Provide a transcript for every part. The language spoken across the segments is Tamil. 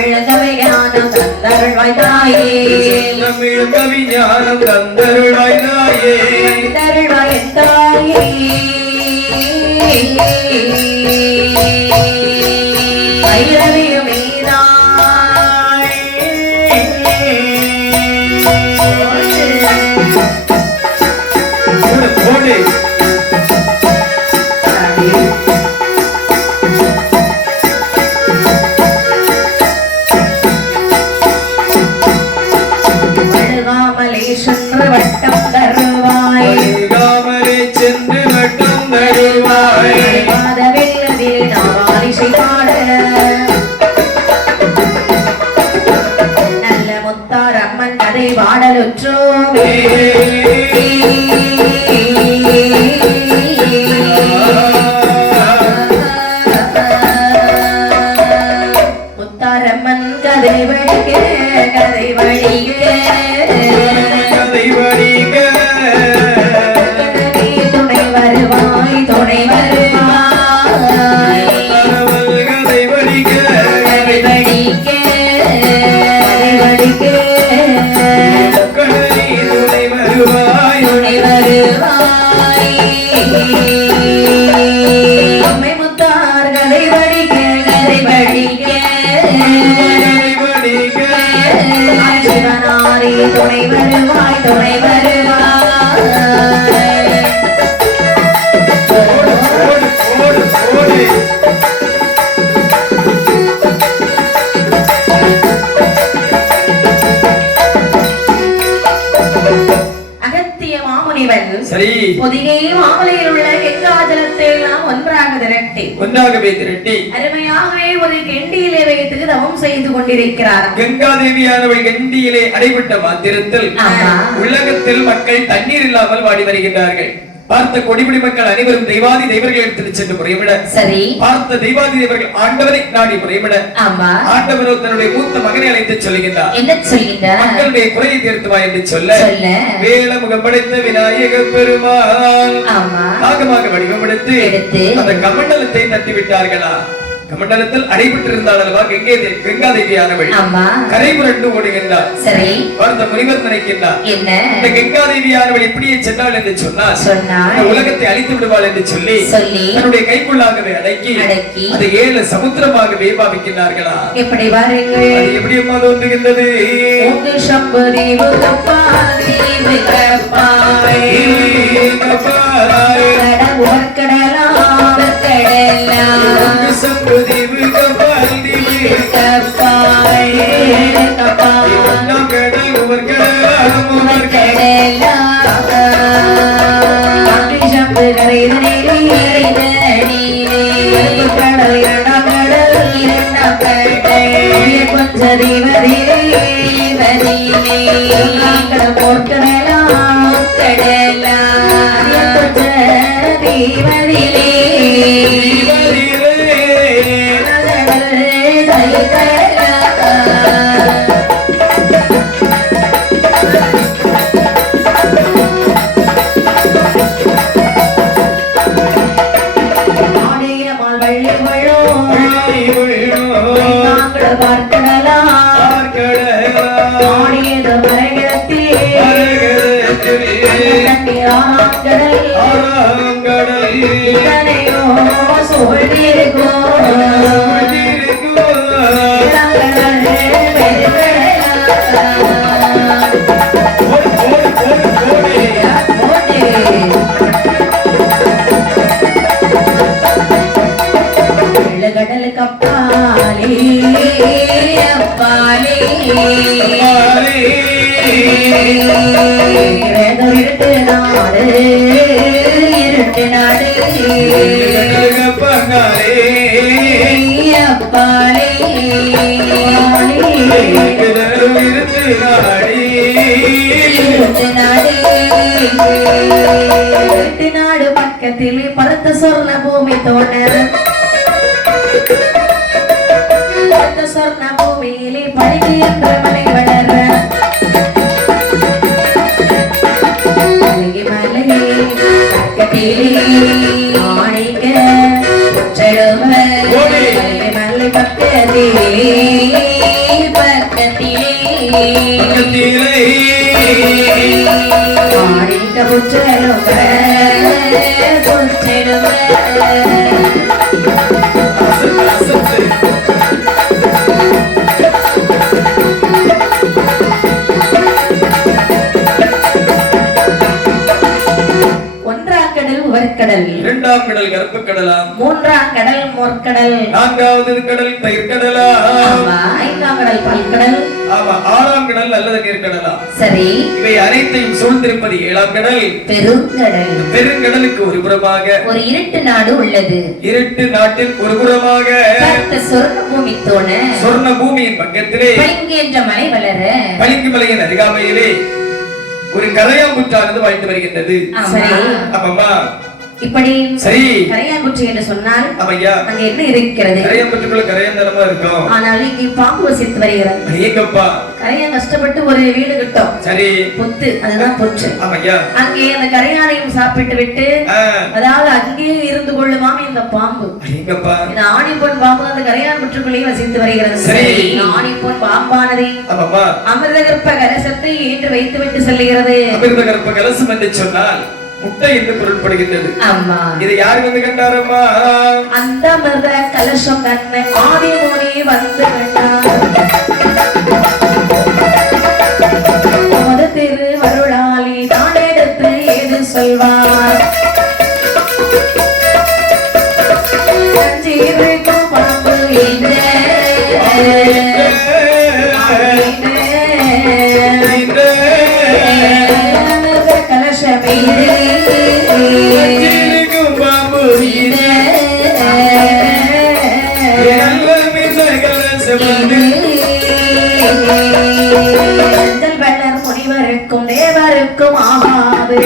தமிழ் கவிஞானம் தந்தருள்வாய் தாயே தமிழ் கவிஞானம் தந்தருள்வாய் தாயே தருள்வாய் தாயே ஐரவியும் வட்டம் தருவாய் சென்று வட்டம் தருவாய் மாதவெல்லதில் நாவாலிசை பாட நல்ல முத்தார் அம்மன் கதை பாடலுற்றோமே முத்தார் அம்மன் கதை வழிக கதை வழிக துணை வருவாய் துணை வருவாய் அகத்திய மாமுனிவன் சரி பொதிகை மாமலையில் உள்ள கங்காஜலத்தை எல்லாம் ஒன்றாகவே திரட்டி அருமையாகவே ஒரு கெண்டியிலே வைத்து தவம் செய்து கொண்டிருக்கிறார். கங்காதேவியானவள் கெண்டியிலே அடைபட்ட மாத்திரத்தில் உலகத்தில் மக்கள் தண்ணீர் இல்லாமல் வாடி வருகின்றார்கள். பார்த்த கொடிபிடி மக்கள் அனைவரும் தெய்வாதி தெய்வர்கள் எடுத்து சென்று முறையிட சரி பார்த்த தெய்வாதி தெய்வர்கள் ஆண்டவரை நாடி முறையிட ஆண்டவரோ தன்னுடைய மூத்த மகனை அழைத்து சொல்லுகின்றார். என்ன சொல்லுகின்றார்? மக்களுடைய குறையை தீர்த்து வா என்று சொல்ல வேல முகம் படைத்த விநாயக பெருமாள் நாகமாக வடிவமெடுத்து அந்த கமண்டலத்தை தட்டி விட்டார்களா? கமண்டலத்தில் அடைபட்டிருந்தாள் அல்லவா கங்காதேவியானவள் கரை புரண்டு ஓடுகின்றார். சரி பார்த்த முனிவர் நினைக்கின்றார் இந்த கங்காதேவியானவள் இப்படியே சென்றாள் என்று சொன்னார் உலகத்தை அழித்து விடுவாள் என்று சொல்லி தன்னுடைய கைக்குள்ளாகவே அடக்கி அதை 7 சமுத்திரமாகவே பாவிக்கின்றார்களா? எப்படி வாருங்கள் எப்படி அம்மா தோன்றுகின்றது? நாடு பக்கத்திலே பருத்த சொர்ண பூமி தோன்ற சொர்ண பூமியிலே பழகி என்ற மலை வளர மலையே பக்கத்திலே ஆணைக்க மலை பக்கத்திலே பக்கத்திலே ஆடிட்ட புற்றலும் கடல் இரண்டாம் கடல் கருப்பு கடலாம் மூன்றாம் கடல் மோர்க்கடல் நான்காவது கடல் தயிர்கடலாம் ஐந்தாம் கடல் பல்கடல் ஆமா ஆறாம் கடல் அல்லது நீர்க்கடலா சரி இவை அனைத்தையும் சூழ்ந்திருப்பது ஏழாம் கடல் பெருங்கடல் பெருங்கடலுக்கு ஒரு புறமாக ஒரு இருட்டு நாடு உள்ளது இருட்டு நாட்டில் ஒரு புறமாக சொர்ண பூமி தோண சொர்ண பூமியின் பக்கத்திலே பளிங்கு என்ற மலை வளர பளிங்கு மலையின் அருகாமையிலே ஒரு கரையாம்புற்றானது வாழ்ந்து வருகின்றது அப்பம்மா இப்படி சரி கரையாங்குற்றி என்று சொன்னால் ஆமையா அங்க என்ன இருக்கிறது கரையாம்புற்றுக்குள்ள கரையாந்தரமா இருக்கும் ஆனால் இங்கே பாம்பு வசித்து வருகிறது ஏங்கப்பா கரையான் கஷ்டப்பட்டு ஒரு வீடு கட்டும் சரி பொத்து அதுதான் பொற்று ஆமையா அங்கே அந்த கரையானையும் சாப்பிட்டு விட்டு அதாவது அங்கேயே இருந்து கொள்ளுமாம் இந்த பாம்பு ஏங்கப்பா இந்த ஆணி பொன் பாம்பு அந்த கரையான் புற்றுக்குள்ளேயே வசித்து வருகிறது சரி ஆணி பொன் பாம்பானது ஆமாமா அமிர்த கற்ப கலசத்தை ஏற்று வைத்து விட்டு செல்லுகிறது அமிர்த கற்ப கலசம் என்று சொன்னால் முட்டை என்று பொருள்படுகின்றது இதை யார் வந்து கண்டாரம்மா அந்த அமிர்த கலசம் கண்ண ஆதிமுனி வந்து கண்டார் திருவருளாளி தான் எடுத்து ஏது சொல்வார் பாம்பு கலசமே முனிவருக்கும் தேவருக்கும் ஆகாது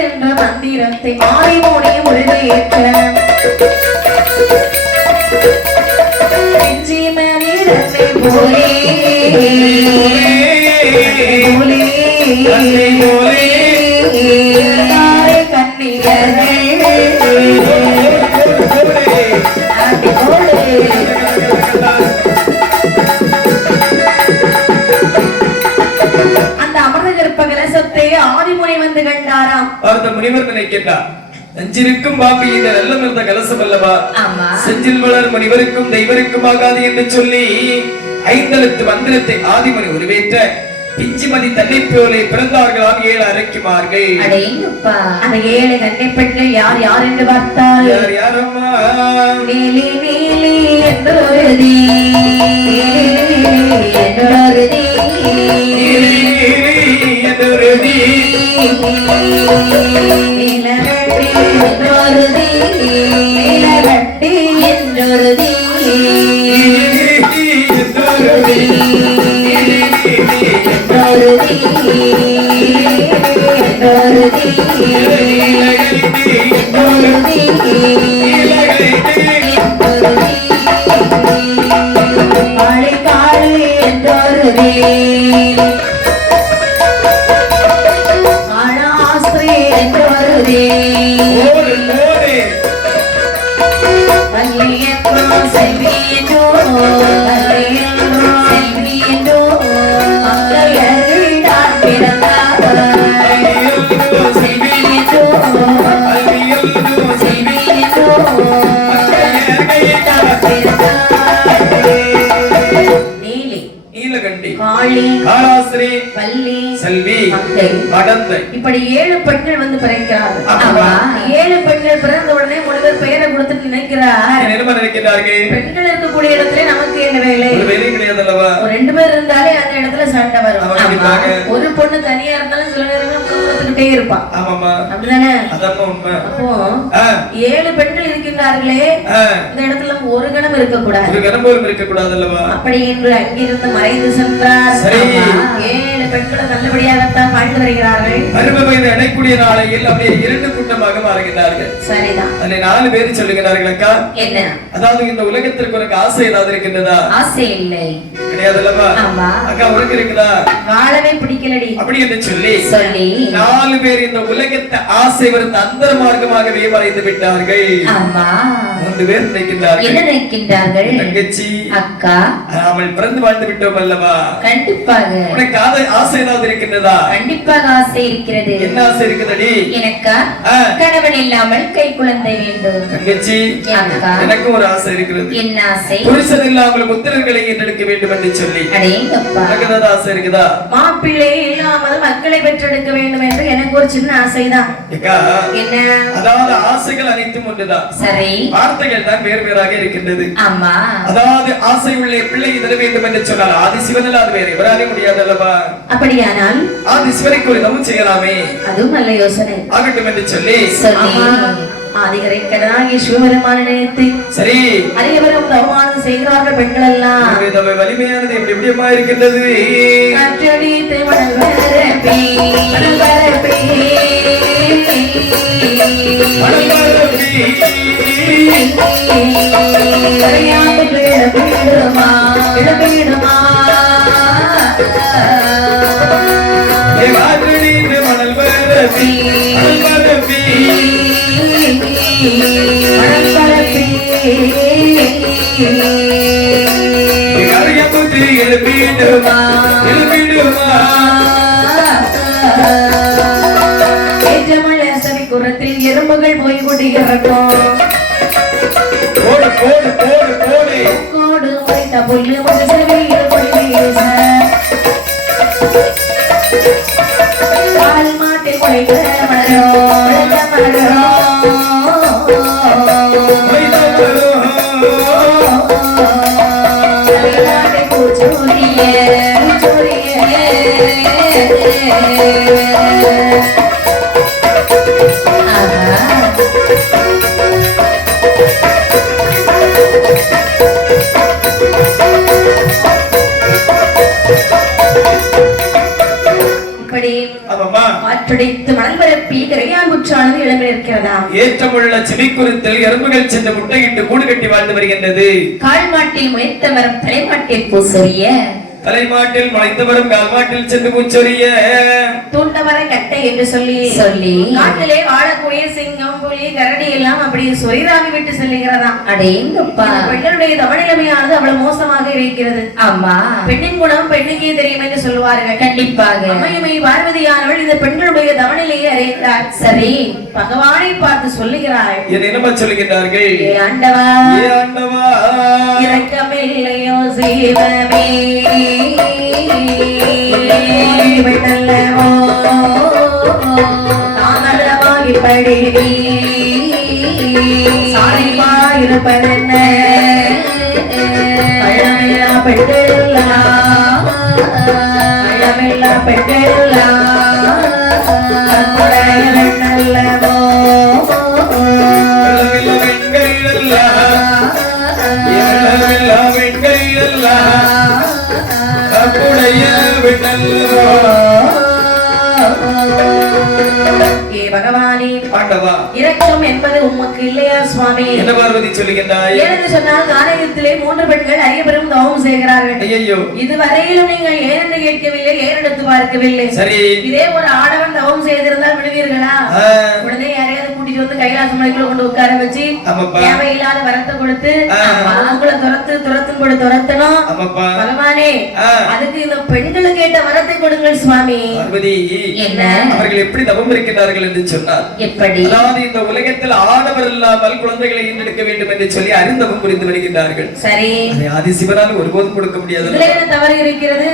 என்ற மந்திரத்தை ஆய்வோனே உறுதியேற்ற போலே அந்த அமிர்த கற்ப கலசத்தை ஆதிமுனி வந்து கண்டாராம். அந்த முனிவர் நினைக்கின்றார், நெஞ்சிருக்கும் பாப்பி இந்த நல்லமிருந்த கலசம் அல்லவா, செஞ்சில் வளர் முனிவருக்கும் தெய்வருக்கும் ஆகாது என்று சொல்லி ஐந்தெழுத்து மந்திரத்தை ஆதிமுனி உருவேற்ற பிஞ்சுமதி தன்னை போலே பிறந்தார்களாம் 7 அரைக்குமார்கள். அந்த 7 கண்ணை பெண்கள் யார் யார் என்று பார்த்தால் யார் யாரம்மா? நீலி நீலி என்றொருதி என்றொருதி என்றொருதி நீலவண்டி என்றொருதி நீலவண்டி என்றொருதி என்றொருதி காளி காளி என்றொருதி காளாஸ்திரி என்றொருதி வள்ளியன்றோ செல்வியன்றோ வள்ளியன்றோ செல்வியன்றோ மக்களிடம் பிறந்தார் செல்வியன்றோ செல்வியன்றோ காளி காளாஸ்திரி வள்ளி செல்வி மடந்தை இப்படி 7 பெண்கள் வந்து பிறக்கிறார்கள். 7 பெண்கள் பிறந்த உடனே முனிவர் பெயரை கொடுத்துட்டு நினைக்கிறார், பெண்கள் இருக்கக்கூடிய இடத்துல நமக்கு என்ன வேலை, கிடையாது அல்லவா, ஒரு 2 பேர் இருந்தாலே அந்த இடத்துல சண்டை வரும். ஒரு பொண்ணு தனியா இருந்தாலும் சில நேரங்கள் கொடுத்துக்கிட்டே இருப்பான். அப்படிதானே? அப்போ 7 பெண்கள் இருக்கின்றார்களே, இந்த இடத்துல ஒரு கணம் இருக்கக்கூடாது, இருக்கக்கூடாது அல்லவா. அப்படி என்று அங்கிருந்து மறைந்து சென்றார். 7 பெண்களை நல்லபடியாகத்தான் வாழ்ந்து வருகிறார்கள். பருவ வயது அடையக்கூடிய நாளையில் அப்படியே 2 கூட்டமாக மாறுகிறார்கள். சரிதான். அதில் 4 பேர் சொல்லுகிறார்கள் அக்கா. என்ன? அதாவது இந்த உலகத்திற்கு உனக்கு ஆசை ஏதாவது இருக்கின்றதா? ஆசை இல்லை. கிடையாதுல்லவா? ஆமா. அக்கா உனக்கு இருக்குதா? வாழவே பிடிக்கலடி அப்படி என்று சொல்லி 4 பேர் இந்த உலகத்தை ஆசை வருத்த அந்தர மார்க்கமாகவே மறைந்து விட்டார்கள். ஆமா. 3 பேர் நினைக்கின்றார்கள். என்ன நினைக்கின்றார்கள்? தங்கச்சி, அக்கா, அவள் பிறந்து வாழ்ந்து விட்டோம் அல்லவா? கண்டிப்பாக. உனக்கு ஆசை ஏதாவது இருக்கின்றதா? கண்டிப்பாக ஆசை இருக்கிறது. என்ன ஆசை இருக்குதடி? எனக்கா கணவன் இல்லாமல் கை குழந்தை வேண்டும். தங்கச்சி, அக்கா, எனக்கு ஒரு ஆசை இருக்கிறது. என்ன ஆசை? புருஷன் இல்லாமல் புத்திரர்களை ஈன்றெடுக்க வேண்டும் என்று சொல்லி. அடேங்கப்பா. எனக்கு ஏதாவது ஆசை இருக்குதா? மாப்பிள்ளை இல்லாமல் மக்களை பெற்றெடுக்க வேண்டும் என்று எனக்கு ஒரு சின்ன ஆசைதான். என்ன? அதாவது ஆசைகள் அனைத்தும் ஒன்றுதான். சரி, வார்த்தைகள் தான் வேறு வேறாக இருக்கின்றது. ஆமா. அதாவது ஆசை உள்ள பிள்ளை தர வேண்டும் என்று சொன்னால் ஆதி சிவன் அது வேறு எவராலே முடியாது அல்லவா? அப்படியானால் ஆதி சிவனுக்கு ஒரு தவம் செய்யலாமே. அதுவும் நல்ல யோசனை. ஆகட்டும் என்று சொல்லி ஆதிகரைக்கடனாகிய சிவபெருமான நினைத்து சரி அரியவரும் தவமானது செய்கிறார்கள். பெண்கள் எல்லாம் வலிமையானது எப்படி எப்படியமா இருக்கின்றது. காற்றடித்து மணல் வரப்பே மணல் வரப்பே குரத்தில் எறும்புகள் போய் கொண்டிருக்கும். கோடு வைத்த புல்லு பால் மாட்டில் குழைத்த ஏற்றமுள்ள செடிக்குருத்தில் எறும்புகள் சென்று முட்டையிட்டு கூடு கட்டி வாழ்ந்து வருகின்றது. கால் மாட்டில் முளைத்த மரம் தலைமாட்டில் பூசொரிய தலைமாட்டில் முளைத்து வரும் கால்மாட்டில் சென்று பூச்சொரிய தூண்டவர கட்டை என்று சொல்லி காட்டிலே வாழக்கூடிய சிங்கம் புலி கரடி எல்லாம் அப்படி சொரிராமி விட்டு செல்லுகிறதா. அடேங்கப்பா. பெண்களுடைய தவநிலைமையானது அவ்வளவு மோசமாக இருக்கிறது. ஆமா. பெண்ணின் குணம் பெண்ணுக்கே தெரியும் என்று சொல்லுவார்கள். கண்டிப்பாக. அம்மையுமை பார்வதியானவள் இந்த பெண்களுடைய தவநிலையை அறிந்தார். சரி, பகவானை பார்த்து சொல்லுகிறாள். என்ன சொல்லுகிறார்கள்? ஆண்டவா, ஆண்டவா, இரக்கமில்லையோ சிவமே தாமரமாகி படி சாரிப்பாயிருப்பதென்ன பழமில்லா பெண்களெல்லாம் பழமில்லா பெண்களெல்லாம் நல்லவோ பகவானே, இரக்கம் என்பது உமக்கு இல்லையா சுவாமி? என்ன பார்வதி சொல்லுகின்றாய்? ஏனென்று சொன்னால் கானகத்திலே 3 பெண்கள் அரியபெரும் தவம் செய்கிறார்கள். ஐயோ, இதுவரையிலும் நீங்கள் ஏனென்று கேட்கவில்லை, ஏறெடுத்து பார்க்கவில்லை. சரி, இதே ஒரு ஆடவன் தவம் செய்திருந்தால் விடுவீர்களா? உடனே யாரையாவது கூட்டிட்டு வந்து கைலாச மலைக்குள்ள கொண்டு உட்கார வச்சு தேவையில்லாத வரத்தை கொடுத்து அவங்கள துரத்தணும். பகவானே, அதுக்கு இந்த பெண்களுக்கு கேட்ட வரத்தை கொடுங்கள் சுவாமி. என்ன அவர்கள் எப்படி தவம் இருக்கிறார்கள் என்று சொன்னார். எப்படி? அதாவது இந்த உலகத்தில் ஆடவர் இல்லாமல் குழந்தைகளை ஈன்றெடுக்க வேண்டும் என்று சொல்லி அறிந்தவம் புரிந்து வருகின்றார்கள். சரி, ஆதி சிவனால் ஒருபோதும் கொடுக்க முடியாது. தவறு இருக்கிறது.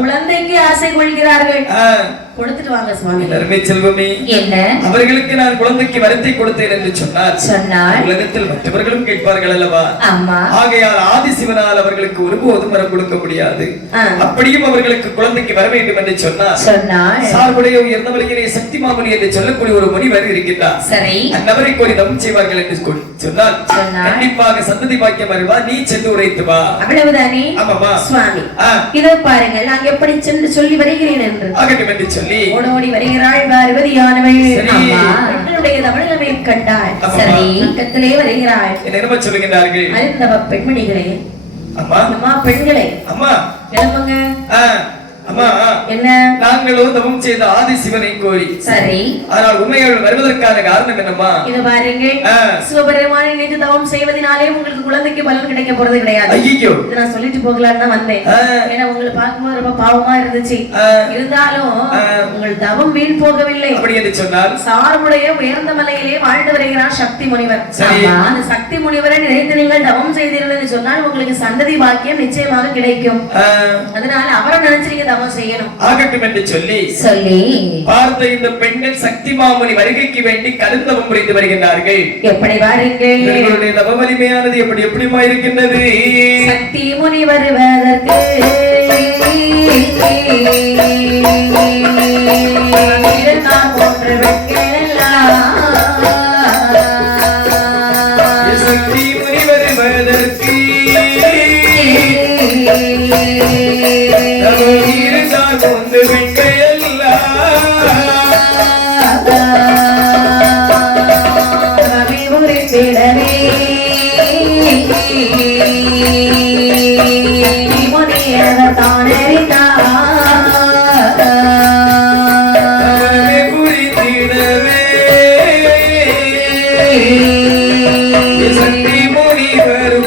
குழந்தைக்கு ஆசை கொள்கிறார்கள். கொடுத்துட்டு வாங்க சுவாமி. அருமை செல்வமே, என்ன அவர்களுக்கு நான் குழந்தைக்கு வரத்தை கொடுத்தேன் என்று சொன்னார் உலகத்தில் மற்றவர்களும் கேட்பார்கள் அல்லவா? ஆகையால் ஆதிசிவனால் அவர்களுக்கு ஒருபோதும் வரம் கொடுக்க முடியாது. அப்படியும் அவர்களுக்கு குழந்தைக்கு வர வேண்டும் என்று சொன்னார் சார்புடைய உயர்ந்த வழியிலே சக்தி மாமுனி என்று சொல்லக்கூடிய ஒரு முனிவர் இருக்கின்றார். அந்நபரை கோரி தவம் செய்வார்கள் என்று சொன்னால் கண்டிப்பாக சந்ததி பாக்கியம் வருவா. நீ சென்று உரைத்து வா. அவ்வளவுதானே? ஆமாமா சுவாமி. இதோ பாருங்கள், நான் எப்படி சென்று சொல்லி வருகிறேன் என்று. ஆகட்டும் என்று சொல்லி ஓடோடி வருகிறாள் பார்வதியானவள். பெண்களுடைய தமிழமை கண்டாள். சரி, பக்கத்திலே வருகிறாள். என்ன சொல்லுகிறார்கள்? அறிந்தவ பெண்மணிகளே, அம்மா அம்மா பெண்களே, அம்மா கிளம்புங்க. அம்மா என்ன? நாங்களோ தவம் செய்த ஆதி சிவனை கோரி. சரி, ஆனால் உண்மைகள் வருவதற்கான காரணம் என்னம்மா? இது பாருங்க, சிவபெருமானை நினைத்து தவம் செய்வதனாலே உங்களுக்கு குழந்தைக்கு பலன் கிடைக்க போறது கிடையாது. ஐயோ, இத நான் சொல்லிட்டு போகலான்னு தான் வந்தேன். ஏன்னா உங்களை பார்க்கும்போது ரொம்ப பாவமா இருந்துச்சு. இருந்தாலும் உங்கள் தவம் வீண் போகவில்லை. அப்படி என்று சொன்னால் சார்புடைய உயர்ந்த மலையிலே வாழ்ந்து வருகிறார் சக்தி முனிவர். அந்த சக்தி முனிவரை நினைத்து நீங்கள் தவம் செய்தீர்கள் என்று சொன்னால் உங்களுக்கு சந்ததி பாக்கியம் நிச்சயமாக கிடைக்கும். அதனால அவரை நினைச்சு ஆகட்டும் என்று சொல்லி பார்த்த இந்த பெண்கள் சக்தி மாமுனி வருகைக்கு வேண்டி கருந்தவம் புரிந்து வருகின்றார்கள். எப்படி வாருங்கள், இவர்களுடைய தவ வலிமையானது எப்படி எப்படிமா இருக்கின்றது. சக்தி முனி வருவதற்கு சக்தி முனி வருவதற்கு கொண்டு சக்தி முனி வரும்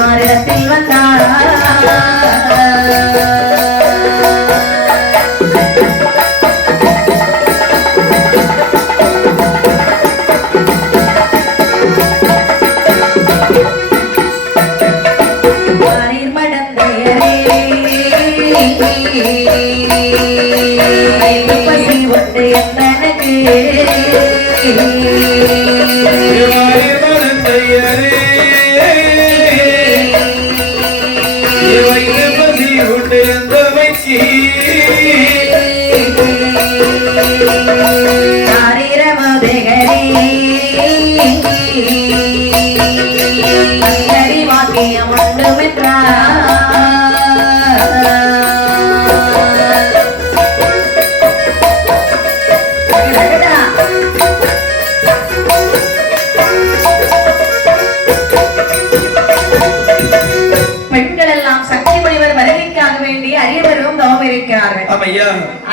மாறிடத்தில் வந்தார்.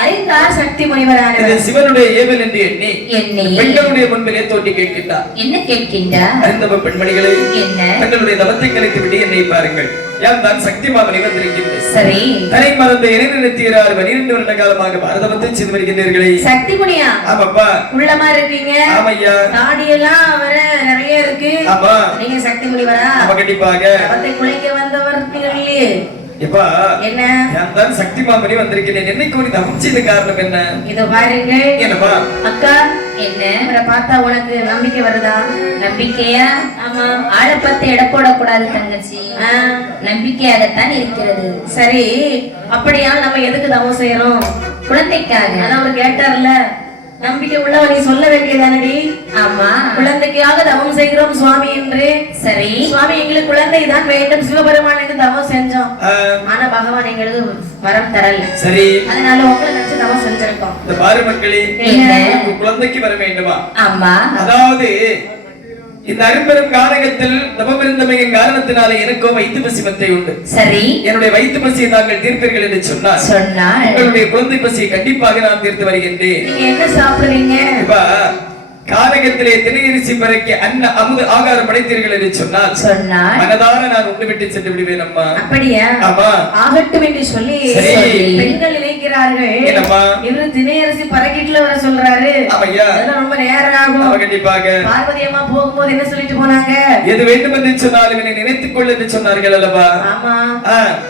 அறிந்தார் சக்தி முனிவரானவர் சிவனுடைய ஏவல் என்று எண்ணி பெண்களுடைய முன்பிலே தோண்டி கேட்கின்றார். என்ன கேட்கின்றார்? அறிந்தவ பெண்மணிகளை, என்ன தங்களுடைய தவத்தை கலைத்து விட்டு என்னை பாருங்கள். யார் தான் சக்தி மாமணி வந்திருக்கின்றேன். சரி, தலை மறந்த இறைநிறுத்தீரார் 12 வருட காலமாக பாரதவத்தை செய்து வருகின்றீர்களே. சக்தி முனியா? ஆமாப்பா. உள்ளமா இருக்கீங்க. ஆமையா. தாடியெல்லாம் வர நிறைய இருக்கு. ஆமா. நீங்க சக்தி முனிவரா? ஆமா, கண்டிப்பாக. தவத்தை குலைக்க வந்தவர் நீங்களே. எப்பா என்ன? நான் தான் சக்தி மாமணி வந்திருக்கிறேன். என்னை கோரி தவம் செய்த காரணம் என்ன? இதோ பாருங்க. என்னப்பா? அக்கா, என்ன இவரை பார்த்தா உனக்கு நம்பிக்கை வருதா? நம்பிக்கையா? ஆமா. ஆளை பத்தி எடை போடக்கூடாது தங்கச்சி. நம்பிக்கையாகத்தான் இருக்கிறது. சரி, அப்படியா நம்ம எதுக்கு தவம் செய்யறோம்? குழந்தைக்காக. அதான் அவர் கேட்டார்ல, நம்பிக்கை உள்ளவனை சொல்ல வேண்டியதானடி. ஆமா, குழந்தைக்காக தவம் செய்கிறோம் சுவாமி என்று. சரி சுவாமி, எங்களுக்கு குழந்தை தான் வேண்டும், சிவபெருமான் என்று தவம் செஞ்சோம். ஆனா பகவான் எங்களுக்கு வரம் தரல. சரி, அதனால உங்களை நினைச்சு தவம் செஞ்சிருக்கோம். இந்த பாரு மக்களே, குழந்தைக்கு வர வேண்டுமா? ஆமா, அதாவது இந்த அரும்பெரும் காரகத்தில் தவமிருந்தமையின் காரணத்தினாலே எனக்கோ வயிற்று பசி மத்தை உண்டு. சரி, என்னுடைய வயிற்று பசியை தாங்கள் தீர்ப்பீர்கள் என்று சொன்னார். உங்களுடைய குழந்தை பசியை கண்டிப்பாக நான் தீர்த்து வருகின்றேன். நீங்க என்ன சாப்பிடுவீங்க? காரகத்திலே திணையரிசி பறக்க அன்ன அமுது ஆகாரம் படைத்தீர்கள் என்று சொன்னால் மனதார நான் உண்டு விட்டு சென்று விடுவேன் அம்மா. அப்படியா? ஆமா, ஆகட்டும் என்று சொல்லி பெண்கள் நினைக்கிறார்கள். இவரு திணையரிசி பறக்கிட்டுல வர சொல்றாரு. அதெல்லாம் ரொம்ப நேரம் ஆகும். கண்டிப்பாக பார்வதி அம்மா போகும்போது என்ன சொல்லிட்டு போனாங்க? எது வேண்டும் என்று சொன்னாலும் என்னை நினைத்துக் கொள்ள என்று சொன்னார்கள் அல்லவா? ஆமா,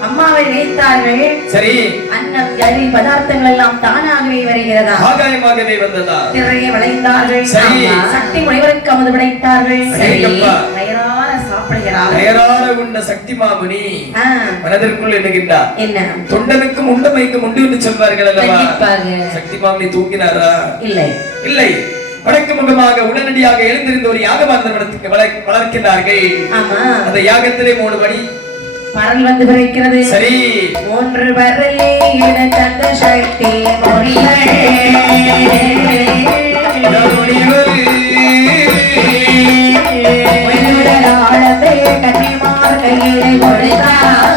அம்மாவை நினைத்தார்கள். சரி, அன்னம் கறி பதார்த்தங்கள் எல்லாம் தானாகவே வருகிறதா? ஆகாயமாகவே வந்ததா? திரைய விளைந்தார்கள். சக்தி முனைவருக்கு அமுது விடைத்தார்கள். வயிறார சாப்பிடுகிறார். வயிறார உண்ட சக்தி மாமுனி மனதிற்குள் எண்ணுகின்றார். என்ன? தொண்டனுக்கும் உண்டமைக்கும் உண்டு என்று சொல்வார்கள் அல்லவா? சக்தி மாமுனி தூங்கினாரா? இல்லை, இல்லை. வடக்கு முகமாக உடனடியாக எழுந்திருந்த ஒரு யாகமாந்தனத்துக்கு வளர்க்கிறார்கள். அந்த யாகத்திலே 3 படி பரல் வந்து பிறக்கிறது. சரி, 3 பரலே தந்த சக்தி கன்னிமார் கையிலே கொடுத்தார்.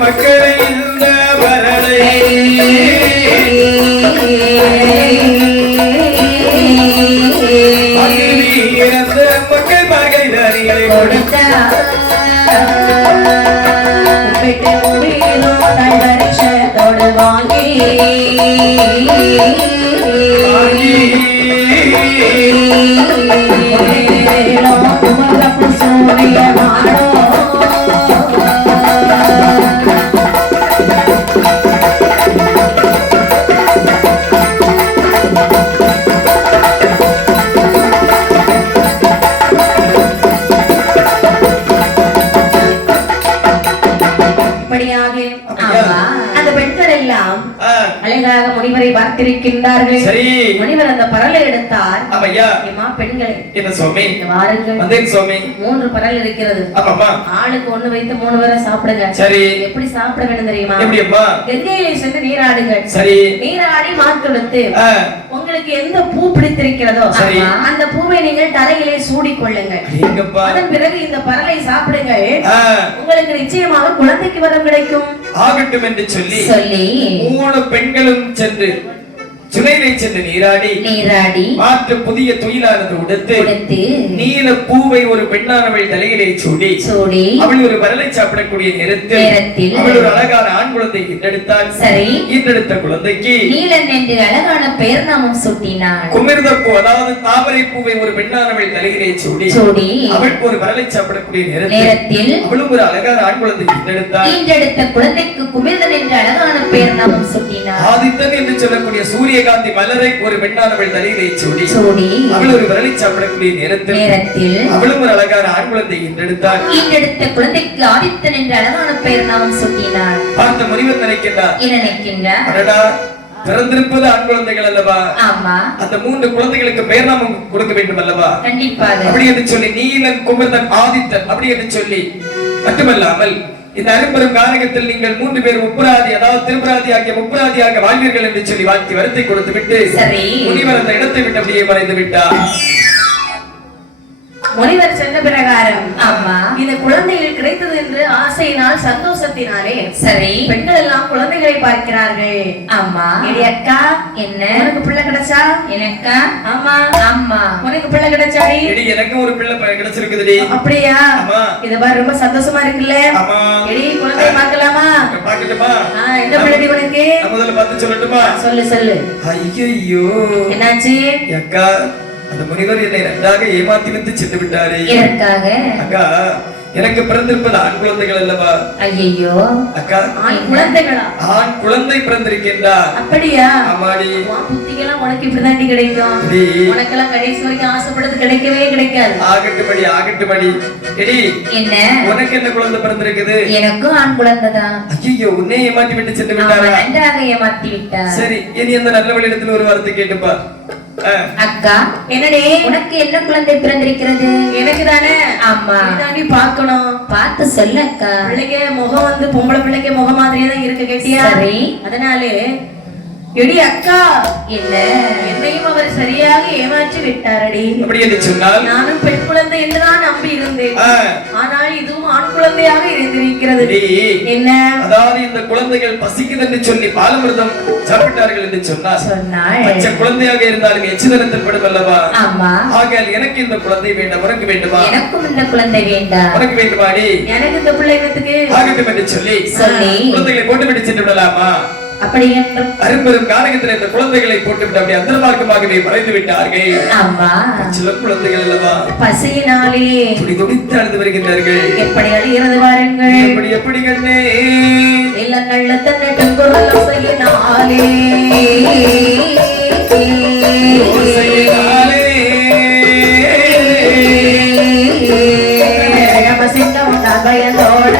மக்களை இந்த வரலை மக்கள் பகைதறிகளை கொடுத்தார். வாங்கி அழகாக முனிவரை பார்த்திருக்கின்றார்கள். சரி, முனிவர் அந்த பரலை எடுத்தார். அம்மா பெண்களே, என்ன சுவாமி வாருங்கள். வந்தேன் சுவாமி. 3 பரல் இருக்கிறது. ஆமாம்மா, ஆளுக்கு 1 வைத்து 3 பேரை சாப்பிடுங்க. சரி, எப்படி சாப்பிட வேண்டும் தெரியுமா? எப்படி அம்மா? கங்கையிலே சென்று நீராடுங்கள். சரி, நீராடி மாத்தெடுத்து உங்களுக்கு எந்த பூ பிடித்திருக்கிறதோ அந்த பூவை நீங்கள் தலையிலே சூடிக் கொள்ளுங்கள். அதன் பிறகு இந்த பரலை சாப்பிடுங்கள். உங்களுக்கு நிச்சயமாக குழந்தைக்கு வரம் கிடைக்கும். ஆகட்டும் என்று சொல்லி 3 பெண்களும் சென்று சுனையிலே சென்று நீராடி மாற்று புதிய துயிலானது உடுத்து நீல பூவை ஒரு பெண்ணானவள் தலையிலே சூடி அவள் ஒரு வரலை சாப்பிடக்கூடிய நேரத்தில் அவள் ஒரு அழகான ஆண் குழந்தை ஈன்றெடுத்தாள். சரி, ஈன்றெடுத்த குழந்தைக்கு நீலன் என்று அழகான பெயர் நாமம் சூட்டினாள். குமிர்த பூ, அதாவது தாமரை பூவை ஒரு பெண்ணானவள் தலையிலே சூடி அவள் ஒரு வரலை சாப்பிடக்கூடிய நேரத்தில் அவளும் ஒரு அழகான ஆண் குழந்தை ஈன்றெடுத்தாள். ஈன்றெடுத்த குழந்தைக்கு குமிர்தன் என்று அழகான பெயர் நாமம் சூட்டினாள். ஆதித்தன் என்று சொல்லக்கூடிய சூரிய காந்தி மலரை ஒரு பெண்ணானவள் தலையிலே சூடி அவள் ஒரு வரலை சாப்பிடக்கூடிய நேரத்தில் அவளும் ஒரு அழகான ஆண் குழந்தை ஈன்றெடுத்தாள். ஈன்றெடுத்த குழந்தைக்கு ஆதித்தன் என்ற அழகான பெயர் நாமம் சூட்டினாள். பார்த்த முனிவர் நினைக்கின்றார், பிறந்திருப்பது ஆண் குழந்தைகள் அல்லவா? ஆமா, அந்த 3 குழந்தைகளுக்கு பெயர் நாமம் கொடுக்க வேண்டும் அல்லவா? கண்டிப்பாக. அப்படி என்று சொல்லி நீலன், குமர்தன், ஆதித்தன் அப்படி என்று சொல்லி மட்டுமல்லாமல் இந்த அரும்பெரும் காரகத்தில் நீங்கள் 3 பேர் முப்புராதி, அதாவது திருப்புராதியாகிய முப்புராதியாக வாழ்வீர்கள் என்று சொல்லி வாழ்த்தி வரத்தை கொடுத்து விட்டு முனிவர் அந்த இடத்தை விட்டு அப்படியே மறைந்து விட்டார். முனிவர் சென்ற பிரகாரம் அம்மா இந்த குழந்தைகள் கிடைத்தது என்று ஆசையினால் சந்தோஷத்தினாலே சரி பெண்கள் எல்லாம் குழந்தைகளை பார்க்கிறார்கள். அம்மா அக்கா என்ன உனக்கு பிள்ளை கிடைச்சா? எனக்கா? ஆமா அம்மா உனக்கு பிள்ளை கிடைச்சாடி? எனக்கு ஒரு பிள்ளை கிடைச்சிருக்குதுடி. அப்படியா? இத பாரு ரொம்ப சந்தோஷமா இருக்குல்ல? ஆமா எடி குழந்தையை பார்க்கலாமா? பார்க்கட்டுமா? என்ன பிள்ளைடி உனக்கு? முதல்ல பார்த்து சொல்லட்டுமா? சொல்லு சொல்லு. ஐயோ என்னாச்சு அக்கா? அந்த முனிவர் என்னை நன்றாக ஏமாத்தி வந்து சென்று விட்டாரே. எனக்காக? அக்கா எனக்கு பிறந்திருப்பது ஆண் குழந்தைகள் அல்லவா? ஐயோ அக்கா ஆண் குழந்தைகளா? ஆண் குழந்தை பிறந்திருக்கின்றார். அப்படியா? ஆமாடி. புத்திகெல்லாம் உனக்கு இப்படிதாண்டி கிடைக்கும். உனக்கெல்லாம் கடைசி வரைக்கும் ஆசைப்படுறது கிடைக்கவே கிடைக்காது. ஆகட்டும்படி ஆகட்டும்படி. எடி என்ன உனக்கு என்ன குழந்தை பிறந்திருக்குது? எனக்கும் ஆண் குழந்தை தான். ஐயோ உன்னை ஏமாத்தி விட்டு சென்று விட்டாரா? நன்றாக ஏமாத்தி விட்டா. சரி இனி அந்த நல்ல வழியிடத்தில் ஒரு வார்த்தை கேட்டுப்பா. அக்கா என்னடே உனக்கு என்ன குழந்தை பிறந்திருக்கிறது? எனக்கு தானே. ஆமா நீ பார்க்கணும். பார்த்து சொல்ல அக்கா. பிள்ளைங்க முகம் வந்து பொம்பளை பிள்ளைங்க முகம் மாதிரியே தான் இருக்கு கேட்டியா? சரி அதனாலே எடி அக்கா இல்ல என்னையும் அவர் சரியாக ஏமாற்றி விட்டாரடி. அப்படி என்று சொன்னால் நானும் பெண் குழந்தை என்றுதான் நம்பி இருந்தேன். ஆனால் இதுவும் ஆண் குழந்தையாக இருந்திருக்கிறது. என்ன அதாவது இந்த குழந்தைகள் பசிக்குது என்று சொல்லி பாலமிர்தம் சாப்பிட்டார்கள் என்று சொன்னார். பச்சை குழந்தையாக இருந்தாலும் எச்சிதனத்தில் படும் அல்லவா? ஆமா ஆகையால் எனக்கு இந்த குழந்தை வேண்டாம். உனக்கு வேண்டுமா? எனக்கும் இந்த குழந்தை வேண்டாம். உனக்கு வேண்டுமாடி? எனக்கு இந்த பிள்ளை என்னத்துக்கு? ஆகட்டும் என்று சொல்லி குழந்தைகளை போட்டு விட்டு சென்று விடலாமா? அப்படி அரும்பெரும் காரகத்தில் இந்த குழந்தைகளை போட்டுவிட்டு அப்படி அந்தர்மார்க்கமாகவே மறைந்து விட்டார்கள். ஆமா சில குழந்தைகள் அல்லவா பசியினாலே துடி துடித்து அழுது வருகின்றார்கள். எப்படி அழுகிறது பாருங்கள். எப்படி எப்படி கண்ணே இல்ல நல்ல தன்னட்டும் குரல் ஓசையினாலே பயந்தோட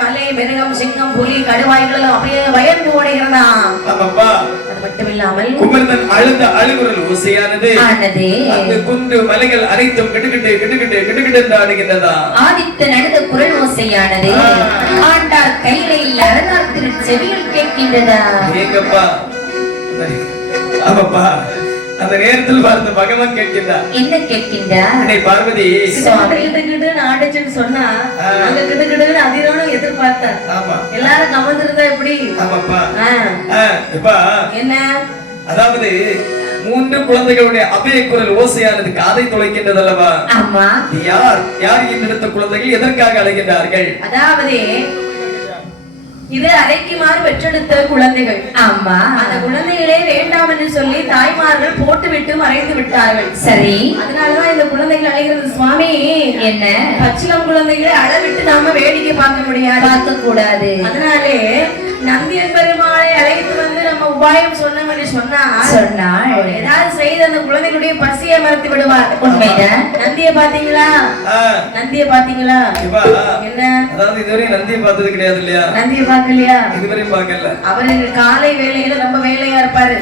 மலை மிருகம் சிங்கம் புலி கடுவாய்கள் அப்படியே பயந்து ஓடுகிறதா. அது மட்டும் இல்லாமல் குமரன் அழுத அழுகுரல் ஓசையானது அந்த குன்று மலைகள் அனைத்தும் கிடுகிட்டு கிடுகிட்டு கிடுகிட்டு என்று ஆடுகின்றதா. ஆதித்தன் அழுத குரல் ஓசையானது ஆண்டார் கையில அரணார் திரு செவியில் கேட்கின்றதா. ஏங்கப்பா ஆமாப்பா அந்த நேரத்தில் பார்த்த பகவான் கேட்கின்றார். என்ன கேட்கின்றார்? பார்வதி ஆடிச்சுன்னு சொன்னா அங்க கிடுகிடுன்னு அதிரோனும் எதிர்பார்த்தார். எல்லாரும் கவர்ந்திருந்தா எப்படி? என்ன அதாவது 3 குழந்தைகளுடைய அபய குரல் ஓசையானது காதை தொலைக்கின்றது அல்லவா? யார் யார் இந்த குழந்தைகள் எதற்காக அழைக்கின்றார்கள்? அதாவது இது அரைக்குமாறு பெற்றெடுத்த குழந்தைகள். ஆமா அந்த குழந்தைகளே வேண்டாம் என்று சொல்லி தாய்மார்கள் போட்டு விட்டு மறைந்து விட்டார்கள். சரி அதனாலதான் இந்த குழந்தைகள் அழைகிறது. சுவாமி என்ன பச்சிலம் குழந்தைகளை அளவிட்டு நாம வேடிக்கை பார்க்க முடியாது, பார்க்க கூடாது. அதனாலே நந்தியன் பெருமாளை அழைத்து வந்து நம்ம உபாயம் சொன்னோம் என்று சொன்னால் ஏதாவது செய்து அந்த அந்த குழந்தைகளுடைய பசியை மறந்து விடுவார். உண்மைதான். நந்தியை பாத்தீங்களா? நந்தியை பாத்தீங்களா? என்ன அதாவது இதுவரை நந்தியை பார்த்தது கிடையாது இல்லையா? நந்தியை பார்க்கலையா? இதுவரையும் பார்க்கல. அவரு காலை வேளையில ரொம்ப வேலையா இருப்பாரு.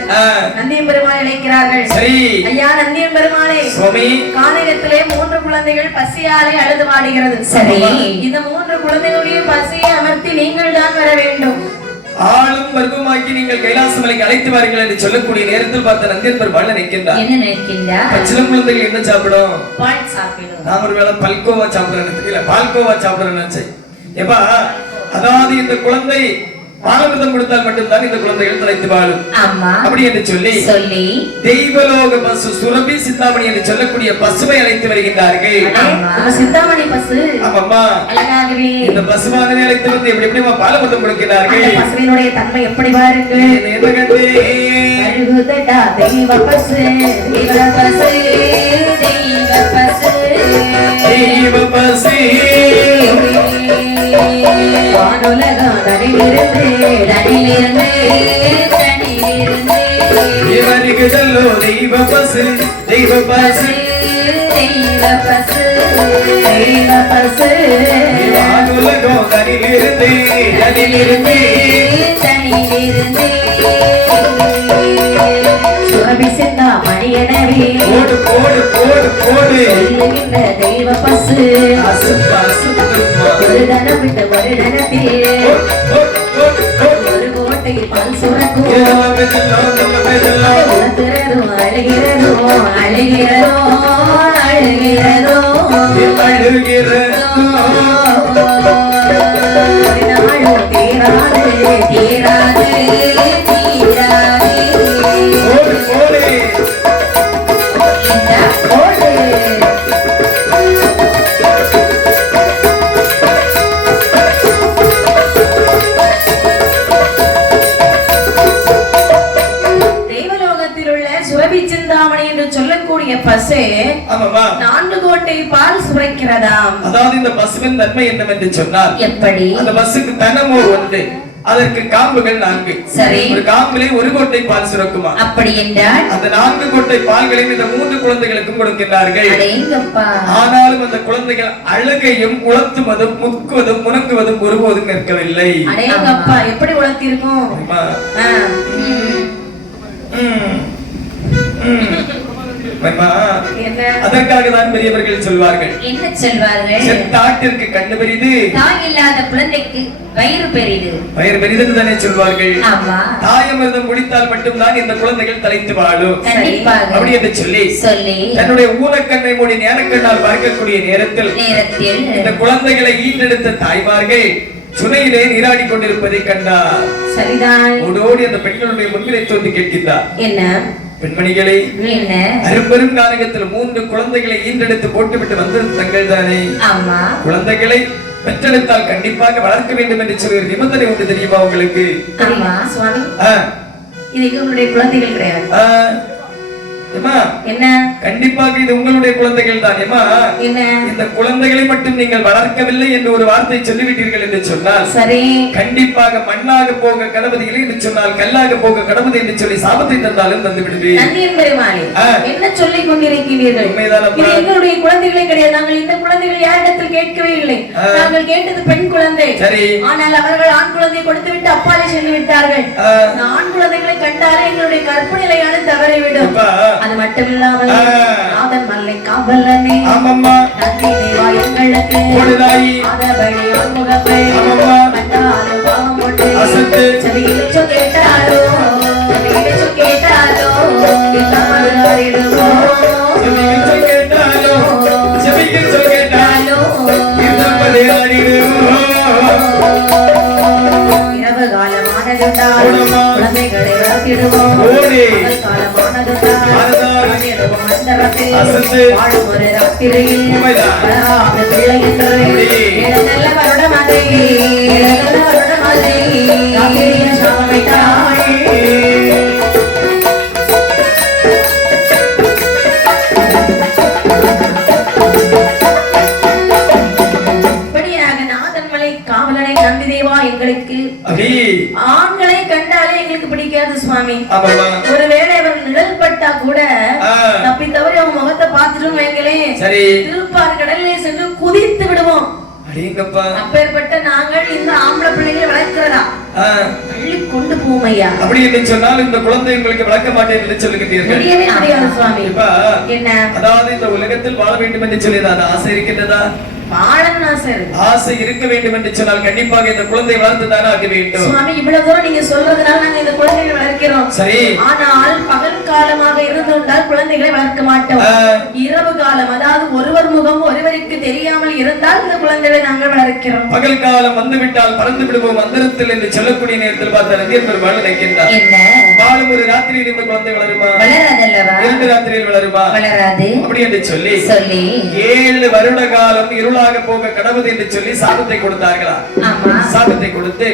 நந்தியம் பெருமாள் இழைக்கிறார்கள். சரி ஐயா நந்தியம் பெருமாளே, சுவாமி கானகத்திலே 3 குழந்தைகள் பசியாலே அழுது வாடுகிறது. சரி, இந்த 3 குழந்தைகளுடைய பசியை அமர்த்தி நீங்கள் தான் வர வேண்டும். ஆளும் வர்க்கமாக்கி நீங்கள் கைலாசமலைக்கு அழைத்து வாருங்கள் என்று சொல்லக்கூடிய நேரத்தில் பார்த்த நந்தியன் பெருமாள் நினைக்கின்றார். என்ன நினைக்கின்றார்? சில குழந்தைகள் என்ன சாப்பிடும்? பால் சாப்பிடும். நான் ஒருவேளை பல்கோவா சாப்பிடுறேன்னு தெரியல, பால்கோவா சாப்பிடுறேன்னு நினைச்சேன். எப்பா அதாவது இந்த குழந்தை பாலமிர்தம் கொடுத்தால் மட்டும்தான் இந்த குழந்தைகள் தலைத்து வாழும். ஆமா, அப்படி என்று சொல்லி தெய்வலோக பசு சுரபி சித்தாமணி என்று சொல்லக்கூடிய பசுவை அழைத்து வருகின்றார்கள். சித்தாமணி பசு ஆமாம்மா, அழகாகவே இந்த பசுவானதை அழைத்து வந்து எப்படி எப்படி பாலமிர்தம் கொடுக்கிறார்கள். பசுவினுடைய தன்மை எப்படி பாருங்க. அழுகுதடா தெய்வ பசு, தெய்வ பசு, தெய்வ பசு, தெய்வ பசு வானுலகம் தனிலிருந்து தனிலிருந்து தனிலிருந்து வருகுதல்லோ தெய்வ பசு, தெய்வ பசு, தெய்வ பசு, தெய்வ பசு வானுலகம் தனிலிருந்து தனிலிருந்து தனிலிருந்து சுரபி சிந்தா மணியனவே போடு போடு போடு போடு சொல்லுகின்ற தெய்வ பசு அசுத்தா அசுத்தம்மா ஒரு தனம் விட்டு ஒரு தனத்தில் ஒரு கோட்டை பால் சுரக்கும். உணர்கிறதோ அழுகிறதோ அழுகிறதோ அழுகிறதோ நாளோ தீராது தீராது தீராது பசு 4 கோட்டை பால் சுரைக்கிறதாம். அதாவது இந்த பசுவின் தன்மை என்னவென்று சொன்னால், எப்படி அந்த பசுக்கு தனமோ ஒன்று, அதற்கு காம்புகள் 4. சரி, ஒரு காம்பிலே 1 கோட்டை பால் சுரக்குமா? அப்படி என்றால் அந்த 4 கோட்டை பால்களையும் இந்த 3 குழந்தைகளுக்கும் கொடுக்கின்றார்கள். ஆனாலும் அந்த குழந்தைகள் அழுகையும் உளத்துவதும் முக்குவதும் முணங்குவதும் ஒருபோதும் நிற்கவில்லை. அடேங்கப்பா, எப்படி உளத்தி இருக்கும்? அதற்காக தான் பெரியவர்கள் சொல்வார்கள், என்ன சொல்வார்கள்? செத்தாட்டிற்கு கண்ணு பெரிது, தாய் இல்லாத குழந்தைக்கு வயிறு பெரிது. வயிறு பெரிதுன்னு தானே சொல்வார்கள். ஆமா, தாயமிர்தம் குடித்தால் மட்டும்தான் இந்த குழந்தைகள் தலைத்து வாழும். அப்படி என்று சொல்லி தன்னுடைய ஊனக்கண்ணை மூடி ஞானக்கண்ணால் பார்க்கக்கூடிய நேரத்தில் இந்த குழந்தைகளை ஈண்டெடுத்த தாய்மார்கள் சுனையிலே நீராடி கொண்டிருப்பதை கண்டார். சரிதான். ஓடோடி அந்த பெண்களுடைய முன்னிலை தோன்றி கேட்கின்றார், என்ன பெண்மணிகளை அரும்பெரும் காரகத்தில் 3 குழந்தைகளை ஈன்றெடுத்து போட்டுவிட்டு வந்தது தங்கள் தானே? குழந்தைகளை பெற்றெடுத்தால் கண்டிப்பாக வளர்க்க வேண்டும் என்று சொல்கிற நிபந்தனை ஒன்று தெரியுமா உங்களுக்கு? சுவாமி, இது உங்களுடைய குழந்தைகள் கிடையாது. என்ன? கண்டிப்பாக இது உங்களுடைய குழந்தைகள் தான். என்ன? இந்த குழந்தைகளை மட்டும் நீங்கள் வளர்க்கவில்லை என்று ஒரு வார்த்தை சொல்லிவிட்டீர்கள் என்று சொன்னால், சரி, கண்டிப்பாக மண்ணாக போக கணபதிகளை என்று சொன்னால் கல்லாக போக கணபதி என்று சொல்லி சாபத்தை தந்தாலும் தந்து விடுவேன். என்ன சொல்லிக் கொண்டிருக்கிறீர்கள்? இது எங்களுடைய குழந்தைகளே கிடையாது. நாங்கள் இந்த குழந்தைகள் யாரிடத்தில் கேட்கவே இல்லை. நாங்கள் கேட்டது பெண் குழந்தை. சரி, ஆனால் அவர்கள் ஆண் குழந்தை கொடுத்து விட்டு அப்பாலே சென்று விட்டார்கள். ஆண் குழந்தைகளை கண்டாலே எங்களுடைய கற்பு நிலையான தவறை விடும். அது மட்டுமில்லாமல் ஆதன் மல்லை காவலனே, நந்தி தேவா எங்களுக்கு ஆதபடி ஆன்முகப்பை கண்டாலும் பாவம் கொண்டு செவியிலே கேட்டாலோ செவியிலே கேட்டாலோ இல்லாமல் அறிடுமோ செவியிலே கேட்டாலோ இல்லாமல் அறிடுமோ இரவு காலமானதுண்டால் குழந்தைகளை வளர்த்திடுவோம். காலமானதுண்டால் வாழும் ஒரு ராத்திரியில் பிள்ளை என்று நல்ல வருட மாதிரி சாமிட்டாள். காவலனை நந்தி தேவா எங்களுக்கு ஆண்களை கண்டாலே எங்களுக்கு பிடிக்காது சுவாமி. ஒருவேளை அவர் நிழல் பட்டா கூட தவறி அவங்க முகத்தை பார்த்துட்டு வைங்களே, சரி, திருப்பார் கடலிலே சென்று குதித்து விடுவோம். அடேங்கப்பா, அப்பேற்பட்ட நாங்கள் இந்த ஆம்பளை பிள்ளைகளை வளர்க்கிறதா தள்ளி கொண்டு போவோம் ஐயா. அப்படி என்று சொன்னால் இந்த குழந்தை உங்களுக்கு வளர்க்க மாட்டேன் என்று சொல்லுகிறீர்கள். முடியவே முடியாது சுவாமி. என்ன, அதாவது இந்த உலகத்தில் வாழ வேண்டும் என்று சொல்லி ஆசை இருக்கின்றதா? ஆசை இருக்க வேண்டும் என்று சொன்னால் கண்டிப்பாக இந்த குழந்தை வளர்த்து தானே ஆக வேண்டும். சுவாமி, இவ்வளவு தூரம் நீங்க சொல்றதுனால நாங்க இந்த குழந்தைகளை வளர்க்கிறோம். சரி, ஆனால் பகல் காலமாக இருந்தால் குழந்தைகளை வளர்க்க மாட்டோம். இரவு காலம், அதாவது ஒருவர் முகம் ஒருவருக்கு தெரியாமல் இருந்தால் இந்த குழந்தைகளை நாங்கள் வளர்க்கிறோம். பகல் காலம் வந்துவிட்டால் பறந்து விடுவோம் அந்தரத்தில் என்று சொல்லக்கூடிய நேரத்தில் பார்த்த நந்தியர் பெருமாள் நினைக்கின்றார். வாழும் ஒரு ராத்திரியில் இந்த குழந்தை வளருமா? வளராதல்லவா? 2 ராத்திரியில் வளருமா? வளராது. அப்படி என்று சொல்லி 7 வருட காலம் இருளாக போக கடவுள் என்று சொல்லி சாபத்தை கொடுத்தார்களா? சாபத்தை கொடுத்து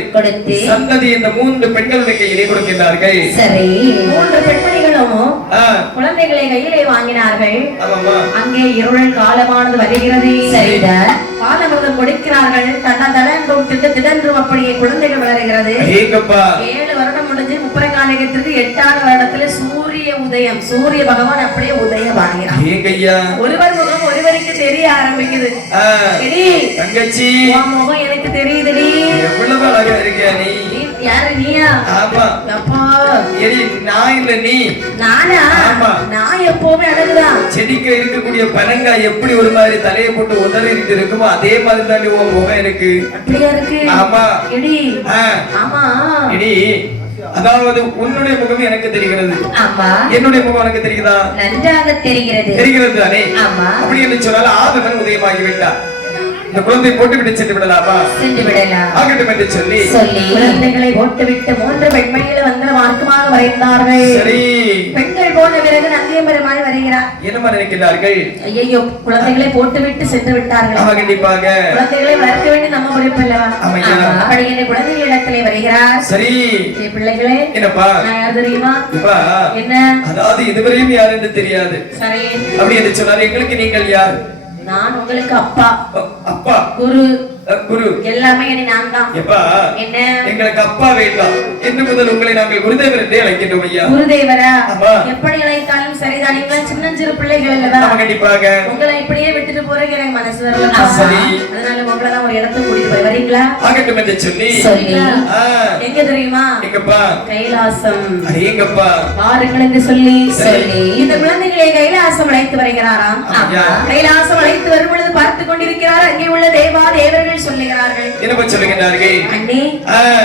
சந்ததி இந்த 3 பெண்களுடைய கையிலே கொடுக்கின்றார்கள். சரி, 3 பெண்மணிகளும் குழந்தைகளை கையிலே வாங்கினார்கள். அங்கே இருள் காலமானது வருகிறது. சரிதான், பாலமிர்தம் கொடுக்கிறார்கள். தன்னதென்றும் திடத்திடென்றும் அப்படியே குழந்தைகள் வளர்கிறது. 7 வருடம் முடிஞ்சு 30 காலகத்திற்கு 8ஆவது வருடத்துல சூரிய உதயம், சூரிய பகவான் அப்படியே உதயம் ஆகிறார். ஒருவர் முகம் ஒருவருக்கு தெரிய ஆரம்பிக்குது. தங்கச்சி, முகம் எனக்கு தெரியுதுடி. எவ்வளவு அழகா இருக்க நீ. யாரு நீயா? ஆமா. அப்பா, நான் இல்ல நீ. நானா? நான் எப்பவுமே அழகுதான். செடிக்கு இருக்கக்கூடிய பனங்காய் எப்படி ஒரு மாதிரி தலையை போட்டு உதறிட்டு இருக்குமோ அதே மாதிரி தான் உன் முகம் இருக்கு. அப்படியா இருக்கு? ஆமா. எடி. ஆமா. எடி, அதாவது உன்னுடைய முகம் எனக்கு தெரிகிறது. ஆமா. என்னுடைய முகம் எனக்கு தெரியுதா? நன்றாக தெரிகிறது. தெரிகிறது தானே? ஆமா. அப்படி என்று சொன்னால் ஆதவன் உதயமாகி விட்டார். இந்த குழந்தை போட்டு விட்டு சென்று விடலாமா? சென்று விடலாம். ஆகட்டும் என்று சொல்லி குழந்தைகளை போட்டு விட்டு 3 பெண்மணிகளை வந்து மார்க்கமாக வரைந்தார்கள். சரி, பெண்கள் போன பிறகு நந்தியம் பெருமாள் வருகிறார். என்ன நினைக்கிறார்கள்? ஐயோ, குழந்தைகளை போட்டு விட்டு சென்று விட்டார்கள். கண்டிப்பாக குழந்தைகளை வளர்க்க வேண்டிய நம்ம பொறுப்பு அல்லவா? அப்படி என்ன குழந்தைகள் இடத்திலே வருகிறார். சரி, பிள்ளைகளே, என்னப்பா நான் யார் தெரியுமா? என்ன, அதாவது இதுவரையும் யார் என்று தெரியாது. சரி, அப்படி என்று சொன்னார். எங்களுக்கு நீங்கள் யார்? நான் உங்களுக்கு அப்பா, அப்பா, குரு, குரு, எல்லாமே நான் தான். என்ன, எங்களுக்கு அப்பா வேண்டாம். இன்று முதல் உங்களை நாங்கள் குருதேவர் என்றே அழைக்கின்றோம் ஐயா. குருதேவரா? எப்படி அழைத்தாலும் சரிதான். நீங்கள் சின்னஞ்சிறு பிள்ளைகள் அல்லவா? கண்டிப்பாக. உங்களை இப்படியே விட்டுட்டு போறதுக்கு எனக்கு மனசு வரல. அதனால உங்களை தான் ஒரு இடத்துக்கு கூட்டிட்டு போய் வரீங்களா? ஆகட்டும் என்று சொல்லி எங்க தெரியுமா? எங்கப்பா? கைலாசம். எங்கப்பா? பாருங்கள் என்று சொல்லி இந்த குழந்தைகளை கைலாசம் அழைத்து வருகிறாராம். கைலாசம் அழைத்து வரும் பொழுது பார்த்து கொண்டிருக்கிறார். அங்கே உள்ள தேவா தேவர்கள் சொல்லுகிறார்கள். என்ன சொல்லுகிறார்கள்? அண்ணே,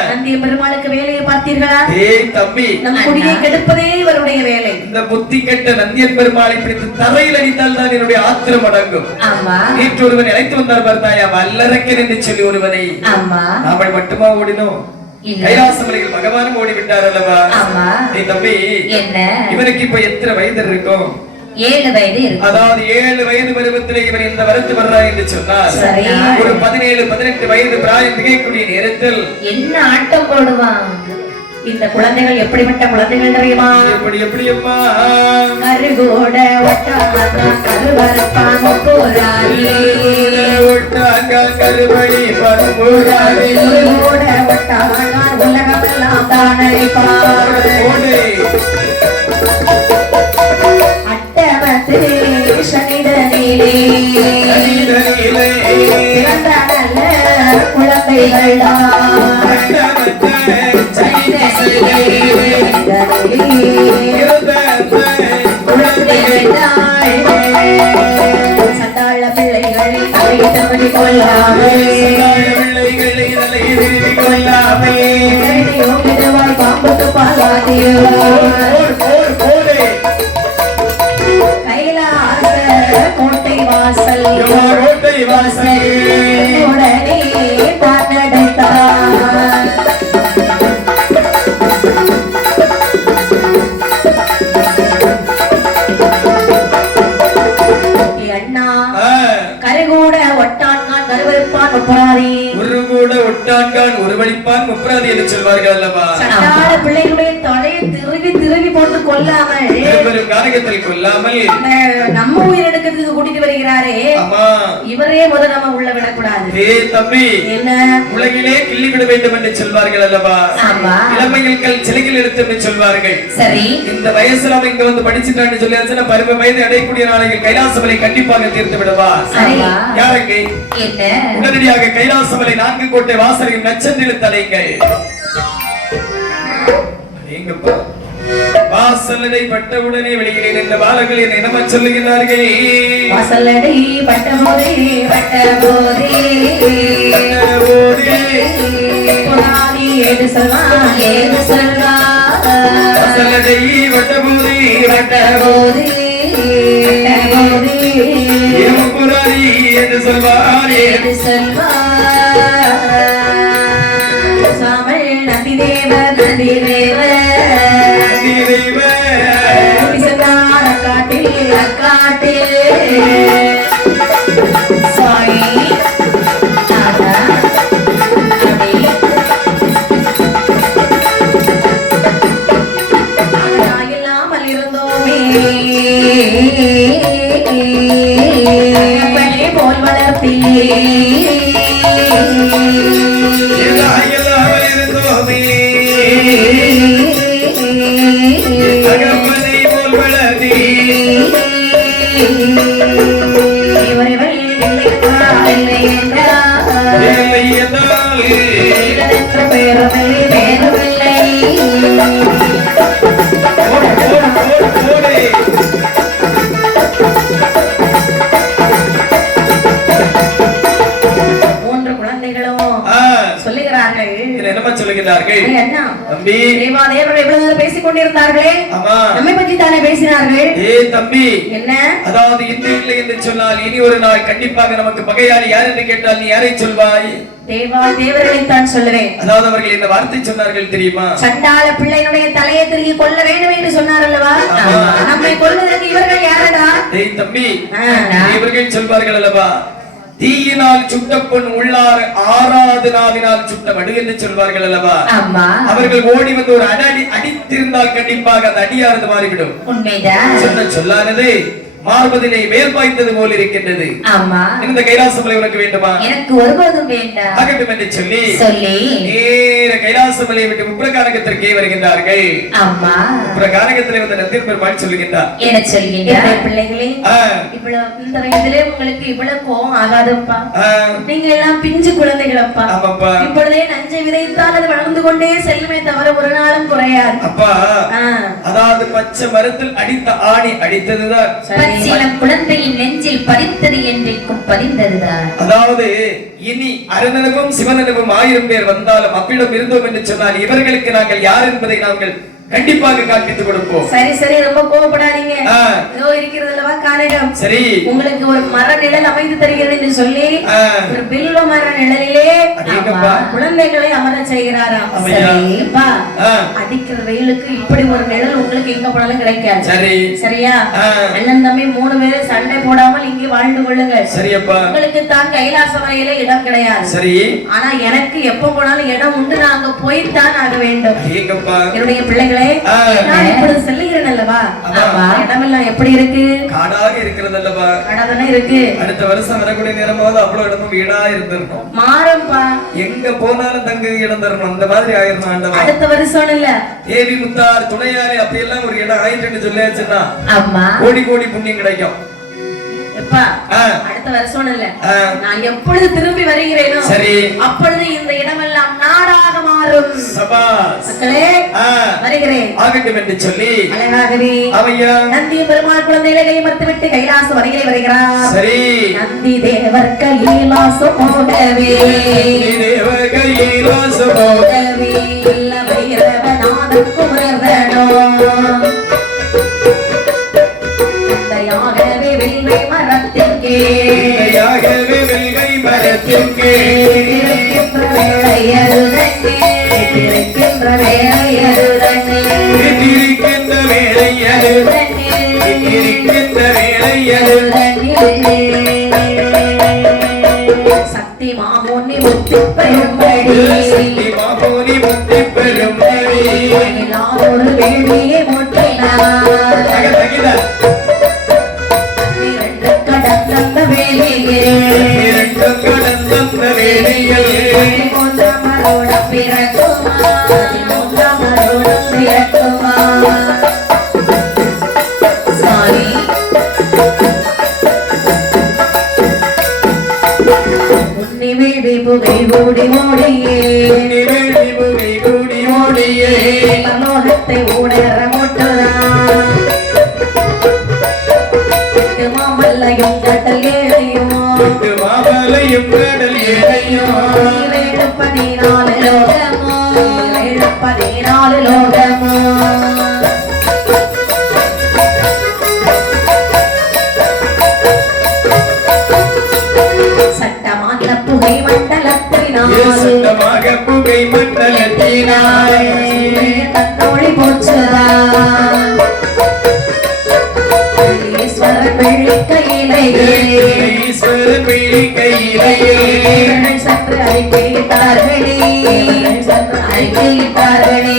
நந்திய பெருமாளுக்கு வேலையை பார்த்தீர்களா? ஏய் தம்பி, நம் குடியை கெடுப்பதே இவருடைய வேலை. இந்த புத்தி கெட்ட நந்திய பெருமாளை பிடித்து தரையில் அடித்தால் தான் என்னுடைய ஆத்திரம் அடங்கும். நேற்று ஒருவன் அழைத்து வந்தார் பார்த்தாயா, வல்லரக்கன் என்று சொல்லி ஒருவனை. நாமல் மட்டுமா ஓடினோம்? கைலாசமலையில் பகவானும் ஓடிவிட்டார் அல்லவா? தம்பி, இவனுக்கு இப்ப எத்தனை வயது இருக்கும்? 7 வயது இருக்கு. அதாவது 7 வயது பருவத்திலே இவன் இந்த வரத்து வர்றான் என்று சொன்னார். ஒரு 17-18 வயது பிராயம் திகைக்கூடிய நேரத்தில் என்ன ஆட்டம் போடுவான். இந்த குழந்தைகள் எப்படிப்பட்ட குழந்தைகள் தெரியுமா? எப்படி அம்மா? கருகோட ஒட்டான் கருவரப்பான் முப்போராளி, ஒட்டாங்க கருவழி பருப்போராளி, ஓட ஒட்டான் உலகமெல்லாம் தானடிப்பான். சனிதனிலே பிறந்த நல்ல குழந்தைகள் சண்டாள பிள்ளைகளை தகுதி கொள்ளாமே பாம்புக்கு பாலாதியோ கோட்டை வாசல் உடனே தான் நடந்தார். அண்ணா, கருகூட ஒட்டான்கான் கருவழிப்பான் முப்பராதி, கருகூட ஒட்டான்கான் ஒருவழிப்பான் முப்பராதி என்று சொல்வார்கள் அல்லவா? சண்டாள பிள்ளைகளுடைய தலையை திருவி திருவி போட்டு கொல்லாமல் பெரும் காரியத்தில் கொல்லாமல் நம்ம உயிர் எடுக்கிறதுக்கு கூட்டிட்டு வருகிறாரே இவரே முதல் நம்ம உள்ள விடக்கூடாது. தம்பி என்ன உலகிலே கிள்ளி விட வேண்டும் என்று சொல்வார்கள் அல்லவா? இளமையில் சிலைகள் எடுத்து என்று சொல்வார்கள். சரி, இந்த வயசுல அவன் இங்க வந்து படிச்சுட்டான்னு சொல்லியாச்சுன்னா 10 வயது அடையக்கூடிய நாளைக்கு கைலாசமலை கண்டிப்பாக தீர்த்து விடுவா. யாருக்கு உடனடியாக கைலாசமலை 4 கோட்டை வாசலையும் நட்சத்திர தலைங்கள் எங்கப்பா வாசலடை பட்டவுடனே வெளியிலே நின்ற பாலர்கள் என்னை நம்ம சொல்லுகிறார்கள். வாசலடை பட்டபோதே புராணி ஏது சொல்வா வாசலடை பட்டபோதே புராணி ஏது சொல்வார் சாமல் நந்திதேவ போல் வளர்த்தி பேசிக் கொண்டிருந்தார்களே நம்மை பற்றி தானே பேசினார்கள். தம்பி என்ன அதாவது இன்று இல்லை என்று சொன்னால் இனி ஒரு நாள் கண்டிப்பாக நமக்கு பகையாளி யார் என்று கேட்டால் நீ யாரை சொல்வாய்? தேவர்களைத்தான் சொல்லுவேன். அதாவது அவர்கள் இந்த வார்த்தை சொன்னார்கள் தெரியுமா? சண்டாள பிள்ளையினுடைய தலையை திருகி கொல்ல வேண்டும் என்று சொன்னார் அல்லவா? நம்மை கொல்வதற்கு இவர்கள் யாரடா? தம்பி இவர்கள் சொல்வார்கள் அல்லவா? தீயினால் சுட்ட பொன் உள்ளார் 6வது நாவினால் சுட்ட வடு என்று சொல்வார்கள் அல்லவா? அவர்கள் ஓடி வந்து ஒரு அடி அடித்திருந்தால் கண்டிப்பாக அந்த அடியானது மாறிவிடும். உண்மைதான். சொல்லானது மார்பதிலே வேல் பாய்ந்தது போல் இருக்கின்றது. இந்த கைலாசமலை உனக்கு வேண்டுமா? எனக்கு ஒருபோதும் வேண்டாம். ஆகட்டும் என்று சொல்லி நேர கைலாசமலையை விட்டு உப்ரகாரகத்திற்கே வருகின்றார்கள். உப்ரகாரகத்திலே வந்து நந்தி பெருமாள் சொல்லுகின்றார். என்ன சொல்லுகின்றார்? பிள்ளைகளே இவ்வளவு இந்த வயதிலே உங்களுக்கு இவ்வளவு கோபம் ஆகாதப்பா. நீங்க எல்லாம் பிஞ்சு குழந்தைகளப்பா. இப்பொழுதே நஞ்சை விதைத்தால் அது வளர்ந்து கொண்டே செல்லுமே தவிர ஒரு நாளும் குறையாது. அப்பா அதாவது பச்சை மரத்தில் அடித்த ஆணி அடித்ததுதான் குழந்தையின் நெஞ்சில் பதித்தது என்றைக்கும் பதிந்ததுதான். அதாவது இனி அருணனும் சிவனனும் 1000 பேர் வந்தாலும் அவ்விடம் இருந்தோம் என்று சொன்னால் இவர்களுக்கு நாங்கள் யார் என்பதை நாங்கள் கண்டிப்பாக காண்பித்து கொடுப்போம். சரி சரி, ரொம்ப கோபப்படாதீங்க. இதோ இருக்கிறது அல்லவா கானகம். சரி, உங்களுக்கு ஒரு மர நிழல் அமைத்து தருகிறது என்று சொல்லி ஒரு பில்வ மர நிழலிலே குழந்தைகளை அமர செய்கிறாராம். சரிப்பா, அடிக்கிற வெயிலுக்கு இப்படி ஒரு நிழல் உங்களுக்கு எங்க போனாலும் கிடைக்காது. சரி சரியா? அண்ணன் தம்பி 3 பேரும் சண்டை போடாமல் இங்கே வாழ்ந்து கொள்ளுங்கள். சரியப்பா. உங்களுக்கு தான் கைலாச வரையில இடம் கிடையாது. சரி, ஆனா எனக்கு எப்ப போனாலும் இடம் உண்டு. நான் அங்க போய்த்தான் ஆக வேண்டும். என்னுடைய பிள்ளைகள் நான் இப்பொழுது செல்லுகிறேன் அல்லவா? இடமெல்லாம் எப்படி இருக்கு? காடாக இருக்கிறது அல்லவா? காடாதானே இருக்கு. அடுத்த வருஷம் வரக்கூடிய நேரமாவது அவ்வளவு இடமும் வீடா இருந்திருக்கும். மாறும்பா, எங்க போனாலும் தங்க இடம் தரணும். அந்த மாதிரி ஆயிரும் ஆண்டவா. அடுத்த வருஷம் இல்ல ஏவி முத்தார் துணையாரி அப்படி எல்லாம் ஒரு இடம் ஆயிட்டுன்னு சொல்லியாச்சுன்னா கோடி கோடி புண்ணியம் கிடைக்கும். அடுத்த வருஷம் இல்ல, நான் எப்பொழுது திரும்பி வருகிறேனோ அப்பொழுது இந்த இடமெல்லாம் நாடாக மாறும். மக்களே வருகிறேன் ஆகட்டும் என்று சொல்லி அழகாகவே நந்தி பெருமாள் குழந்தைகளை கைமர்த்து விட்டு கைலாச வருகிறார். சரி, நந்தி தேவர் கைலாசம் போகவே பைரவநாதன் குமரனோ தயாகவே வெள்ளை மரத்திற்கே சக்தி மாமோனி முத்தி பெரும்படி ஒரு வேடியை முட்டினார். புகை ஓடி ஓடியே வெள்ளி புகை கூடி ஓடியே மனோகத்தை ஊடற முட்டுதான் மாமல்லையும் கடல் ஏழையும் மாமலையும் கடல் ஏழையும் 14 லோகமோ 14 லோகமோ சட்டமான புகை மண்டலத்தினால் புகை மண்டலத்தினால் தன்னோழி போச்சுதான் ஈஸ்வரன் வெள்ளி கையிலேயே சற்று அறிக்கையிட்டார்களே சற்று அறிக்கையிட்டார்களே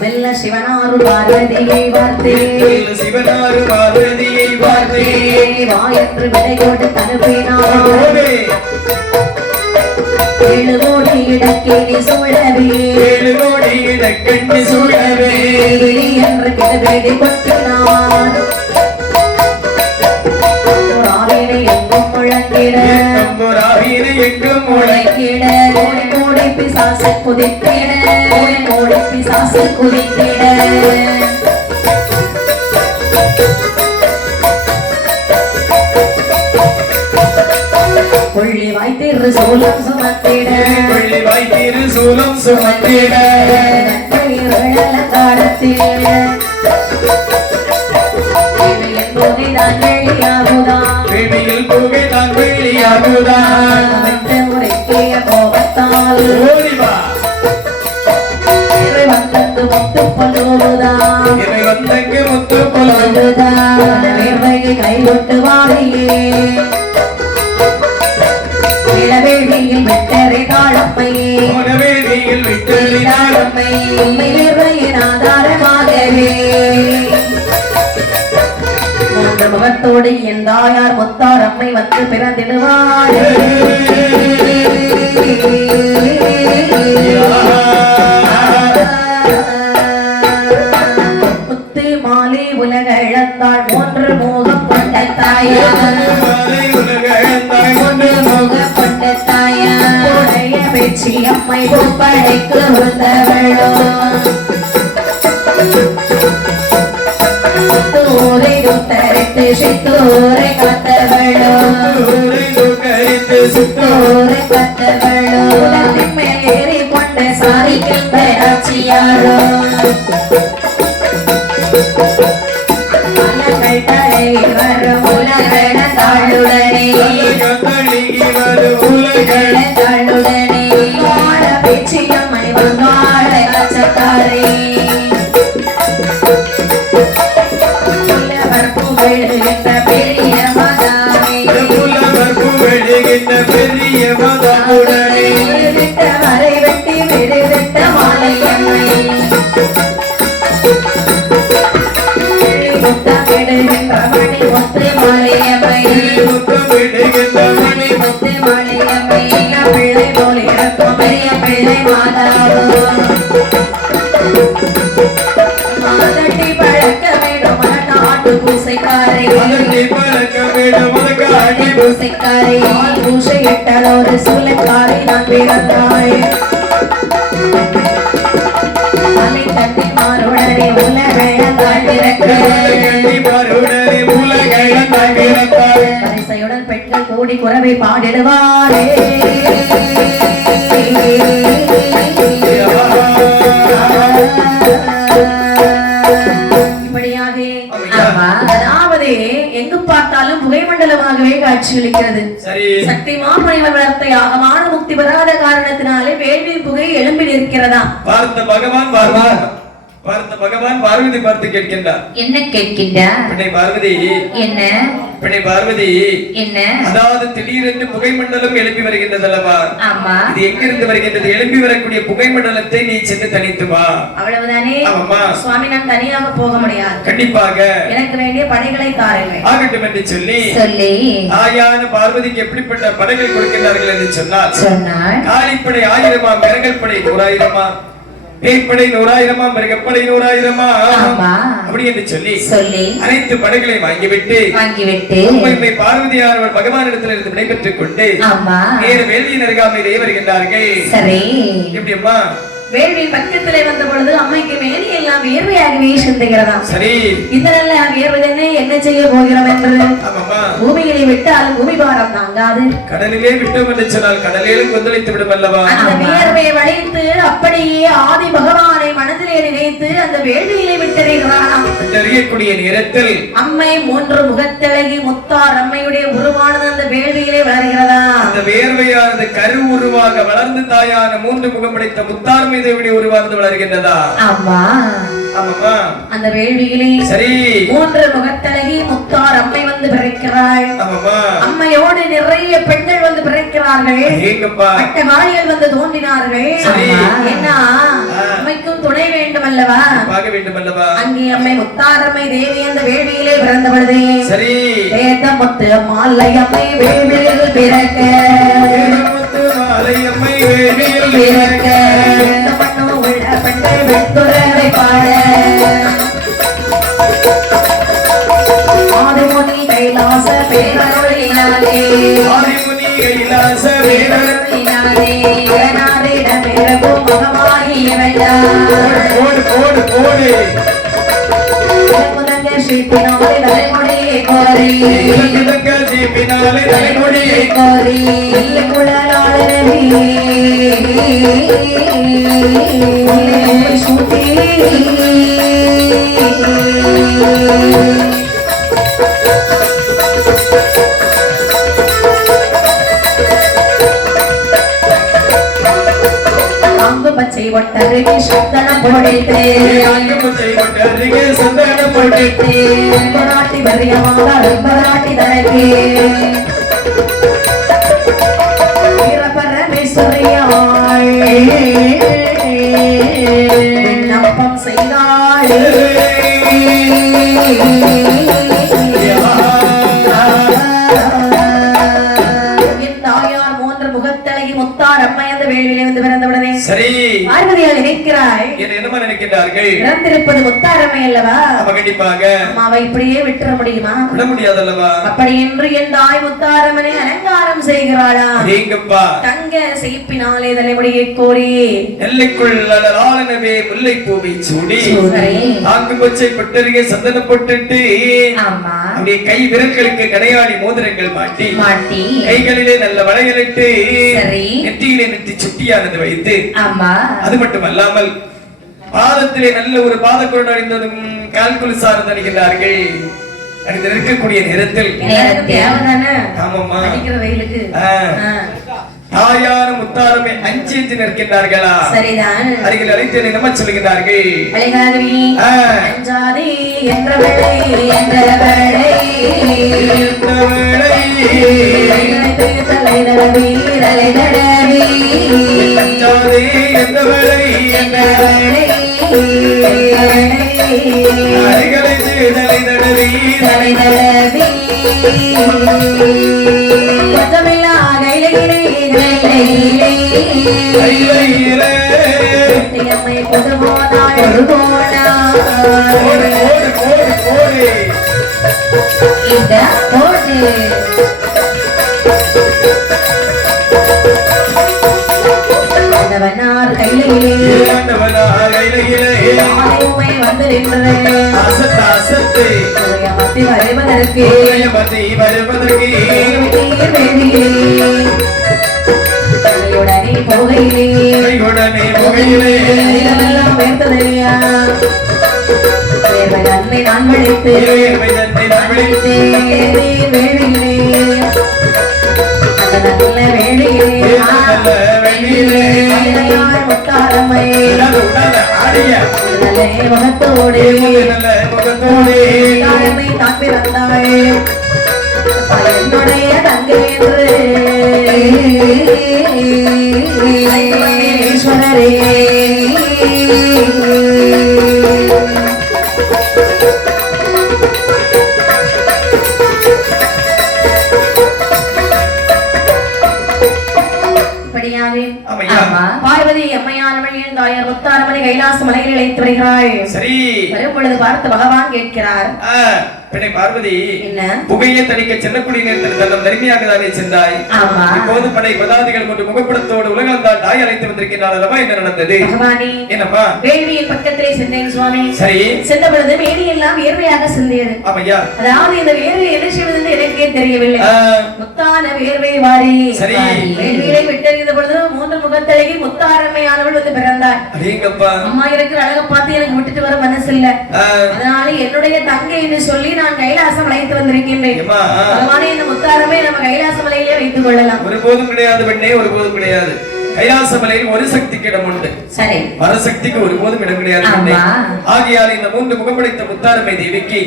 மெல்ல சிவனாரு பார்வதியை வார்த்தே சிவனாரு பார்வதியை வார்த்தே வாயன்று விடையோடு தனுப்பினார் 7 கோடி இடக்கேணி சூழவே 7 கோடி இடக்கண்ணி சூழவே என்று கிடவேடி கொட்டினார் ராவினை எங்கும் முழங்கிட எங்கும் முழங்கிட கோடி கோடி பிசாசு குதித்திட கோடி கோடி பிசாசு குதித்திட கொள்ளி வாய்த்திரு சூலம் சுமத்திட கொள்ளி வாய்த்திரு சூலம் சுமத்திட காலத்தில் புகைதான் வெளியாகுதான் முறைக்கிய கோபத்தால் வந்தங்கு முத்து பொழுதுதான் வேர்வையை கைவிட்டு வாழையே இளவேணியில் விட்டரை தாழம்மையே விட்டரை தாழம்மை வேர்வையின் ஆதாரமாகவே மூன்று முகத்தோடு என் தாயார் முத்தார் அம்மை வந்து பிறந்திடுவார் முத்து மாலை உலக இழந்தாள் 3 மோகம் கொண்ட தாயார் பேச்சி அம்மை பூப்படைக்கு வந்தவளோ தூரை தரித்து சித்தூரை காத்தவளோ சித்தூரை காத்தவளோ மேல் ஏறி கொண்ட சாரி கண்ட ஆட்சியாரோ மலர்கள் தலை வரும் உலகட தாளுடனே தாளுடனே வாழ பேச்சியம்மை வங்காள கச்சக்காரே புலவர் புகழுகின்ற பெரிய மதாமே பெரிய மதமுடனே விட்ட வரை வெட்டி விடுவிட்ட மாலையம்மை முத்தமிடுகின்ற மணி முத்து மாலையம்மை மணி முத்து மாலையம்மை பிள்ளை போல் இறக்கும் பெரிய பிள்ளை மாதாவோ மாதட்டி பழக்க வேண்டும் நாட்டு பூசைக்காரை பூசைக்காரை பூசை இட்டதொரு சூளைக்காரை நான் பிறந்தாய் அலை கட்டி மாறுடனே உலகழந்தாள் வரிசையுடன் பெண்கள் கூடி குறவை பாடிடுவாரே இப்படியாக அதாவது எங்கு பார்த்தாலும் புகைமண்டலமாகவே காட்சியளிக்கிறது சக்தி மாமணிவர் வளர்த்த யாகமான முக்தி பெறாத காரணத்தினாலே வேள்வி புகை எழும்பி நிற்கிறதா பார்த்த பகவான் பார்வதி பார்த்து கேட்கின்றார். என்ன கேட்கின்றார்? பெண்ணை பார்வதி என்ன? பெண்ணை பார்வதி என்ன? அதாவது திடீரென்று புகை மண்டலம் எழுப்பி வருகின்றது அல்லவா? ஆமா. இது எங்கிருந்து வருகின்றது? எழுப்பி வரக்கூடிய புகை மண்டலத்தை நீ சென்று தனித்து வா. அவ்வளவுதானே? ஆமாம்மா. சுவாமி நான் தனியாக போக முடியாது. கண்டிப்பாக எனக்கு வேண்டிய படைகளை தாருங்கள். ஆகட்டும் என்று சொல்லி ஆயான பார்வதிக்கு எப்படிப்பட்ட படைகள் கொடுக்கின்றார்கள் என்று சொன்னால் காளிப்படை 1000, மிருகல் படை 1000, பேய்ப்படை 100,000 மிருகப்படை 100,000 அப்படி என்று சொல்லி அனைத்து படைகளை வாங்கிவிட்டு உண்மை பார்வதியானவர் பகவானிடத்தில் இருந்து விடைபெற்றுக் கொண்டு நேர வேள்வியின் அருகாமையிலே வருகின்றார்கள். எப்படி அம்மா வேள்வியின் பக்கத்திலே வந்த பொழுது அம்மைக்கு மேலே எல்லாம் வேர்வையாகவே சிந்துகிறதாம். சரி, இந்த நல்ல வேர்வைதனை என்ன செய்ய போகிறோம் என்று பூமியிலே விட்டால் பூமி பாரம் தாங்காது, கடலிலே விட்டோம் என்று சொன்னால் கடலிலும் கொந்தளித்து விடும் அல்லவா. அந்த வேர்வையை வளைத்து அப்படியே ஆதி பகவானை மனதிலே நினைத்து அந்த வேள்வியிலே விட்டறிகிறானாம். விட்டறியக்கூடிய நேரத்தில் அம்மை 3 முகத்தழகி முத்தார் அம்மையுடைய உருவானது அந்த வேள்வியிலே வளர்கிறதா. அந்த வேர்வையானது கரு உருவாக வளர்ந்து தாயான 3 முகம் படைத்த முத்தார் தேவியுடைய உருவானது வளர்கின்றதா. அந்த வேள்வியிலே சரி 3 முகத்தழகி முத்தார் அம்மை வந்து பிறக்கிறாள். அம்மையோடு நிறைய பெண்கள் வந்து பிறக்கிறார்கள். அட்டகாரிகள் வந்து தோன்றினார்கள். ஏன்னா அம்மைக்கும் துணை வேண்டும் அல்லவா, அங்கே அம்மை முத்தாரம்மை தேவி அந்த வேள்வியிலே பிறந்த பொழுது சரி முத்து மாலை அம்மை வேள்வியில் பிறக்க வெட்டுறவை பாட ஆதிமுனி கைலாச பேரருளினாலே நாரிடமிரகும் மகமாகி முதங்க சீப்பினாலே தலைமுடியை கோரி குழலாளனே சுட்டி பச்சை ஒட்டருகே சந்தனம் போடிட்டு பராட்டி வரியமாக பராட்டி தனக்கே பரமேஸ்வரியாள் விண்ணப்பம் செய்தாள். முத்தார் அம்மை அந்த வேள்வியிலே வந்து பிறந்தவுடனே சரி பார்வதியால் நினைக்கிறாள், என்னமா நினைக்கிறார்கள், பிறந்திருப்பது முத்தாரம்மை அல்லவா, கண்டிப்பாக அம்மாவை இப்படியே விட்டுற முடியுமா, விட முடியாது அல்லவா. அப்படி என்று என் தாய் முத்தாரம்மனை அலங்காரம் செய்கிறாளா. தங்க செய்ப்பினாலே தலைமுடியை கோரி எல்லைக்குள் ஆளனவே முல்லை பூவை சூடி ஆங்கு பச்சை பொட்டருகே சந்தனம் போட்டுட்டு அப்படியே கை விரல்களுக்கு கடையாளி மோதிரங்கள் மாட்டி கைகளிலே நல்ல வளையலிட்டு நெற்றியிலே நெற்றி சுட்டியானது வைத்து அது மட்டும் அல்லாமல் பாதத்திலே நல்ல ஒரு பாதக்குடன் அணிந்ததும் கால்குலி சார்ந்து அணிகின்றார்கள். அணிந்து நிற்கக்கூடிய நேரத்தில் தாயான முத்தாரமே அஞ்சேத்து நிற்கின்றார்களா. சரிதான், அருகில் அழைத்து நம்ம சொல்லுகிறார்கள், அஞ்சாதே என்ற வேளை வந்து வருவதற்கு போகையிலே நான் வழித்து வேளையிலே அந்த நல்ல வேளையிலே முத்தாரம்மை நல்ல முகத்தோடு தாழ்மை தான் பிறந்தாள் என்னுடைய தங்கை என்று ஈஸ்வரரே. இப்படியாக பார்வதி அம்மையானவள் என் தாயார் முத்தாரமணி கைலாச மலையில் இழைத்து வருகிறாள். சரி, வரும் பொழுது பார்த்து பகவான் கேட்கிறார், பெண்ணை பார்வதி, என்ன புகையை தணிக்க செல்லக்கூடிய நேரத்தில் தன்னம் தனிமையாக தானே சென்றாய். இப்போது படை பதாதிகள் கொண்டு முகப்படத்தோடு உலகந்தால் தாய் அழைத்து வந்திருக்கிறாள் அல்லவா, என்ன நடந்தது? பகவானே, என்னம்மா? வேள்வியின் பக்கத்திலே சென்றேன் சுவாமி. சரி, சென்ற பொழுது வேலி எல்லாம் வேர்வையாக சிந்தியது. ஆமையா, அதாவது இந்த வேர்வை என்ன செய்வது எனக்கே தெரியவில்லை. முத்தான வேர்வை வாரி சரி, வேள்வியை விட்டறிந்த பொழுது 3 முகத்தழகி முத்தாரம்மையானவள் வந்து பிறந்தார். அடேங்கப்பா, அம்மா இருக்கிற அழக பார்த்து எனக்கு விட்டுட்டு வர மனசு இல்ல. அதனால என்னுடைய தங்கை என்று சொல்லி நான் கைலாசம் அழைத்து வந்திருக்கின்றேன். பகவானே, இந்த முத்தாரமே நம்ம கைலாச மலையிலே வைத்துக் கொள்ளலாம். ஒருபோதும் கிடையாது பெண்ணே, ஒருபோதும் கிடையாது. கைலாச மலையில் ஒரு சக்திக்கு இடம் உண்டு, சரி, மரசக்திக்கு ஒருபோதும் இடம் கிடையாது. ஆகையால் இந்த 3 முகப்படைத்த முத்தாரம்மை தேவிக்கு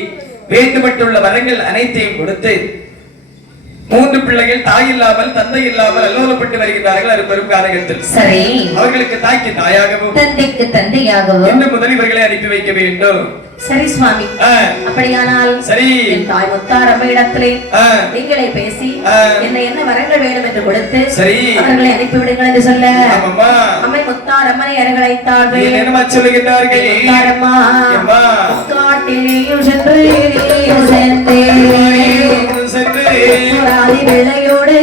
வேண்டுபட்டுள்ள வரங்கள் அனைத்தையும் கொடுத்து 3 பிள்ளைகள் தாய் இல்லாமல் தந்தை இல்லாமல் அல்லோலப்பட்டு வருகிறார்கள். அது பெரும் காரணத்தில் சரி, அவர்களுக்கு தாய்க்கு தாயாகவும் தந்தைக்கு தந்தையாகவும் என்று முதல் இவர்களை அனுப்பி வைக்க வேண்டும். சரி சுவாமி, அப்படியானால் சரி, என் தாய் முத்தாரம்மை இடத்திலே நீங்களே பேசி என்ன வரங்கள் வேண்டும் என்று கொடுத்து சரி அவர்களை அனுப்பி விடுங்கள் என்று சொல்ல அம்மை முத்தாரம்மனை அழைத்தார்கள். என்னமா சொல்லுகின்றார்கள்? முத்தாரம்மா, காட்டிலேயும் சென்று விளையோடு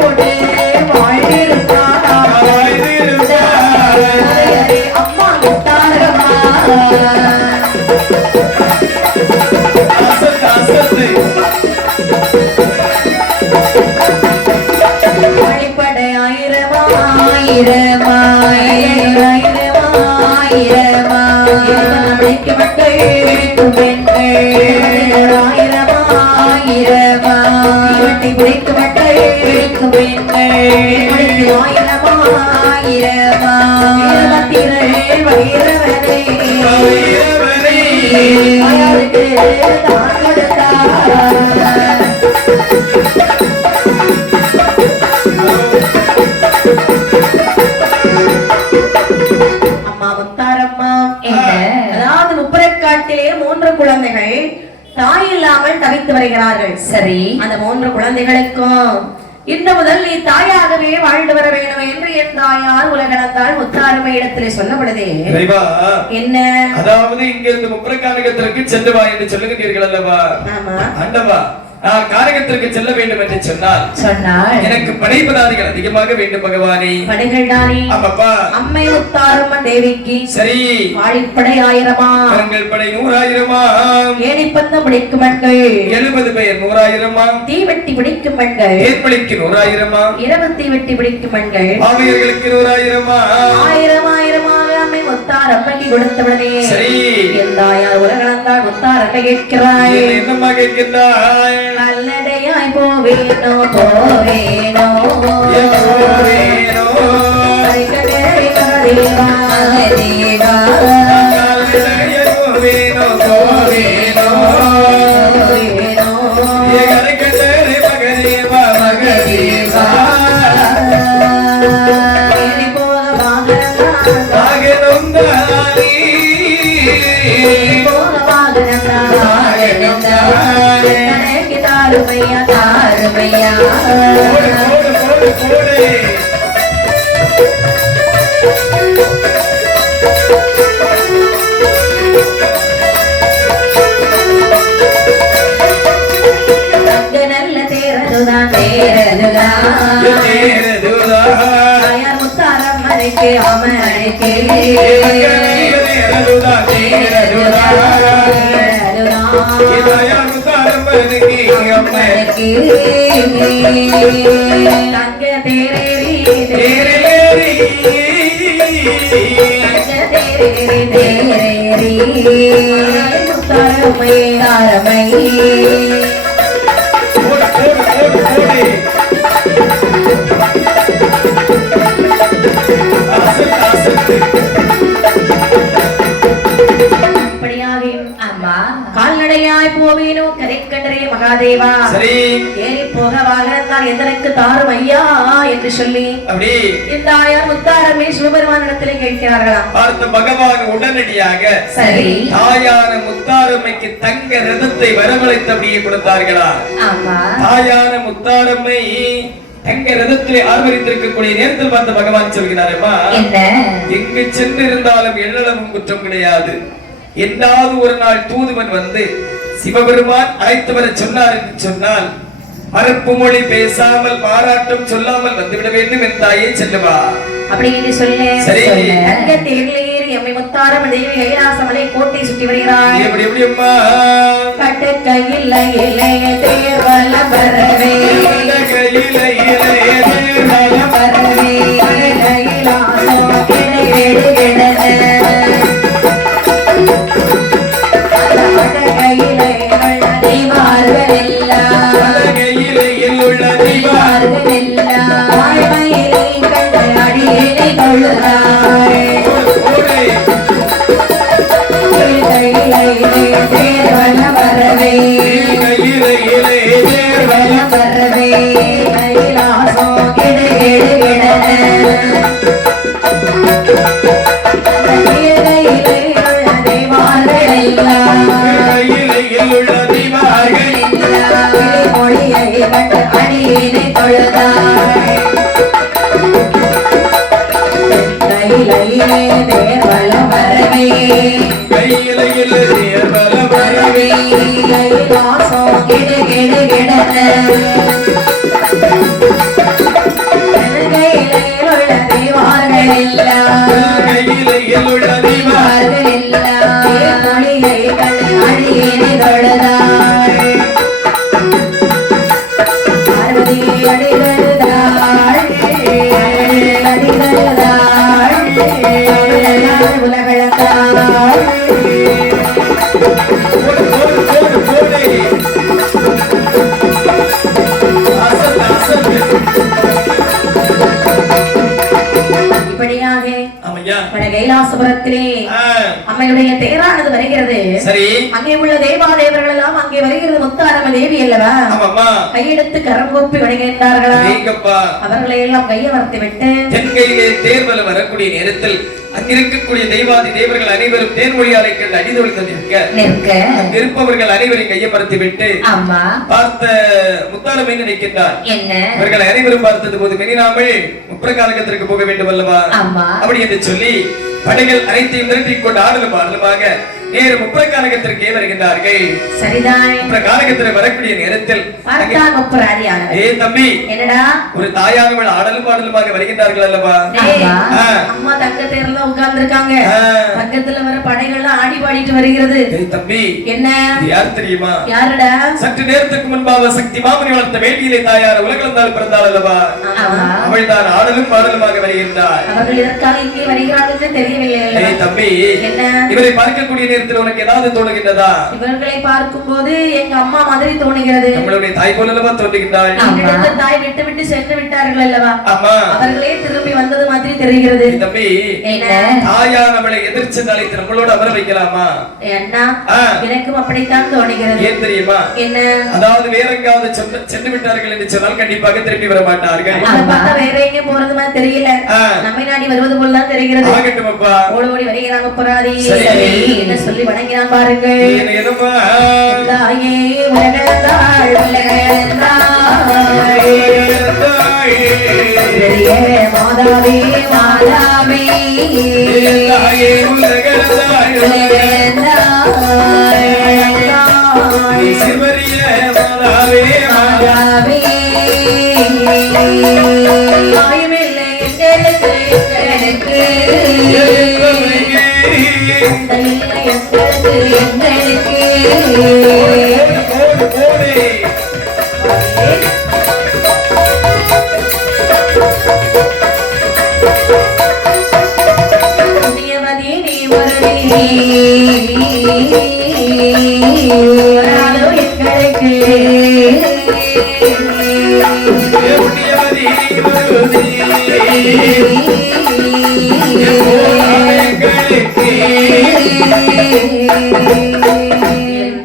போட்டு அம்மா முத்தாரம்மா வழிபடை காட்டிலே 3 குழந்தைகள் தாய் இல்லாமல் தவித்து வருகிறார்கள். சரி, அந்த 3 குழந்தைகளுக்கும் இன்று முதல் நீ தாயாகவே வாழ்ந்து வர வேண்டும் என்று என் தாயார் உலகளந்தால் முத்தாரம்மை இடத்திலே சொன்னபொழுதே, என்ன அதாவது இங்கிருந்து முப்பிரகாரகத்திற்கு சென்று வா என்று சொல்லுகிறீர்கள் அல்லவா? ஆண்டவா, நான் காரகத்திற்கு செல்ல வேண்டும் என்று சொன்னால் எனக்கு படைபதாதிகள் அதிகமாக வேண்டும் பகவானே. படைகள் தானே? அப்பா, அம்மை முத்தாரம்மன் தேவிக்கு சரி வாழிப்படை 1000-ஆ, கரங்கள் படை 100,000-ஆ, ஏணிப்பந்தம் பிடிக்கும் பெண்கள் 70 பேர் 100,000-ஆ, தீவெட்டி பிடிக்கும் பெண்கள் தேர்ப்பளிக்கு 100,000-ஆ, இரவு தீவெட்டி பிடிக்கும் பெண்கள் ஆவியர்களுக்கு 100,000-ஆ, 1000-ஆயிரமாக அம்மை முத்தாரம்மைக்கு கொடுத்தவளே. சரி, என் தாயார் உலகளந்தால் முத்தாரம்மை கேட்கிறாய். என்னம்மா கேட்கின்றாய்? நல்லடையாய் போவேனோ போவேனோ தேவா தேவா தாருமையா தாருமையா தங்க நல்ல தேரதுதான் தாயார் முத்தாரம்மனுக்கு அமனுக்கு தங்க தேரேரி முத்தாரம்மை தாரமை கால்நடையாய் போவேனோ கரைக்கண்டரே மகாதேவா சரி ஏறி போக வாகனத்தால் எதற்கு தாரும் ஐயா என்று சொல்லி அப்படி இந்த ஆயார் முத்தாரமே சிவபெருமான் இடத்திலே கேட்கிறார்களாம். பார்த்த பகவான் உடனடியாக சரி தாயான முத்தாரம்மைக்கு தங்க ரதத்தை வரவழைத்தபடியே கொடுத்தார்களா. ஆமா தாயான முத்தாரம்மை தங்க ரதத்திலே ஆர்வரித்திருக்கக்கூடிய நேரத்தில் பார்த்த பகவான் சொல்கிறாரேமா, என்ன எங்கு சென்று இருந்தாலும் எள்ளளவும் குற்றம் கிடையாது. என்றாவது ஒரு நாள் தூதுவன் வந்து சிவபெருமான் அழைத்து வர சொன்னார் என்று சொன்னால் மறுப்பு மொழி பேசாமல் பாராட்டம் சொல்லாமல் வந்துவிட வேண்டும் என் தாயே செல்லுவா அப்படின்னு சொல்லு. சரி. தங்க தேர்லேறி எம்மை முத்தாரம் தேவி கைலாசமலை கோட்டை சுற்றி வருகிறாய். எப்படி எப்படி அம்மா கட்டு கையில் இளைய தேர்வல பரவே கையில இளைய பரவே கைலாசம் கிடையேடு கிடன கையிலே தெய்வார்கள் எல்லாம் கையிலையில் உள்ள தெய்வார்கள் எல்லாம் வாய்மையிலே கண்ட அடியினை கொள்ளுகிறாய். தேர்வன பரவே பரவே கைலாசம் கிடையேடு கிடன மொழியை கண்டு அடியினை தொழுதாய். கையிலே தேர்வல பரவே பரவே கைலாசம் கிடையேடு கிடன கையிலே உள்ள தெய்வார்கள் எல்லாம் தெய்வார்கள் எல்லாம் மொழியை கண்டு அடியினை தொழுதாய். பார்வதி அடிதழுதாள் அடிதழுதாள் உலகளந்தாள். இப்படியாக கைலாசபுரத்திலே அம்மையுடைய தேரானது வருகிறது. சரி அங்கே உள்ள தேவாதேவர்கள் எல்லாம் அங்கே வருகிறது முத்தாரம்ம தேவி அல்லவா. கையெடுத்து கரம் கூப்பி வணங்குகின்றார்களா. அவர்களை எல்லாம் கையமர்த்தி விட்டு தென்கையிலே தேர்வல வரக்கூடிய நேரத்தில் அங்கிருக்கக்கூடிய தெய்வாதி தேவர்கள் அனைவரும் தேர்மொழியாலை கண்டு அடிதொழித்து இருப்பவர்கள் அனைவரையும் கையமர்த்தி விட்டு பார்த்த முத்தாரம்மை நினைக்கின்றார். இவர்கள் அனைவரும் பார்த்தது போது மெனினாமல் முப்பிரகாரகத்திற்கு போக வேண்டும் அல்லவா. அப்படி என்று சொல்லி படைகள் அனைத்தையும் நிறுத்திக் கொண்டு ஆடலும் ஆடலுமாக நேரு முப்பிரகாரகத்திற்கே வருகின்றார்கள். சரிதான். முப்பிரகாரகத்திற்கு வரக்கூடிய நேரத்தில் தம்பி என்னடா ஒரு தாயானவள் ஆடலும் ஆடலுமாக வருகின்றார்கள் அல்லவா. அம்மா தங்க தேர்ல உட்கார்ந்து இருக்காங்க. பக்கத்துல வர படைகள்லாம் ஆடி பாடிட்டு வருகிறது. தம்பி என்ன யார் தெரியுமா? யாருடா? சற்று நேரத்துக்கு முன்பாக சக்தி மாமணி வளர்த்த வேண்டியிலே தாயார் உலகளந்தால் பிறந்தாள் அல்லவா. அவள் தான் ஆடலும் பாடலுமாக வருகின்றார். அவர்கள் எதற்காக இங்கே வருகிறார்கள் தெரியவில்லை. தம்பி என்ன இவரை பார்க்கக்கூடிய நேரத்தில் உனக்கு ஏதாவது தோணுகின்றதா? இவர்களை பார்க்கும் போது எங்க அம்மா மாதிரி தோணுகிறது. நம்மளுடைய தாய் போல அல்லவா தோன்றுகின்றாள். தாய் விட்டு விட்டு சென்று விட்டார்கள் அல்லவா. ஆமா அவர்களே திரும்பி வந்தது மாதிரி தெரிகிறது. தம்பி தாயார் அவளை எதிர்த்து அழைத்து நம்மளோட அமர வைக்கலாமா? அண்ணா எனக்கும் அப்படித்தான் தோணுகிறது. ஏன் தெரியுமா? என்ன அதாவது வேற எங்காவது சென்று விட்டார்கள் என்று சொன்னால் கண்டிப்பாக திரும்பி வர மாட்டார்கள். வேற எங்க போறது மாதிரி தெரியல. நம்மை நாடி வருவது போல தான் தெரிகிறது. ஆகட்டும் அப்பா. ஓடி ஓடி வருகிறாங்க புறாதி. என்ன சொல்லி வணங்கினான் பாருங்கள். தாயே உலகளந்தாள் உலகளந்தாள் மாதாவே மாதாவே தாயே உலகளந்தாள் உலகளந்தாள் சிவரிய மாதாவே மாதாவே தாயுமில்லை எங்களுக்கு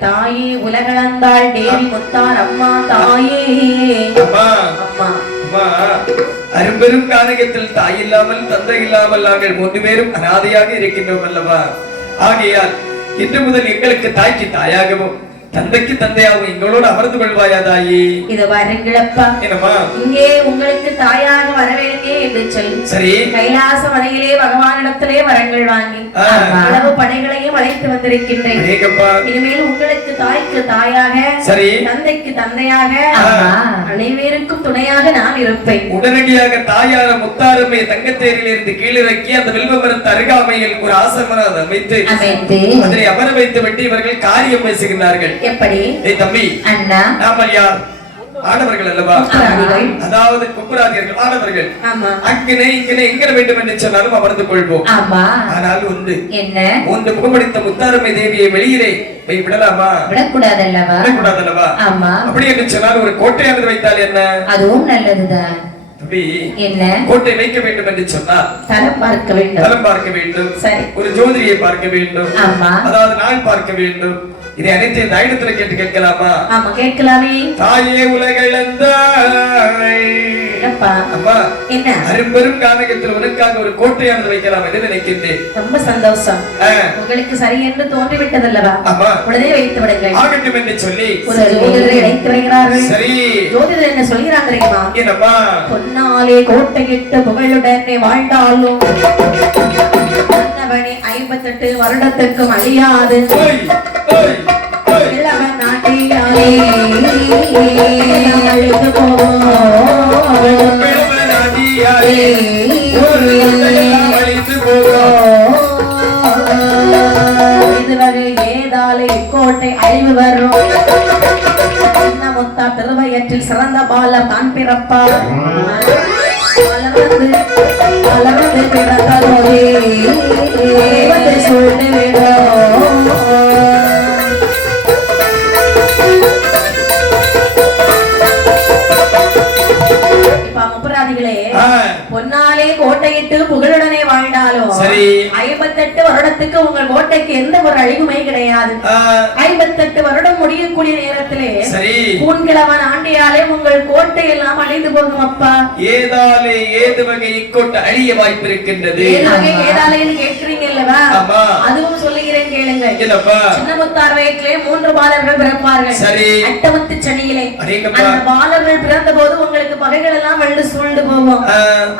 தாயே உலகளந்த வந்தாள் தேவி முத்தார் அம்மா தாயே. அம்மா அம்மா அரும்பெரும் காரகத்தில் தாய் இல்லாமல் தந்தை இல்லாமல் நாங்கள் 3 பேரும் அனாதையாக இருக்கின்றோம் அல்லவா? ஆகையால் இன்று முதல் எங்களுக்கு தாய்க்கு தாயாகவும் தந்தைக்கு தந்தையாகவும் எங்களோடு அமர்ந்து கொள்வாயா தாயே? இத வருங்களப்பா. என்னம்மா? இங்கே உங்களுக்கு தாயாக வரவேணுமே என்று சொல்லி சரி கைலாச மலையிலே பகவானிடத்திலே வரங்கள் வாங்கி அளவு படைகளையும் அழைத்து வந்திருக்கின்றேன். இனிமேல் உங்களுக்கு தாய்க்கு தாயாக சரி தந்தைக்கு தந்தையாக அனைவருக்கும் துணையாக நான் இருப்பேன். உடனடியாக தாயார முத்தாரம்மை தங்கத்தேரிலிருந்து கீழிறக்கி அந்த வில்வமரத்து அருகாமையில் ஒரு ஆசிரமம் அமைத்து அதனை அமர வைத்து விட்டு இவர்கள் காரியம் பேசுகிறார்கள். எப்படி? தம்பி அண்ணா நாமல் யார்? ஆடவர்கள் அல்லவா? அதாவது குப்புராதியர்கள் ஆடவர்கள். அங்கனே இங்கனே எங்க வேண்டும் என்று சொன்னாலும் அமர்ந்து கொள்வோம். ஆனால் ஒன்று என்ன? ஒன்று முகமடித்த முத்தாரம்மை தேவியை வெளியிலே விடலாமா? விடக்கூடாதல்லவா? விடக்கூடாதல்லவா? அப்படி என்று சொன்னால் ஒரு கோட்டையானது வைத்தால் என்ன? அதுவும் நல்லதுதான். என்ன கோட்டை வைக்க வேண்டும் என்று சொன்னால் தலம் பார்க்க வேண்டும். தலம் பார்க்க வேண்டும். ஒரு ஜோதிரியை பார்க்க வேண்டும். அதாவது நாள் பார்க்க வேண்டும். இதை அனைத்து இந்த இடத்துல கேட்டு கேட்கலாமா? ஆமா கேட்கலாமே. தாயே உலகளந்தாய் அம்மா என்ன அரும்பெரும் கானகத்தில் உனக்காக ஒரு கோட்டையானது வைக்கலாம் என்று நினைக்கின்றேன். ரொம்ப சந்தோஷம். உங்களுக்கு சரி என்று தோன்றிவிட்டதல்லவா? உடனே வைத்து விடுங்கள். ஆகட்டும் என்று சொல்லி ஒரு ஜோதிடரை இணைத்து வருகிறார்கள். சரி ஜோதிடர் என்ன சொல்கிறாங்க தெரியுமா? என்னம்மா? பொன்னாலே கோட்டையிட்டு புகழுடனே வாழ்ந்தாலும் மன்னவனே 58 வருடத்திற்கும் அழியாது இளவன் நாட்டியாலே அழிந்து இதுவரை ஏதாலே கோட்டை அழிவு வரும். முத்தா திருவயற்றில் சிறந்த பாலர் தான் பிறப்பார். வளர்ந்து பிறந்ததோரே சொல்லிவிடும். பொன்னாலே கோட்டையிட்டு புகழுடனே வாழ்ந்தாலும் 58 வருடத்துக்கு உங்கள் கோட்டைக்கு எந்த ஒரு அழிவுமே கிடையாது. 58 வருடம் முடியக்கூடிய நேரத்திலே கூண்கிழவன் ஆண்டியாலே உங்கள் கோட்டை எல்லாம் அழிந்து போகும். அப்பா ஏதாலே ஏது வகை இக்கோட்டை அழிய வாய்ப்பு இருக்கின்றது. ஏதாலேன்னு கேட்கிறீங்க அல்லவா? அதுவும் சொல்லுகிறேன் கேளுங்க. சின்னமுத்தார் வயத்திலே 3 பாலர்கள் பிறப்பார்கள். அட்டமத்து சனியிலே அந்த பாலர்கள் பிறந்த போது உங்களுக்கு பகைகள் எல்லாம் வெள்ளு சூழ்ந்து போகும்.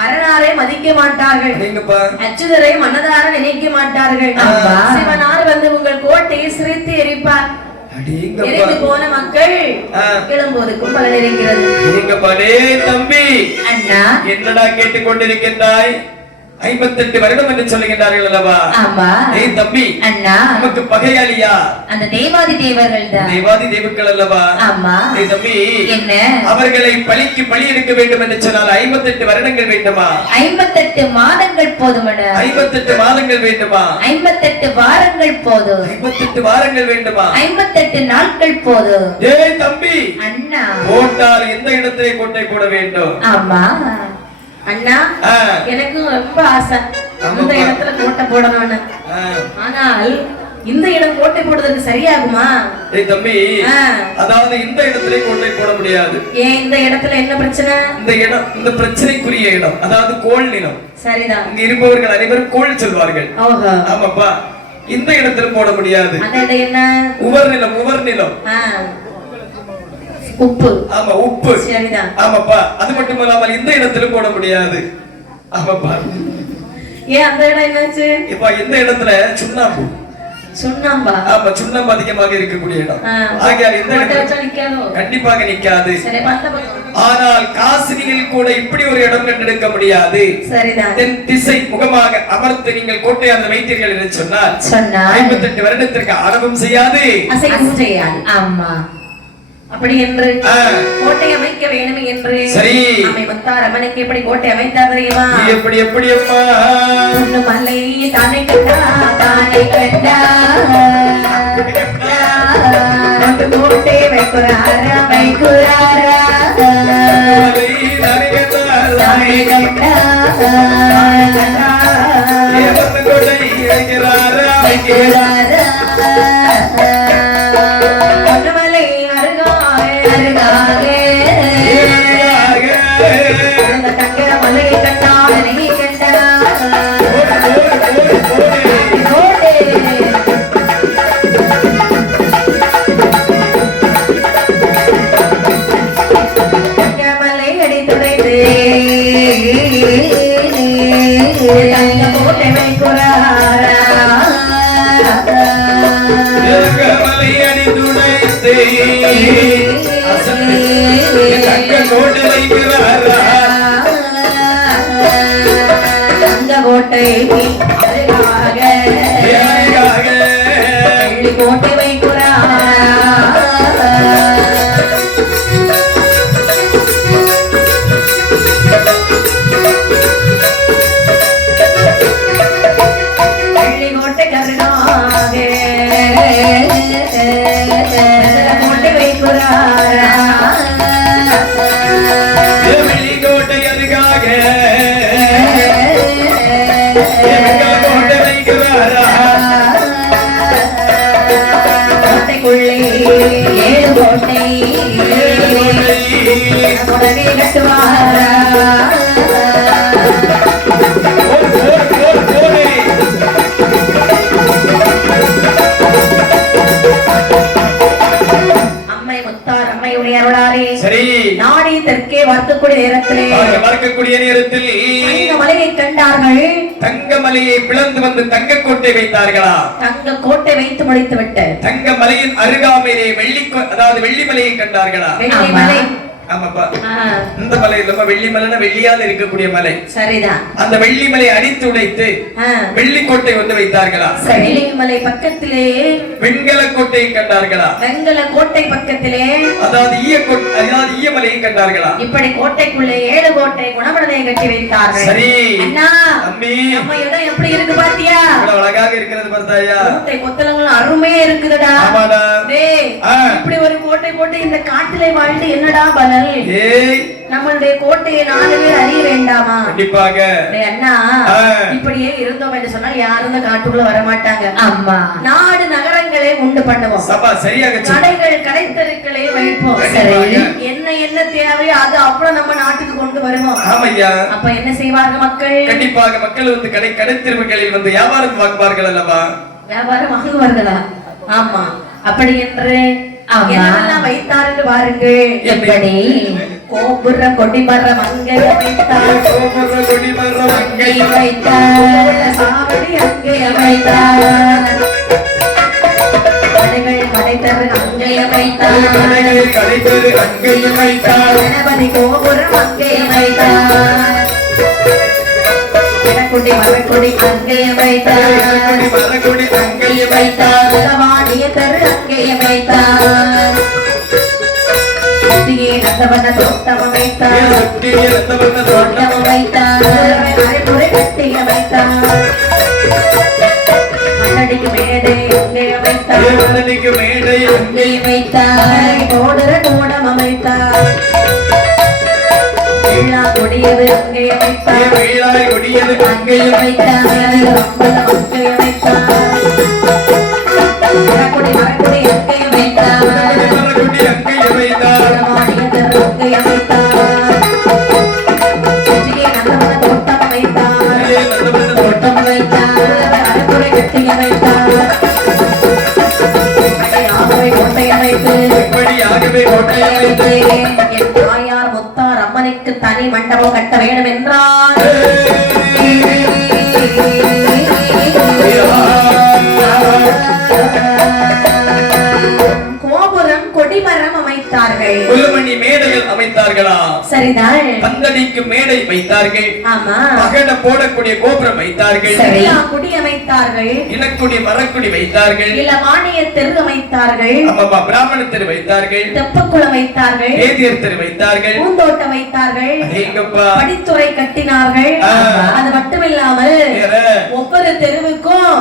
அரணாரை மதிக்க மாட்டார்கள். அச்சுதரை மனதார நினைக்க மாட்டார்கள். சிவனார் வந்து உங்கள் கோட்டையை சிரித்து எரிப்பார். எரிந்து போன மக்கள் கிளம்போதுக்கும் பலன் இருக்கிறது. தம்பி அண்ணா என்னடா கேட்டுக் கொண்டிருக்கின்றாய்? 58 வருடம் என்று சொல்லுகின்றார்கள் அல்லவா? தம்பி அண்ணா நமக்கு பகையாளியா? அந்த தேவாதி தேவர்கள் தான். தேவாதி தேவர்கள் அல்லவா? தம்பி என்ன அவர்களை பழிக்கு பழி எடுக்க வேண்டும் என்று சொன்னால் 58 வருடங்கள் வேண்டுமா? 58 மாதங்கள் போதுமடா. 58 மாதங்கள் வேண்டுமா? 58 வாரங்கள் போதும். 58 வாரங்கள் வேண்டுமா? 58 நாட்கள் போதும். தம்பி அண்ணா போட்டால் எந்த இடத்திலே கோட்டை போட வேண்டும்? ஆமா அண்ணா எனக்கு ரொம்ப ஆசை இந்த இடத்துல கோட்டை போடணும்னு. ஆனால் இந்த இடம் கோட்டை போடுறதுக்கு சரியாகுமா? தம்பி அதாவது இந்த இடத்துல கோட்டை போட முடியாது. ஏன்? இந்த இடத்துல என்ன பிரச்சனை? இந்த இடம் இந்த பிரச்சனைக்குரிய இடம், அதாவது கோள் நிலம். சரிதான். இங்க இருப்பவர்கள் அனைவரும் கோள் சொல்வார்கள். ஆமாப்பா, இந்த இடத்துல போட முடியாது. அந்த என்ன? உவர் நிலம். உவர் நிலம் உப்பு. ஆமா உப்பு. சரிதான். ஆமாப்பா, அது மட்டும் இல்லாமல் இந்த இடத்துல போட முடியாது. ஆமாப்பா. ஏன் அந்த இடம் என்னாச்சு? இப்ப இந்த இடத்துல சுண்ணாம்பு. சுண்ணாம்பா? ஆமா, சுண்ணாம்பு அதிகமாக இருக்கக்கூடிய இடம். ஆகையால் இந்த இடத்துல கண்டிப்பாக நிக்காது. ஆனால் காசினியில் கூட இப்படி ஒரு இடம் கண்டெடுக்க முடியாது. சரிதான். தென் திசை முகமாக அமர்த்து நீங்கள் கோட்டையானது வைத்தீர்கள் என்று சொன்னால் 58 வருடத்திற்கு ஆரம்பம் செய்யாது, அசைவும் செய்யாது. ஆமா, அப்படி என்று கோட்டை அமைக்க வேண்டும் என்று அம்மை முத்தார் அம்மனுக்கு எப்படி கோட்டை அமைத்தார் தெரியுமா? எப்படி எப்படி அம்மா? மலை தானே கண்டா தானே கண்டா கோட்டை வைக்குறாரா வைக்குறாரா தானே கண்டா கோட்டை வைக்கிறாரா வைக்கிறாரா துடைத்து தங்க கோட்டை வைக்கிறாரா தங்க கோட்டை கோட்டை வைக்கிறாரா நாடி தெற்கே பார்க்கக்கூடிய நேரத்தில் மலையை கண்டார்கள். தங்க மலையை பிளந்து வந்து தங்க கோட்டை வைத்தார்களா? தங்க கோட்டை வைத்து முடித்து விட்டு தங்க மலையின் அருகாமையிலே வெள்ளி மலையை கண்டார்களா? வெள்ளி மலை. ஆமாப்பா, இந்த மலை நம்ம வெள்ளி மலைனா வெள்ளியால் இருக்கக்கூடிய மலை. சரிதான். அந்த வெள்ளி மலை அடித்து உடைத்து வெள்ளி கோட்டை வந்து வைத்தார்களா? வெள்ளி மலை பக்கத்திலே வெண்கல கோட்டையை கண்டார்களா? வெண்கல கோட்டை பக்கத்திலே அதாவது ஈய மலையை கண்டார்களா? இப்படி கோட்டைக்குள்ளே 7 கோட்டை குணமடையை கட்டி வைத்தார்கள். சரி அண்ணா, அம்மி, நம்ம இடம் எப்படி இருக்கு பாத்தியா? இவ்வளவு அழகாக இருக்கிறது பார்த்தாயா? கோட்டை கொத்தளங்கள் அருமையா இருக்குதுடா. ஆமாடா. டேய், இப்படி ஒரு கோட்டை போட்டு இந்த காட்டிலே வாழ்ந்து என்னடா பலன்? ஏய், நம்மளுடைய கோட்டையை 4 பேர் அறிய வேண்டாமா? கண்டிப்பாக. அண்ணா, இப்படியே இருந்தோம் என்று சொன்னா யாரும் இந்த காட்டுக்குள்ள வர மாட்டாங்க. அம்மா, நாடு நகரங்களை உண்டு பண்ணுவோம். சபா சரியாக கடைகள் கடைத்தெருக்களை வைப்போம். என்ன தேவையோ அது அப்புறம் நம்ம நாட்டுக்கு கொண்டு வருவோம். ஆமையா. அப்ப என்ன செய்வார்கள் மக்கள்? கண்டிப்பாக மக்கள் வந்து கடைத்தெருவுகளில் வந்து வியாபாரம் வாங்குவார்கள் அல்லவா? வியாபாரம் வாங்குவார்களா? ஆமா. அப்படி என்று என்னெல்லாம் வைத்தார் என்று பாருங்கள். எப்படி? கோபுர கொடிமரம் அங்கே வைத்தார், கோபுர கொடிமரம் அங்கே வைத்தார், சாவடி அங்கே வைத்தார், கடைகள் கடைத்தரு அங்கே வைத்தார், கடைகள் கடைத்தரு அங்கே வைத்தார், கணபதி கோபுரம் அங்கே வைத்தார், குடி மரக்குடி அங்கே வைத்தார், மரக்குடி அங்கே வைத்தார், வாடிய தரு அங்கே வைத்தார், சுத்தியே நந்தவன தோட்டம் வைத்தார், சுத்தியே நந்தவன தோட்டம் வைத்தார், அரைக்குறை கட்டிய வைத்தார், மண்ணடிக்கு மேடை அங்கே வைத்தார், மண்ணடிக்கு மேடை அங்கே வைத்தார், கோடுற கோடம் அமைத்தார், வீழா கொடியது அங்கே வைத்தார், வீழாய் கொடியது அங்கே வைத்தார், அங்கே வைத்தார், மரக்குடி மரக்குடி அங்கே வைத்தார், மரக்குடி அங்கே வைத்தார், வாடியதர் அங்கே வைத்தார், சுற்றியே நந்தவன தோட்டம் வைத்தார், நந்தவன தோட்டம் வைத்தார், அரைக்குறை கட்டிய வைத்தார், இப்படியாகவே கோட்டையை வைத்து என் தாயார் முத்தார் அம்மனுக்கு தனி மண்டபம் கட்ட வேண்டும் என்றார். கோபுரம் கொடிமரம் அமைத்தார்கள், குலுமணி மேடைகள் அமைத்தார்களா? சரிதான். பந்தடிக்கு மேடை வைத்தார்கள். ஆமா. பகட போடக்கூடிய கோபுரம் வைத்தார்கள். குடி அமைத்தார்கள், இனக்குடி மரக்குடி வைத்தார்கள், இளவாணிய தெரு அமைத்தார்கள், ஆமாப்பா, பிராமண தெரு வைத்தார்கள், தெப்பக்குளம் வைத்தார்கள், வேதியர் தெரு வைத்தார்கள், பூந்தோட்டம் வைத்தார்கள், எங்கப்பா படித்துறை கட்டினார்கள். அது மட்டுமில்லாமல் ஒவ்வொரு தெருவுக்கும்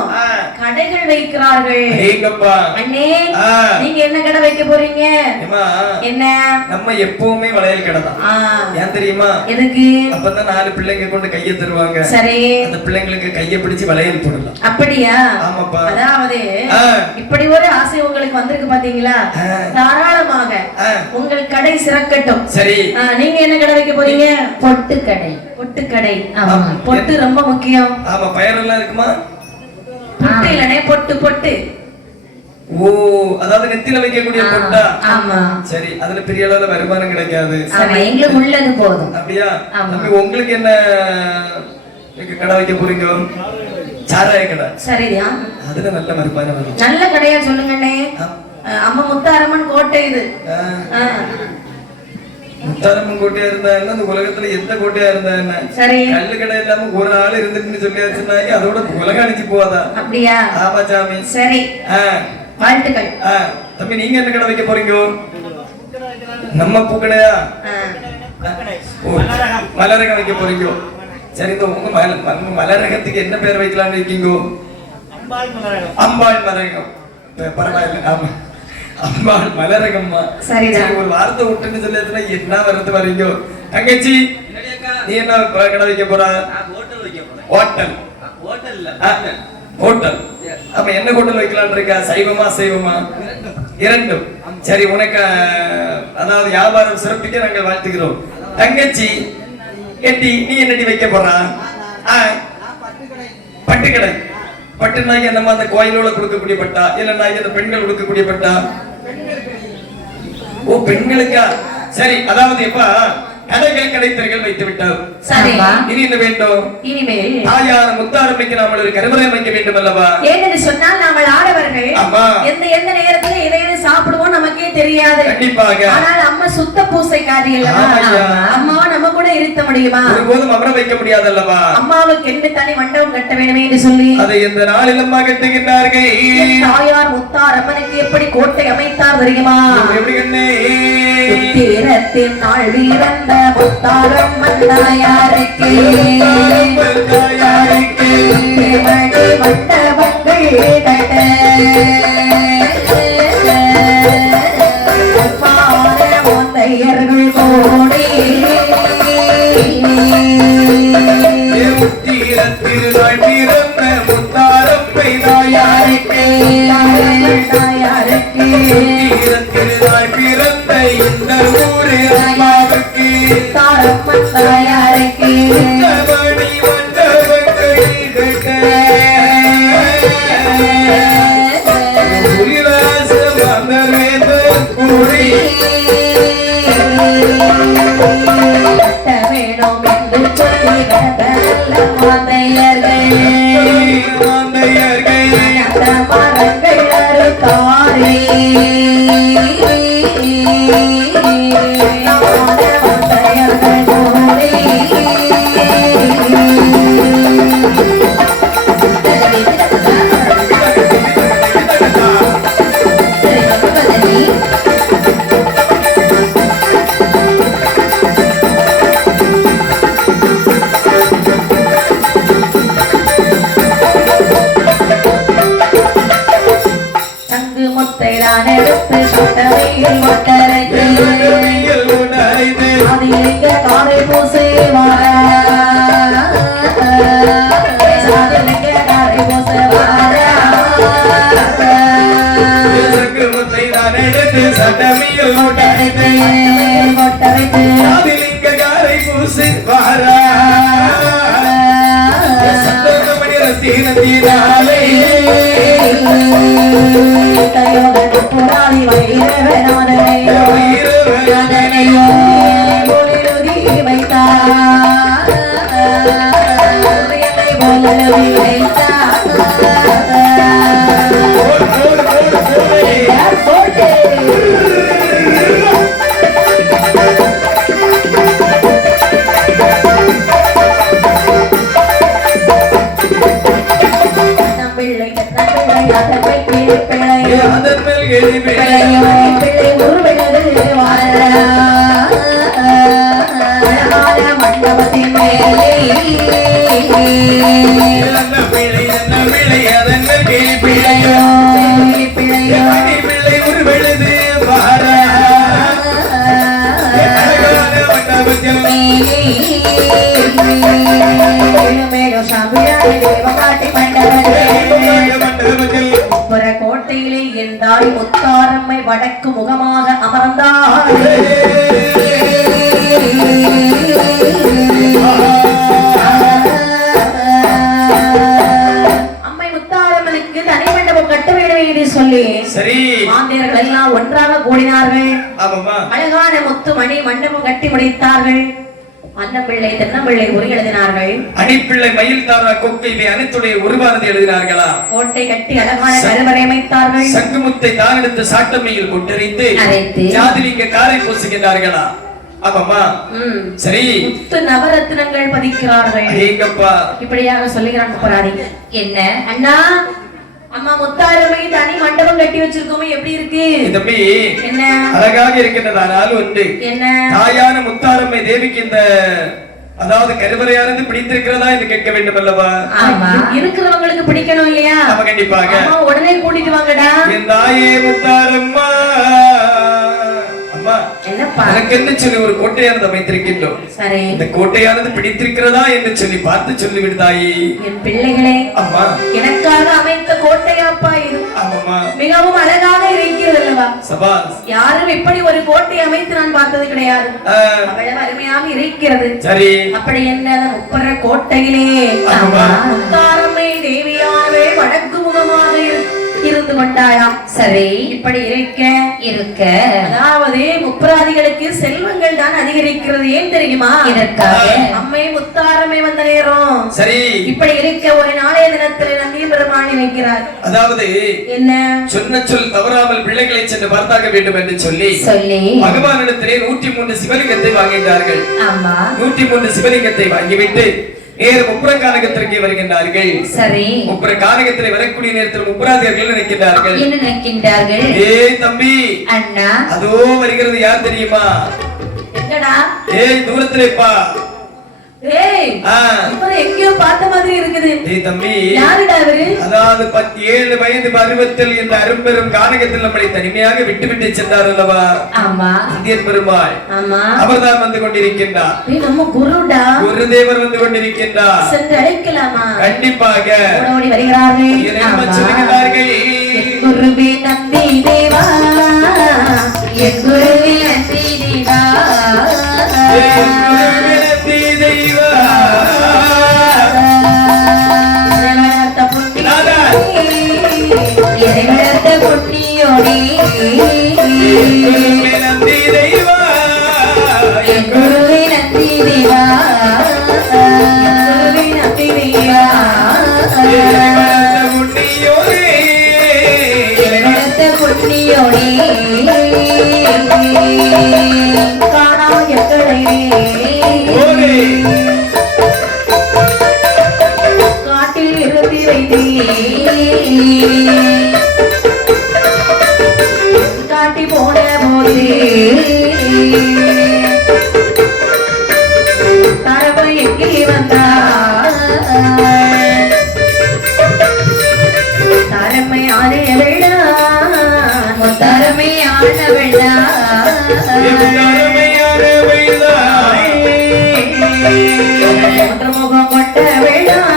கடைகள் வைக்கிறார்கள். எங்கப்பா அண்ணே, நீங்க என்ன கடை வைக்க போறீங்க? என்ன? நம்ம எப்பவுமே வளையல் கடை தான். ஏன் தெரியுமா? எதுக்கு? அப்பதான் 4 பிள்ளைங்க கொண்டு கையை தருவாங்க. சரி, அந்த பிள்ளைங்களுக்கு கையை பிடிச்சு வளையல் போடலாம். அப்படியா? ஆமாப்பா. அதாவது இப்படி ஒரு ஆசை உங்களுக்கு வந்திருக்கு பாத்தீங்களா? தாராளமாக உங்கள் கடை சிறக்கட்டும். சரி, நீங்க என்ன கடை வைக்க போறீங்க? பொட்டு கடை. பொட்டு கடை. ஆமா, பொட்டு ரொம்ப முக்கியம். ஆமா, பயரெல்லாம் இருக்குமா? பொட்டு இல்லனே, பொட்டு பொட்டு. ஓ, அதாவது நெத்தில வைக்கக்கூடிய பொட்டா? ஆமா. சரி, அதுல பெரிய அளவுல வருமானம் கிடைக்காது. ஆமா, எங்களுக்கு உள்ளது போதும். அப்படியா? உங்களுக்கு என்ன கடை வைக்க போறீங்க? சாராய கடை. சரியா? அதுல நல்ல வருமானம் வரும். நல்ல கடையா சொல்லுங்கண்ணே. அம்மா கோட்டை இது. முத்தாரம்மன் கோட்டையா இருந்தா என்ன, இந்த உலகத்துல எந்த கோட்டையா இருந்தா என்ன, சரி கல்லு கடை இல்லாம ஒரு ஆள் இருந்துட்டு சொல்லியாச்சுன்னா அதோட உலகம் அடிச்சு போவாதா? அப்படியா? ஆமா சாமி. சரி வாழ்த்துக்கள். தம்பி நீங்க என்ன கடை வைக்க போறீங்க? நம்ம பூக்கடையா? மலரகம் வைக்க போறீங்க. சரி உங்க மலரகத்துக்கு என்ன பேர் வைக்கலாம்னு இருக்கீங்க? அம்பாள் மலரகம். பரவாயில்ல. ஆமா அம்பாள் மலரகம்மா. சரி ஒரு வார்த்தை விட்டுன்னு சொல்லியாச்சுன்னா என்ன வரது வரீங்க? தங்கச்சி நீ என்ன கடை வைக்க போற? ஹோட்டல். ஹோட்டல். அப்ப என்ன ஹோட்டல் வைக்கலாம்னு இருக்கா? சைவமா அசைவமா? இரண்டும். சரி உனக்கு அதாவது வியாபாரம் சிறப்பிக்க நாங்கள் வாழ்த்துக்கிறோம். தங்கச்சி எட்டி நீ என்னடி வைக்க போறா? பட்டுக்கடை. பட்டுனாக்கி நம்ம அந்த கோயிலோட கொடுக்கக்கூடிய பட்டா இல்லைன்னா அந்த பெண்கள் கொடுக்கக்கூடிய பட்டா? ஓ பெண்களுக்கா? சரி அதாவது இப்ப கடைகள் கடைத்தர்கள் வைத்து விட்டார். இனி என்ன வேண்டும்? இனிமேல் தாயார் முத்தாரம்மைக்கு நாமல் ஒரு கருவறை அமைக்க வேண்டும் அல்லவா? ஏன்னு சொன்னால் நாங்கள் ஆடவர்கள் எந்த எந்த நேரத்துல எதையும் சாப்பிடுவோம் நமக்கே தெரியாது. கண்டிப்பாக. ஆனால் அம்மா சுத்த பூசைக்காரி அல்லவா? அம்மாவை நம்ம கூட இருத்த முடியுமா? ஒருபோதும் அமர வைக்க முடியாது அல்லவா? அம்மாவுக்கு என்ன தனி மண்டபம் கட்ட வேண்டுமே என்று சொல்லி அதை எந்த நாளில் அம்மா கட்டுகின்றார்கள். தாயார் முத்தாரம்மனுக்கு எப்படி கோட்டை அமைத்தார் தெரியுமா? எப்படி கண்ணே? உத்திரத்தின் நாள் வீரந்த முத்தாரம்மன் தாயாருக்கு மண்டபங்கள் கட்ட முந்தையர்கள் கோடி உத்திரத்திருநாள் வீரந்த முத்தாரம்மை தாயாருக்கு உத்திரத்திருநாள் பிறந்த இந்த ஊரு அம்மாவுக்கு தாரம்மன் தாயாருக்கு மணி மண்டபங்கள் கட்ட உரிராசம் அமர்வேந்த கூடி கட்ட வேணும் என்று சொல்லி கடந்த மாந்தையர்கள் மரங்கள் அறுத்தாரே எடுத்து சுட்டவையில் ஒட்டரைக்கு அதிலிங்க காரை பூசை வார காரை பூசை வார சட்டமையில் ஒட்டரைக்கு அதிலிங்க காரை பூசை வார தீனத்தினாலே புராணி வைரவனாதனையோ வைத்தார் மண்டபத்தின் மேலே பிள்ளையோ பிள்ளை ஒரு விழுது வார மண்டபத்தில் கோட்டையிலே என்றால் முத்தாரம்மை வடக்கு முகமாக அமர்ந்தாள். அம்மை முத்தாரம்மனுக்கு தனி மண்டபம் கட்ட வேண்டும் என்று சொல்லி மாந்தியர்கள் எல்லாம் ஒன்றாக கூடினார்கள். அழகான முத்து மணி மண்டபம் கட்டி முடித்தார்கள். அன்னப்பிள்ளை தென்னம்பிள்ளை உரை எழுதினார்கள். அணிப்பிள்ளை மயில் தாரா கொக்கை இவை அனைத்துடைய உருவானது எழுதினார்களா? கோட்டை கட்டி அழகான கருவறை அமைத்தார்கள். சங்குமுத்தை தான் எடுத்து சாட்டமையில் கொட்டறிந்து ஜாதிலிங்க காரை பூசுகின்றார்களா? ஆமாமா. சரி, முத்து நவரத்னங்கள் பதிக்கிறார்கள். ஏங்கப்பா இப்படியாக சொல்லுகிறாங்க போராடி. என்ன அண்ணா, அம்மா முத்தாரமை தனி மண்டபம் கட்டி வச்சிருக்கோமே, எப்படி இருக்கு தம்பி? என்ன அழகாக இருக்கின்றதானால் ஒன்று, என்ன தாயான முத்தாரம்மை தேவிக்கு இந்த அதாவது கருவறையானது பிடித்திருக்கிறதா என்று கேட்க வேண்டும் அல்லவா? இருக்கிறவங்களுக்கு பிடிக்கணும் இல்லையா? ஆமா, கண்டிப்பாக. உடனே கூட்டிட்டு வாங்கடா. என் தாயே முத்தாரம்மா, எனக்கு என்ன சொல்லி ஒரு கோட்டையானது அமைத்திருக்கின்றோம். இந்த கோட்டையானது பிடித்திருக்கிறதா என்று சொல்லி பார்த்து சொல்லிவிடு தாயே. என் பிள்ளைகளே, அம்மா எனக்காக அமைத்த கோட்டையாப்பா இது. மிகவும் அழகாக இருக்கிறது அல்லவா? சபாஸ். யாரும் இப்படி ஒரு கோட்டை அமைத்து நான் பார்த்தது கிடையாது. அவ்வளவு அருமையாக இருக்கிறது. சரி, அப்படி என்ன முப்பர கோட்டையிலே முத்தாரம்மை தேவியானவே வடக்கு முகமாக இருந்து கொண்டாயாம். சரி, இப்படி இருக்க அதாவது முப்பராதிகளுக்கு செல்வங்கள் தான் அதிகரிக்கிறது. ஏன் தெரியுமா? இதற்காக அம்மை முத்தாரம்மை வந்த நேரம். சரி, இப்படி இருக்க ஒரு நாளைய தினத்தில் நந்தி பெருமான் நினைக்கிறார். அதாவது என்ன சொன்ன சொல் தவறாமல் பிள்ளைகளை சென்று பார்த்தாக வேண்டும் என்று சொல்லி பகவானிடத்திலே 103 சிவலிங்கத்தை வாங்கிட்டார்கள். 103 சிவலிங்கத்தை வாங்கிவிட்டு முப்புற கானகத்திற்கு வருகின்றார்கள். சரி, முப்புற கானகத்தில் வரக்கூடிய நேரத்தில் முப்புராதியர்கள் நினைக்கின்றார்கள். தம்பி அண்ணா, அதோ வருகிறது. யார் தெரியுமா? எங்கடா? தூரத்திலேப்பா. எங்கேயோ பார்த்த மாதிரி இருக்குது. தம்பி, அதாவது 17 வயது பருவத்தில் இந்த அரும்பெரும் கானகத்தில் நம்மளை தனிமையாக விட்டுவிட்டு சென்றார் அல்லவா? இந்தியன் பெருமாள். அவர்தான் வந்து கொண்டிருக்கின்றார். நம்ம குருடா, குருதேவர் வந்து கொண்டிருக்கின்றார். சென்று அழைக்கலாமா? கண்டிப்பாக ஓடி வருகிறார்கள். சொல்லுகிறார்கள், குருவே நந்தி தேவா, என் குருவே நந்தி தேவா, காட்டில் இருந்து வைத்தே காட்டி போன போது தரவை எங்கே வந்தார்? தரமை ஆனே வேண்டாம், தரமை ஆன வேண்டாம், முகம் கொட்ட வேண்டாம்,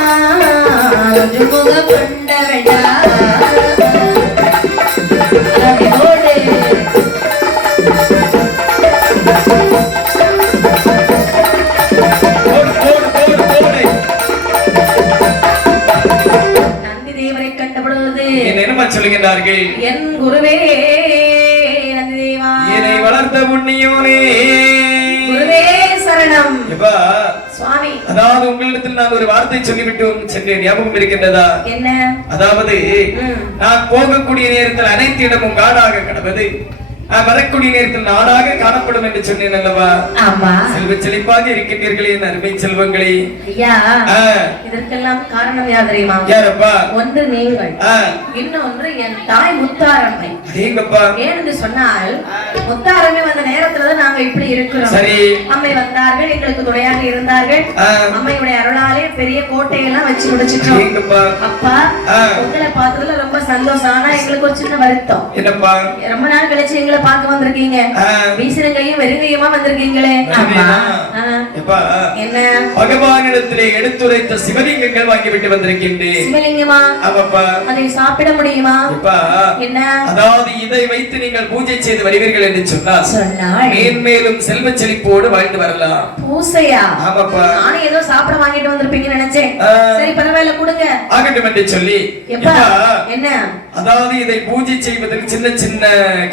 முகம் கொண்ட வேண்டாம். நந்தி தேவரை கண்டபொழுது என்ன சொல்லுகிறார்கள்? என் குருவே நந்தி தேவா, என்னை வளர்த்த புண்ணியோனே, குருவே சரணம். சுவாமி, அதாவது உங்களிடத்தில் நான் ஒரு வார்த்தை சொல்லிவிட்டு சென்றேன், ஞாபகம் இருக்கின்றதா? என்ன? அதாவது நான் போகக்கூடிய நேரத்தில் அனைத்து இடமும் காடாக கிடப்பது, நான் வரக்கூடிய நேரத்தில் நாடாக காணப்படும் என்று சொன்னேன் அல்லவா? செல்வ செழிப்பாக இருக்கின்றீர்களே என் அருமை செல்வங்களே. ஐயா, இதற்கெல்லாம் காரணம் யார் தெரியுமா? யாரப்பா? ஒன்று நீங்கள், இன்னொன்று என் தாய் முத்தாரம்மை. ஏன்னு சொன்னால் முத்தாரம்மை வந்த நேரத்துலதான் நாங்க இப்படி இருக்கிறோம். சரி, அம்மை வந்தார்கள், எங்களுக்கு துணையாக இருந்தார்கள். அம்மையுடைய அருளாலே பெரிய கோட்டையெல்லாம் வச்சு முடிச்சிட்டோம். அப்பா, உங்களை பார்த்ததுல ரொம்ப சந்தோஷம். ஆனா எங்களுக்கு ஒரு சின்ன வருத்தம். என்னப்பா? ரொம்ப நாள் கழிச்சு எங்களை பார்க்க வந்திருக்கீங்க. வீசினங்கையும் வெறுங்கையுமா வந்திருக்கீங்களே. என்ன? பகவானிடத்திலே எடுத்துரைத்த சிவலிங்கங்கள் வாங்கிவிட்டு வந்திருக்கின்றேன். சிவலிங்கமா? அதை சாப்பிட முடியுமா? என்ன? அதாவது இதை வைத்து நீங்கள் பூஜை செய்து வருவீர்கள் என்று சொன்னால் மேன்மேலும் செல்வ செழிப்போடு வாழ்ந்து வரலாம். பூசையா? ஆமாப்பா. நானும் ஏதோ சாப்பிட வாங்கிட்டு வந்திருப்பீங்கன்னு நினைச்சேன். சரி, பரவாயில்ல, கொடுங்க. ஆகட்டும் என்று சொல்லி என்ன? அதாவது இதை பூஜை செய்வதற்கு சின்ன சின்ன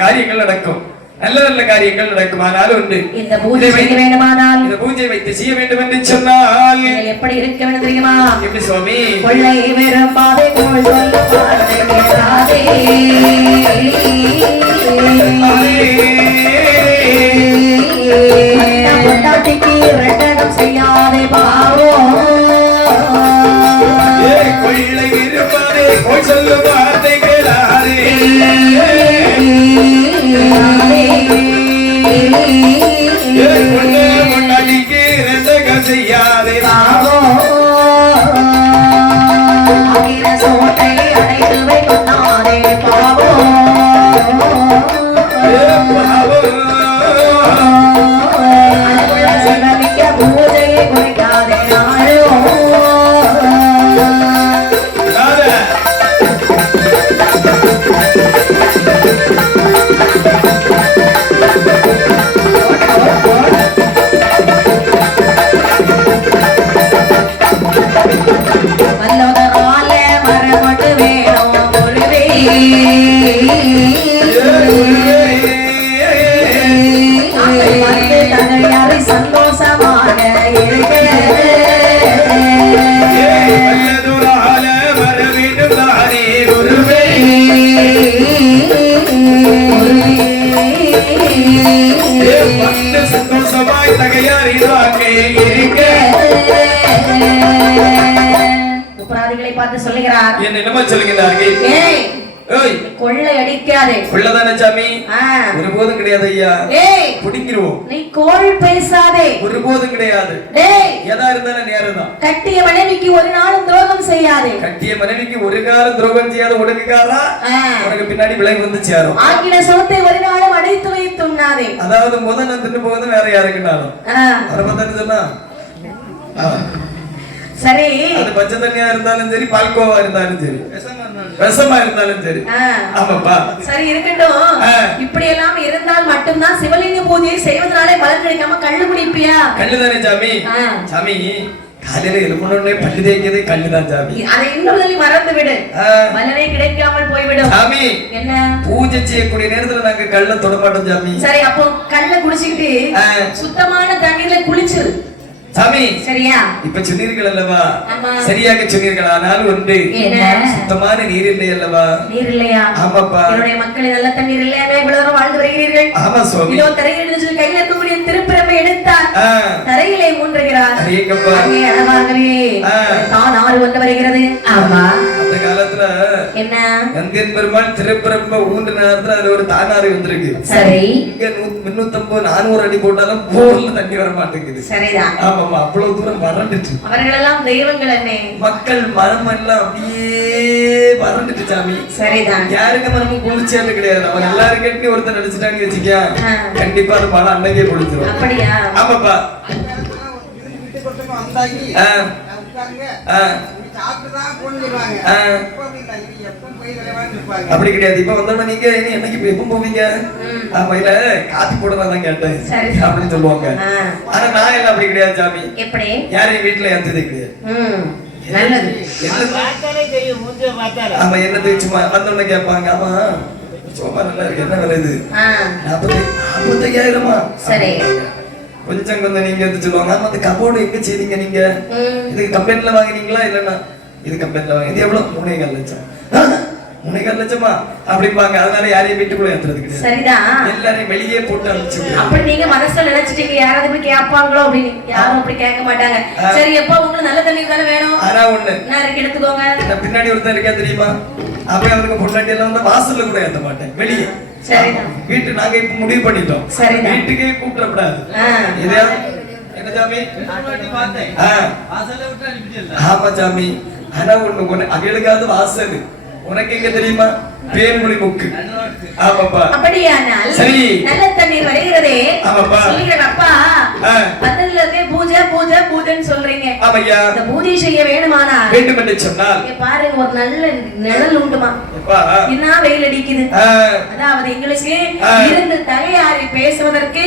காரியங்கள் நடக்கும். நல்ல நல்ல காரியங்கள் நடக்குமானால் உண்டு. இந்த பூஜை செய்ய வேண்டுமானால் இந்த பூஜை வைத்து செய்ய வேண்டும் என்று சொன்னால் எப்படி இருக்க வேண்டும் தெரியுமா? எப்படி சுவாமி? கொள்ளை விரும்பாதே கோள் சொல்ல வார்த்தை கேளாதே, பொண்டாட்டிக்கு ரெட்டகம் செய்யாதே பாவம், கொள்ளை விரும்பாதே கோள் சொல்ல வார்த்தை கேளாதே, பொண்டாட்டிக்கு ரெட்டகம் செய்யாதே பாவம், சோட்டை அடைத்து வைத்தாரே பாவம், சிவமிக்க பூஜையை குறைக்காதே நாளோ. வல்லவரால மரமட்டு வேணும் ஒருவே, வந்து தகையாரை சந்தோஷமாக இருக்க, சந்தோஷமாய் தகையாரிதாக இருக்க. உபராதிகளை பார்த்து சொல்லுகிறார், என்னமா சொல்லுகிறார்கள்? ஏய் ஏய் கொள்ளை அடிக்காதே. உள்ளதானே சாமி? ஒருபோதும் கிடையாது ஐயா. ஏய் புடிங்கிருவோம். நீ கோள் பேசாதே. ஒருபோதும் கிடையாது. டேய் எதா இருந்தாலும் நேரம் தான். கட்டிய மனைவிக்கு ஒரு நாளும் துரோகம் செய்யாதே. கட்டிய மனைவிக்கு ஒரு காலம் துரோகம் செய்யாத ஒடுக்குக்காரா உனக்கு பின்னாடி விளைவு வந்து சேரும். ஆக்கின சோத்தை ஒரு நாளும் அடைத்து வைத்து உண்ணாதே. அதாவது முதல்ல தின்னு போகுது வேற யாருக்குனாலும் அதை பத்தானு சொன்னா சரி, அது பச்சை தண்ணியா இருந்தாலும் சரி, பால்கோவா இருந்தாலும் சரி, விஷமா இருந்தாலும் சரி. ஆமாப்பா சரி இருக்கட்டும். இப்படி எல்லாம் இருந்தால் மட்டும்தான் சிவலிங்க பூஜையை செய்வதனாலே பலன் கிடைக்காம கள்ளு குடிப்பியா? கல்லுதானே சாமி? சாமி காலையில எழுப்பணும்னே பல்லு தேய்க்கிறது கல்லுதான் சாமி. அதை இன்னும் மறந்து விடு, பலனே கிடைக்காமல் போய்விடும். சாமி என்ன பூஜை செய்யக்கூடிய நேரத்துல நாங்க கல்ல தொட மாட்டோம் சாமி. சரி, அப்போ கல்ல குடிச்சிட்டு சுத்தமான தண்ணீர்ல குளிச்சிரு சாமி. சரியா? இப்ப சொன்னீர்கள் அல்லவா? சரியாக சொன்னீர்கள். ஆனால் ஒன்று, சுத்தமான நீர் இல்லை அல்லவா? நீர் இல்லையா? ஆமாப்பா. என்னுடைய மக்கள் நல்ல தண்ணீர் இல்லையாமே இவ்வளவு தூரம் வாழ்ந்து வருகிறீர்கள். ஆமா சுவாமி. இதோ தரையில் சொல்லி கையில் இருக்கக்கூடிய திருப்பிரமை எடுத்தார், தரையிலே மூன்றுகிறார். அங்கே அழகாகவே தான் ஆறு வந்து வருகிறது. ஆமா, அந்த காலத்துல என்ன நந்தியன் பெருமாள் திருப்பிரம்ப ஊன்று நேரத்துல அதுல ஒரு தானாறு வந்திருக்கு. சரி, இங்க 350 400 அடி போட்டாலும் போர்ல தண்ணி வர மாட்டேங்குது. சரிதான். ஆமாமா, அவ்வளவு தூரம் வறண்டுச்சு. அவர்கள் எல்லாம் தெய்வங்கள் என்ன, மக்கள் மரம் எல்லாம் அப்படியே வறண்டுட்டு சாமி. சரிதான். யாருக்கு மரமும் குளிர்ச்சியானு கிடையாது. அவன் எல்லாரும் கேட்டு ஒருத்தர் நடிச்சுட்டான்னு வச்சுக்க, கண்டிப்பா அந்த மழை அன்னைக்கே குளிச்சிடும். அப்படியா? ஆமாப்பா. அப்படி கிடையாது. இப்ப வந்தோம்னா நீங்க என்னைக்கு எப்ப போவீங்க? ஆமா, இல்ல காத்து போடலாம் கேட்டேன் அப்படின்னு சொல்லுவாங்க. ஆனா நான் எல்லாம் அப்படி கிடையாது சாமி. எப்படி? யாரையும் வீட்டுல ஏந்ததே கிடையாது. நல்லது. ஆமா, என்ன சும்மா வந்தோடனே கேட்பாங்க, ஆமா சோபா நல்லா இருக்கு, என்ன விலை இது? 45,000. சரி, கொஞ்சம் கொஞ்சம் நீங்க எடுத்து சொல்லுவாங்க. ஆமா, அந்த கபோர்டு எங்க செய்தீங்க நீங்க? இது கம்பெனில வாங்கினீங்களா? இல்லன்னா இது கம்பெனில வாங்கி. இது எவ்வளவு? 3,4 லட்சம். 3,4 லட்சமா அப்படிம்பாங்க. அதனால யாரையும் வீட்டுக்குள்ள ஏத்துறது கிடையாது. சரிதான். எல்லாரையும் வெளியே போட்டு அனுப்பிச்சு. அப்படி நீங்க மனசுல நினைச்சிட்டீங்க யாராவது போய் கேட்பாங்களோ அப்படின்னு. யாரும் அப்படி கேட்க மாட்டாங்க. சரி, எப்ப உங்களுக்கு நல்ல தண்ணி தானே வேணும்? ஆனா ஒண்ணு நான் இருக்கு, எடுத்துக்கோங்க. பின்னாடி ஒருத்தர் இருக்கா தெரியுமா? அப்ப அவருக்கு பொண்டாட்டி எல்லாம் வந்து வாசல்ல கூட ஏத்த மாட்டேன், வெளியே. சரிதான். வீட்டு நாங்க இப்ப முடிவு பண்ணிட்டோம். சரி, வீட்டுக்கே கூப்பிடக்கூடாது. என்ன சாமி? ஆமா சாமி. ஆனா ஒண்ணு அவைகளுக்காவது வாசல், உனக்கு எங்க தெரியுமா? பேர்மொழி முக்கு. ஆமாப்பா. அப்படியானால் சரி, நல்ல தண்ணீர் வருகிறதே. ஆமாப்பா. சொல்லுங்க அப்பா, பந்தல்ல இருந்தே பூஜை பூஜை பூஜைன்னு சொல்றீங்க. ஆமையா. இந்த பூஜை செய்ய வேணுமானா வேண்டும் என்று சொன்னால் பாருங்க, ஒரு நல்ல நிழல் உண்டுமா? என்ன வெயில் அடிக்குது. அதாவது எங்களுக்கு இருந்து தலையாரி பேசுவதற்கு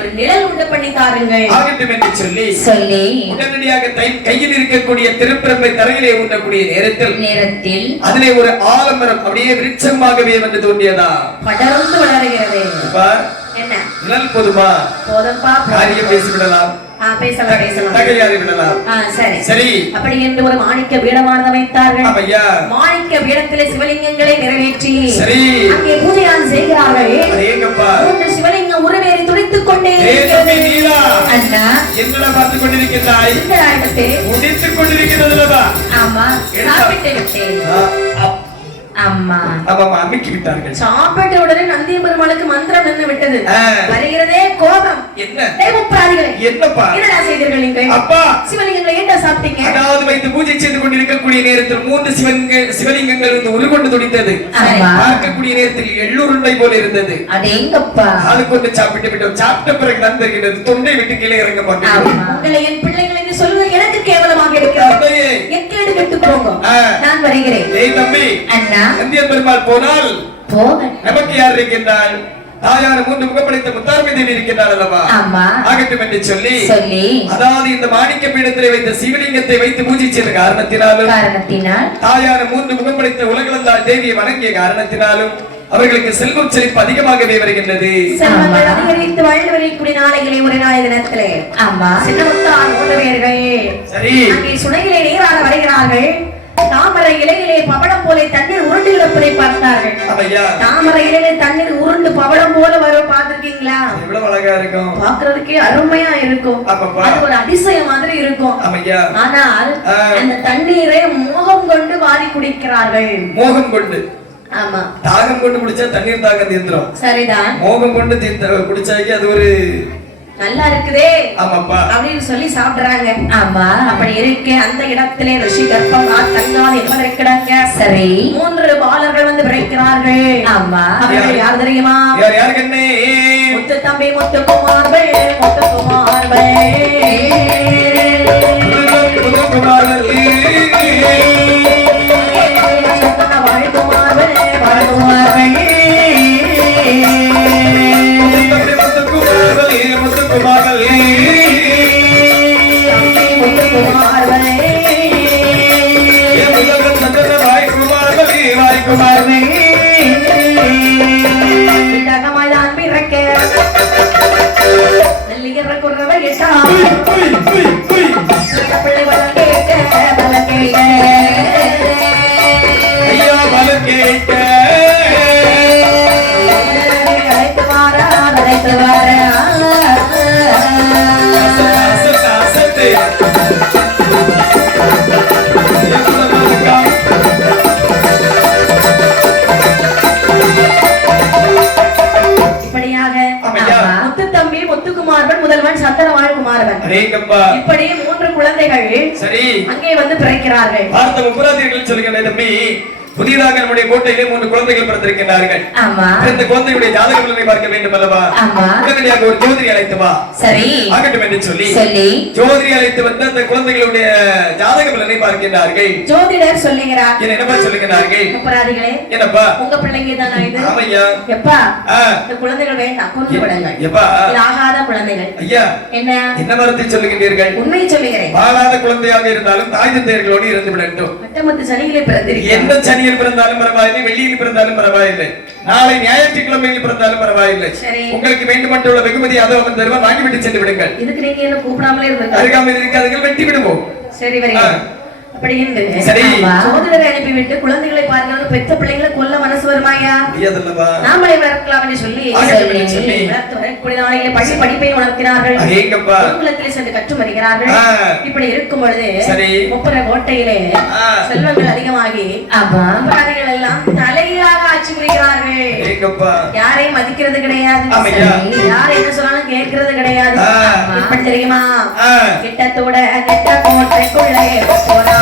ஒரு நிழல் உண்டு பண்ணி தாருங்கள் ஆகட்டும் என்று சொல்லி உடனடியாக கையில் இருக்கக்கூடிய திருப்பிரம்பை தரையிலே ஊற்றக்கூடிய நேரத்தில் அதிலே ஒரு ஆலமரம் அப்படியே விருட்சமாகவே வந்து தோன்றியதா, படர்ந்து வளருகிறது. என்ன நிழல் போதுமா? போதும்பா. காரியம் பேசிவிடலாம். பேசலாம் பேசலாம். தகையாரி விடலாம். சரி சரி. அப்படி என்று ஒரு மாணிக்க பீடமானது அமைத்தார்கள். ஐயா. மாணிக்க பீடத்திலே சிவலிங்கங்களை நிறைவேற்றி சரி அங்கே பூஜையான் செய்கிறார்கள். அடேங்கப்பா. மூன்று சிவலிங்கம் உருவேறி துடித்துக் கொண்டே நீலா அண்ணா என்னடா பார்த்து கொண்டிருக்கிறாய்? முடித்துக் கொண்டிருக்கிறதுலவா? ஆமா சாப்பிட்டு விட்டேன். அம்மா ஆமாமா அமிக்கி விட்டார்கள். சாப்பிட்ட உடனே நந்திய பெருமாளுக்கு மந்திரம் நின்று விட்டது. வருகிறதே கோபம். என்ன தேவப்பிராதிகளே, என்னப்பா என்னடா செய்தீர்கள் நீங்கள்? அப்பா சிவலிங்கங்களை என்ன சாப்பிட்டீங்க? அதாவது வைத்து பூஜை செய்து கொண்டிருக்கக்கூடிய நேரத்தில் 3 சிவலிங்கங்கள் வந்து உருகொண்டு துடித்தது. பார்க்கக்கூடிய நேரத்தில் எள்ளுருண்டை போல இருந்தது. அடேங்கப்பா. அது கொண்டு சாப்பிட்டு விட்டோம். சாப்பிட்ட பிறகு தான் தெரிகிறது தொண்டை விட்டு கீழே இறங்க மாட்டேன். உங்களை என் பிள்ளைகள் என்று சொல்வது எனக்கு கேவலமாக இருக்கிறது. எக்கேடு கெட்டு போங்க. நான் வருகிறேன். ஏய் தம்பி. அண்ணா நந்திய பெருமாள் போனால் நமக்கு யார் இருக்கின்றாள்? தாயார் 3 முகப்படைத்த முத்தார்மை தேவி இருக்கின்றாள் அல்லவா? ஆகட்டும் என்று சொல்லி அதாவது இந்த மாணிக்க பீடத்திலே வைத்த சிவலிங்கத்தை வைத்து பூஜை செய்த காரணத்தினாலும் தாயார் 3 முகப்படைத்த உலகளந்தாள் தேவியை வணங்கிய காரணத்தினாலும் அவர்களுக்கு செல்வம் செழிப்பு அதிகமாகவே வருகின்றது. செல்வங்கள் அதிகரித்து வாழ்ந்து வரக்கூடிய நாளைகளே ஒரு நாளை தினத்திலே சின்னமுத்தார் 3 பேர்கள் சரி அங்கே சுனையிலே நீராட வருகிறார்கள். தாமரை இலையிலே பவளம் போல தண்ணீர் உருண்டு கிடப்பதை பார்த்தார்கள். தாமரை இலையிலே தண்ணீர் உருண்டு பவளம் போல வரும் பார்த்திருக்கீங்களா? எவ்வளவு அழகா இருக்கும். பார்க்கிறதுக்கே அருமையா இருக்கும். அது ஒரு அதிசயம் மாதிரி இருக்கும். ஆனால் அந்த தண்ணீரை மோகம் கொண்டு வாரி குடிக்கிறார்கள். மோகம் கொண்டு. ஆமா. தாகம் கொண்டு குடிச்சா தண்ணீர் தாகம் தீர்ந்துரும். சரிதான். மோகம் கொண்டு குடிச்சாக்கி அது ஒரு நல்லா இருக்குதே ஆமாப்பா அப்படின்னு சொல்லி சாப்பிடுறாங்க. ஆமா. அப்படி இருக்க அந்த இடத்திலே ரிஷி கர்ப்பம் தங்கால் என்பதற்கிடங்க சரி 3 பாலர்கள் வந்து பிறக்கிறார்கள். ஆமா. அவர்கள் யார் தெரியுமா? யார் கண்ணே? முத்து தம்பி முத்துக்குமார்கள். முத்துக்குமார்கள் இப்படி 3 குழந்தைகள் சரி அங்கே வந்து பிறக்கிறார்கள். பார்த்த முப்பராதிகள் சொல்லுகின்ற தம்பி புதிதாக நம்முடைய கோட்டையிலே 3 குழந்தைகள் பிறந்திருக்கிறார்கள். ஆமா. இந்த குழந்தையுடைய ஜாதக பலனை பார்க்க வேண்டும் அல்லவா? ஆமா. உடனடியாக ஒரு ஜோதிரி அழைத்து வா. சரி. ஆகட்டும் என்று சொல்லி ஜோதிரி அழைத்து வந்து அந்த குழந்தைகளுடைய ஜாதக பலனை பார்க்கிறார்கள். ஜோதிடர் சொல்லுகிறார். என்னப்பா சொல்லுகிறார்கள்? முப்பராதிகளே. என்னப்பா? உங்க பிள்ளைங்க தானா இது? ஆமையா. எப்பா? இந்த குழந்தைகள் வேண்டாம் கொண்டு விடுங்க. எப்பா? இது ஆகாத குழந்தைகள். ஐயா. என்ன மரத்தை சொல்லுகிறீர்கள்? உண்மையை சொல்லுகிறேன். வாழாத குழந்தையாக இருந்தாலும் தாய் தந்தையர்களோடு இருந்து விடட்டும். மட்டமத்து சனியிலே பிறந்திருக்கிறார். எந்த சனியில் பிறந்தாலும் பரவாயில்லை, வெள்ளியில் பிறந்தாலும் பரவாயில்லை, நாளை ஞாயிற்றுக்கிழமையில் பிறந்தாலும் பரவாயில்லை. உங்களுக்கு வேண்டுமட்டுள்ள வெகுமதி அதை அவன் தருவான், வாங்கிவிட்டு சென்று விடுங்கள். இதுக்கு நீங்க என்ன கூப்பிடாமலே இருந்தீங்க. அருகாமையில் இருக்காதீர்கள், வெட்டி விடுவோம். சரி வரீங்க. அப்படி என்று சோதரரை அனுப்பிவிட்டு குழந்தைகளை பார்க்கிறது பெற்ற பிள்ளைங்களை கொல்ல மனசு வருமாயா? நாமளே வளர்க்கலாம் என்று சொல்லி படிப்பை வளர்க்கிறார்கள். குருகுலத்திலே சென்று கற்று வருகிறார்கள். இப்படி இருக்கும் பொழுது முப்பர கோட்டையிலே செல்வங்கள் அதிகமாகி அபராதிகள் எல்லாம் தலையாக ஆட்சி புரிகிறார்கள். யாரையும் மதிக்கிறது கிடையாது, யாரை என்ன சொன்னாலும் கேட்கறது கிடையாது. எப்படி தெரியுமா? கிட்டத்தோட கெட்ட கோட்டைக்குள்ளே போறா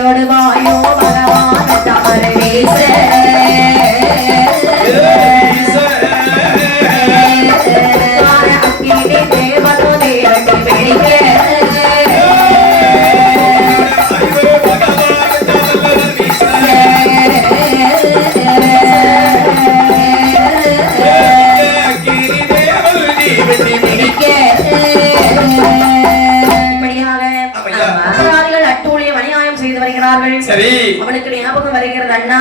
தேரோடு வாயோ பகவான் தாரேச அக்கினி தேவனோ தேரட்டி வெடிக்க சரி அவனுக்கு ஞாபகம் வருகிறது அண்ணா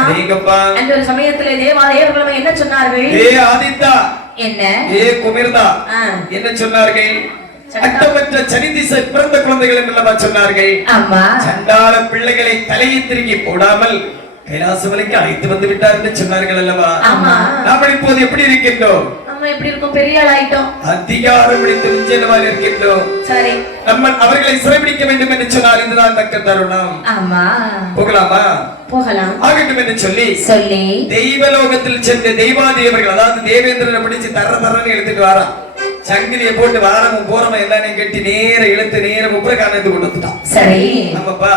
அந்த ஒரு சமயத்திலே தேவாலயர்கள் என்ன சொன்னார்கள்? ஆதித்தா என்ன குமிர்தா என்ன சொன்னார்கள்? அட்டமற்ற சனி திசை பிறந்த குழந்தைகள் என்று சொன்னார்கள். சண்டாள பிள்ளைகளை தலையை திரும்பி போடாமல் கைலாசமலைக்கு அழைத்து வந்து விட்டார் என்று சொன்னார்கள் அல்லவா? நாம் இப்போது எப்படி இருக்கின்றோம்? எப்படி இருக்கும்? பெரிய ஆள் ஆயிட்டோம், அதிகாரம் பிடித்து நிச்சயமாக இருக்கின்றோம். சரி, நம்ம அவர்களை சிறைபிடிக்க வேண்டும் என்று சொன்னால் இதுதான் தக்க தருணம். போகலாமா? போகலாம். ஆகட்டும் என்று சொல்லி தெய்வலோகத்தில் சென்ற தெய்வாதேவர்கள், அதாவது தேவேந்திரனை பிடிச்சு தரன்னு இழுத்துட்டு வாரா. சங்கிலியை போட்டு வாரமும் போறமும் எல்லாரையும் கட்டி நேர இழுத்து நேர முப்பரக்கானத்து கொடுத்துட்டான். சரி, ஆமாப்பா.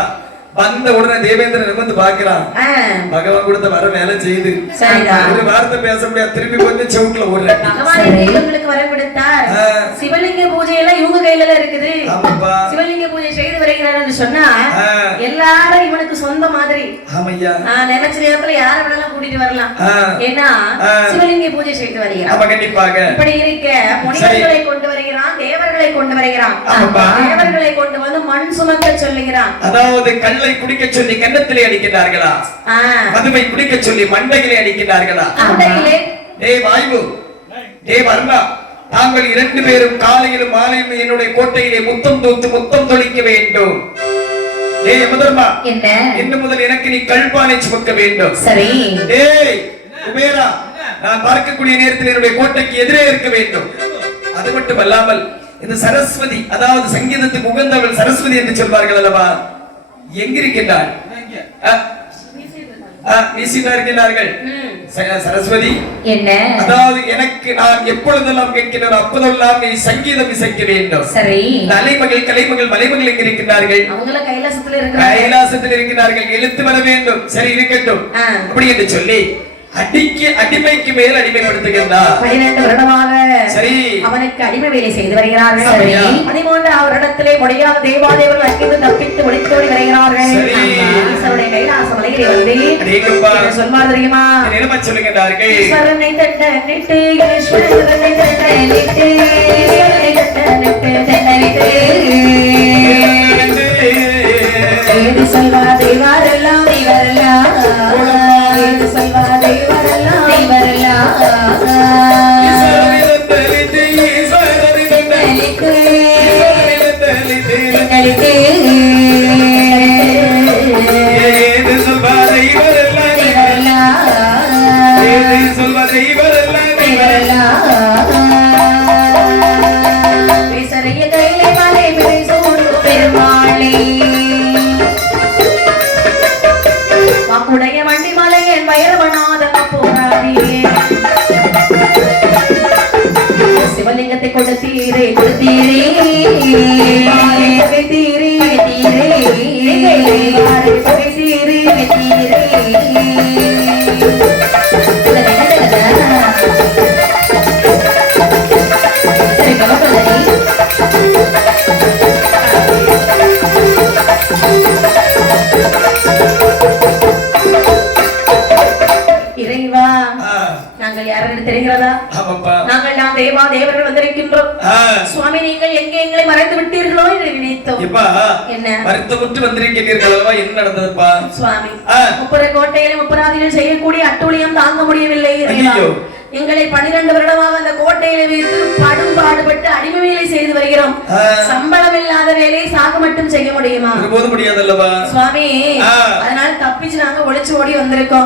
வந்த உடனே தேவேந்திரன் வந்து பாக்குறான். பகவான் கொடுத்த வர வேலை செய்து ஒரு வார்த்தை பேச முடியாது, திரும்பி வந்து செவுட்ல ஓடுறேன். இவங்களுக்கு வர கொடுத்தார். சிவலிங்க பூஜை எல்லாம் இவங்க கையில இருக்குது. சிவலிங்க பூஜை செய்து வருகிறார் சொன்னா எல்லாரும் இவனுக்கு சொந்த மாதிரி. நினைச்ச நேரத்துல யார வேணாலும் கூட்டிட்டு வரலாம். ஏன்னா சிவலிங்க பூஜை செய்து வருகிறான். கண்டிப்பாக இப்படி இருக்க முனிவர்களை கொண்டு வருகிறான், தேவர்களை கொண்டு வருகிறான். தேவர்களை கொண்டு வந்து மண் சுமக்க சொல்லுகிறான். அதாவது குடிக்க சொல்லி கன்னத்திலே அடிக்கிறார்களா? மதுமை குடிக்க சொல்லி மண்டையிலே அடிக்கிறார்களா? வாய்வு வர்மா, தாங்கள் 2 பேரும் காலையிலும் மாலையிலும் என்னுடைய கோட்டையிலே முத்தம் தூத்து முத்தம் தொளிக்க வேண்டும். இன்று முதல் எனக்கு நீ கல்பானை சுமக்க வேண்டும். சரி. குபேரா, நான் பார்க்கக்கூடிய நேரத்தில் என்னுடைய கோட்டைக்கு எதிரே இருக்க வேண்டும். அது மட்டுமல்லாமல் இந்த சரஸ்வதி, அதாவது சங்கீதத்துக்கு உகந்தவள் சரஸ்வதி என்று சொல்வார்கள் அல்லவா? எங்கிருக்கின்றார்? இருக்கிறார்கள். சரஸ்வதி என்ன? அதாவது எனக்கு நான் எப்பொழுதெல்லாம் கேட்கிறேன் அப்போதெல்லாம் நீ சங்கீதம் இசைக்க வேண்டும். சரி. தலைமகள் கலைமகள் மலைமகள் எங்க இருக்கின்றார்கள்? அவங்கள கைலாசத்தில் இருக்கிறார்கள். எழுத்து வர வேண்டும். சரி, இருக்கட்டும். அப்படி என்று சொல்லி அடிமைக்கு மேல் அடிமைப்படுத்துகின்றார். 12 வருடமாக சரி அவனுக்கு அடிமை வேலை செய்து வருகிறார்கள். 13வது வருடத்திலே முடியாத தேவாதேவர்கள் அங்கிருந்து தப்பித்து ஒளித்தோடி வருகிறார்கள். ஈஸ்வரனுடைய கைலாச மலையிலே வந்து சொல்வார் தெரியுமா? என்ன சொல்லுகிறார்கள்? ஈஸ்வரனை தட்டனிட்டு ஈஸ்வரனை தட்டனிட்டு ஈஸ்வரனை தட்டனிட்டு தட்டனிட்டு ஏது சொல்வா தேவாரெல்லாம் தேவரெல்லாம் ஏது சொல்வா தேவாரெல்லாம் தேவரெல்லாம் உடைய வண்டி மலையன் வைரவநாதன் போராடியே சிவலிங்கத்தை கொடுத்தீரே கொடுத்தீரே தீரே தீரே தீரே இறைவா, நாங்கள் யாரென்று தெரிகிறதா? நாங்கள் நாம் தேவா தேவர்கள் வந்திருக்கின்றோம். சுவாமி, நீங்கள் எங்கே எங்களை மறைத்து விட்டீர்களோ என்று நினைத்தோம். என்ன மறைத்து வந்திருக்கிறீர்களா? என்ன நடந்ததுப்பா? சுவாமி, முப்புற கோட்டையில முப்பராதிகள் செய்யக்கூடிய அட்டூழியம் தாங்க முடியவில்லை. எங்களை 12 வருடமாக அந்த கோட்டையில வைத்து படும் பாடுபட்டு அடிமை வேலை செய்து வருகிறோம். சம்பளம் இல்லாத வேலையை சாக மட்டும் செய்ய முடியுமா? முடியாதல்லவா சுவாமி? அதனால தப்பிச்சு நாங்க ஒளிச்சு ஓடி வந்திருக்கோம்.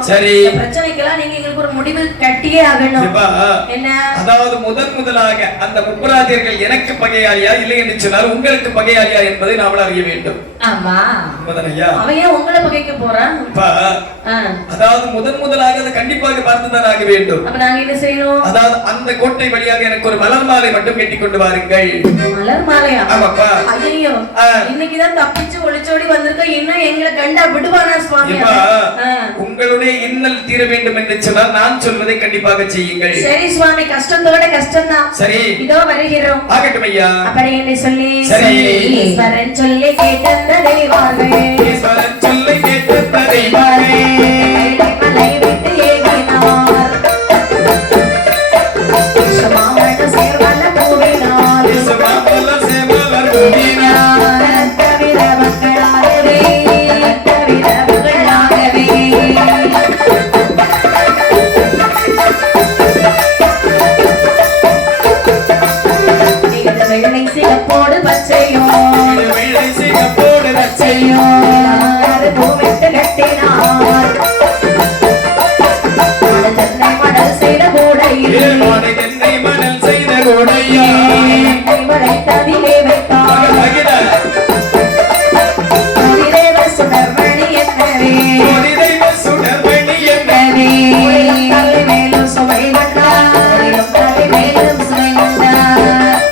பிரச்சனைக்கெல்லாம் நீங்க எங்களுக்கு ஒரு முடிவு கட்டியே ஆகணும். என்ன? அதாவது முதலாக அந்த முப்பராதியர்கள் எனக்கு பகையாளியா இல்லை என்று சொன்னால் உங்களுக்கு பகையாளியா என்பதை நாம அறிய வேண்டும். ஆமா, அவன் ஏன் உங்களை பகைக்க போறான்? அதாவது முதலாக அதை கண்டிப்பாக பார்த்துதான் ஆக வேண்டும். அப்ப நாங்க என்ன செய்யணும்? அதாவது அந்த கோட்டை வழியாக எனக்கு ஒரு மலர் மாலை மட்டும் கட்டி கொண்டு வாருங்கள். மலர் மாலையா? ஆமாப்பா. ஐயோ, இன்னைக்குதான் தப்பிச்சு ஒளிச்சோடி வந்திருக்க. இன்னும் எங்களை கண்டா விடுவானா சுவாமி? உங்களுடைய இன்னல் தீர வேண்டும் என்று சொன்னால் நான் சொல்வதை கண்டிப்பாக செய்யுங்கள். சரி சுவாமி, கஷ்டத்தோட கஷ்டம்தான். சரி, இதோ வருகிறோம். ஆகட்டும் ஐயா. அப்படி என்று சொல்லி ஈஸ்வரன் சொல்லி கேட்டதை வாரே, ஈஸ்வரன் சொல்லி கேட்டதை வாரே, மலை விட்டு ஏகினார், மாமன சேர்வல பூவினார், மாமல்ல சேவலர் பூவினார், தவிர மக்களாகவே, தவிர மக்களாகவே, வெள்ளை சிகப்போடு பச்சையும், வெள்ளை சிகப்போடு பச்சையும் பூவிட்டு கட்டினார், தென்னை மடல் செய்த கூடையில், தென்னை மணல் செய்த கோடையா, வளைத்ததிலே வைத்தார், அதிரேவ சுடர்மணி என்னவே, சுடர்மணி என்னவே, தலை மேலும் சுமை கொண்டார், தலை மேலும் சுமை கொண்டார்,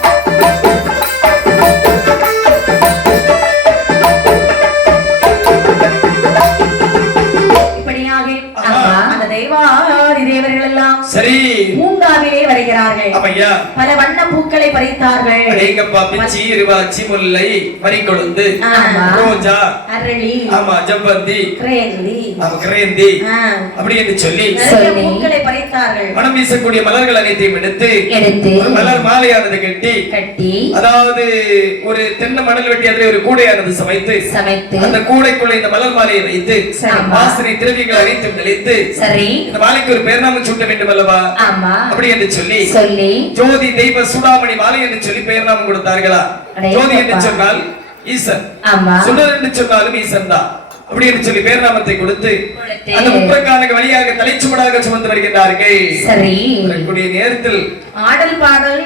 இப்படியாக அந்த தெய்வாதி தேவர்கள் எல்லாம் சரி பூங்காவிலே வருகிறார்கள். அப்பையா பல வண்ண பூக்களை பறித்தார்கள். அடேங்கப்பா, பிச்சி, இருவாச்சி, முல்லை, மறிக்கொழுந்து, ரோஜா, அரளி, ஆமா, ஜவ்வந்தி, கிரேந்தி, ஆமா, கிரேந்தி, அப்படி என்று சொல்லி பூக்களை பறித்தார்கள். மனம் வீசக்கூடிய மலர்கள் அனைத்தையும் எடுத்து ஒரு மலர் மாலையானது கட்டி, அதாவது ஒரு தென்னை மணல் வெட்டி அதில் ஒரு கூடையானது சமைத்து அந்த கூடைக்குள்ள இந்த மலர் மாலையை வைத்து வாசனை திரவியங்கள் அனைத்தும் தெளித்து இந்த மாலைக்கு ஒரு பேர்நாமம் சூட்ட வேண்டும் அல்லவா? அப்படி என்று சொல்லி ஜோதி தெய்வ சூடாமணி மாலை என்று சொல்லி பெயர்நாமம் கொடுத்தார்களா? ஜோதி என்று சொன்னால் ஈசன், சுடர் என்று சொன்னாலும் ஈசன் தான். அப்படி என்று சொல்லி பேர்நாமத்தை கொடுத்து அந்த முப்பக்கான வழியாக தலைச்சுமடாக சுமந்து வருகின்றார்கள். வரக்கூடிய நேரத்தில் ஆடல் பாடல்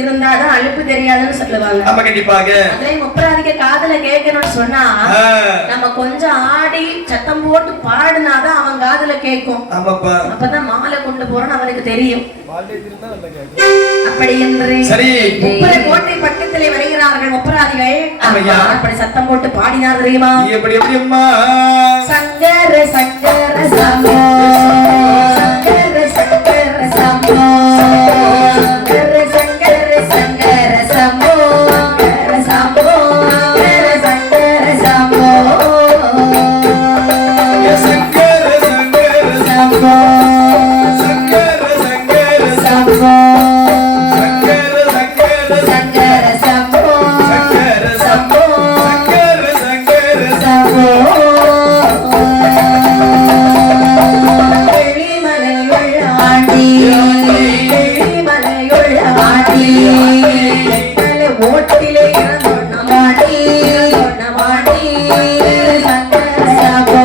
இருந்தாதான் அலுப்பு தெரியாதுன்னு சொல்லுவாங்க. ஆமா, கண்டிப்பாக. அதே முப்பராதிக்க காதுல கேட்கணும்னு சொன்னா நம்ம கொஞ்சம் ஆடி சத்தம் போட்டு பாடினாதான் அவன் காதுல கேட்கும். ஆமாப்பா, அப்பதான் மாலை கொண்டு போறோம்னு அவனுக்கு தெரியும். அப்படி என்று முப்பர கோட்டை பக்கத்திலே வருகிறார்கள் முப்பராதிகள். அப்படி சத்தம் போட்டு பாடினார் தெரியுமா? எப்படி எப்படிம்மா? சங்கர சங்கர சம்போ, சங்கர சங்கர சம்போ, சங்கர சங்கர சங்கர சம்போ, சங்கர சம்போ, சங்கர சம்போ, சங்கர சங்கர சம்போ, சங்கர சங்கர சம்போ, சங்கர சங்கர சங்கர சம்போ, சங்கர சம்போ, சங்கர சங்கர சம்போ. ஓட்டிலே மாடி மாடி சங்கர சம்போ.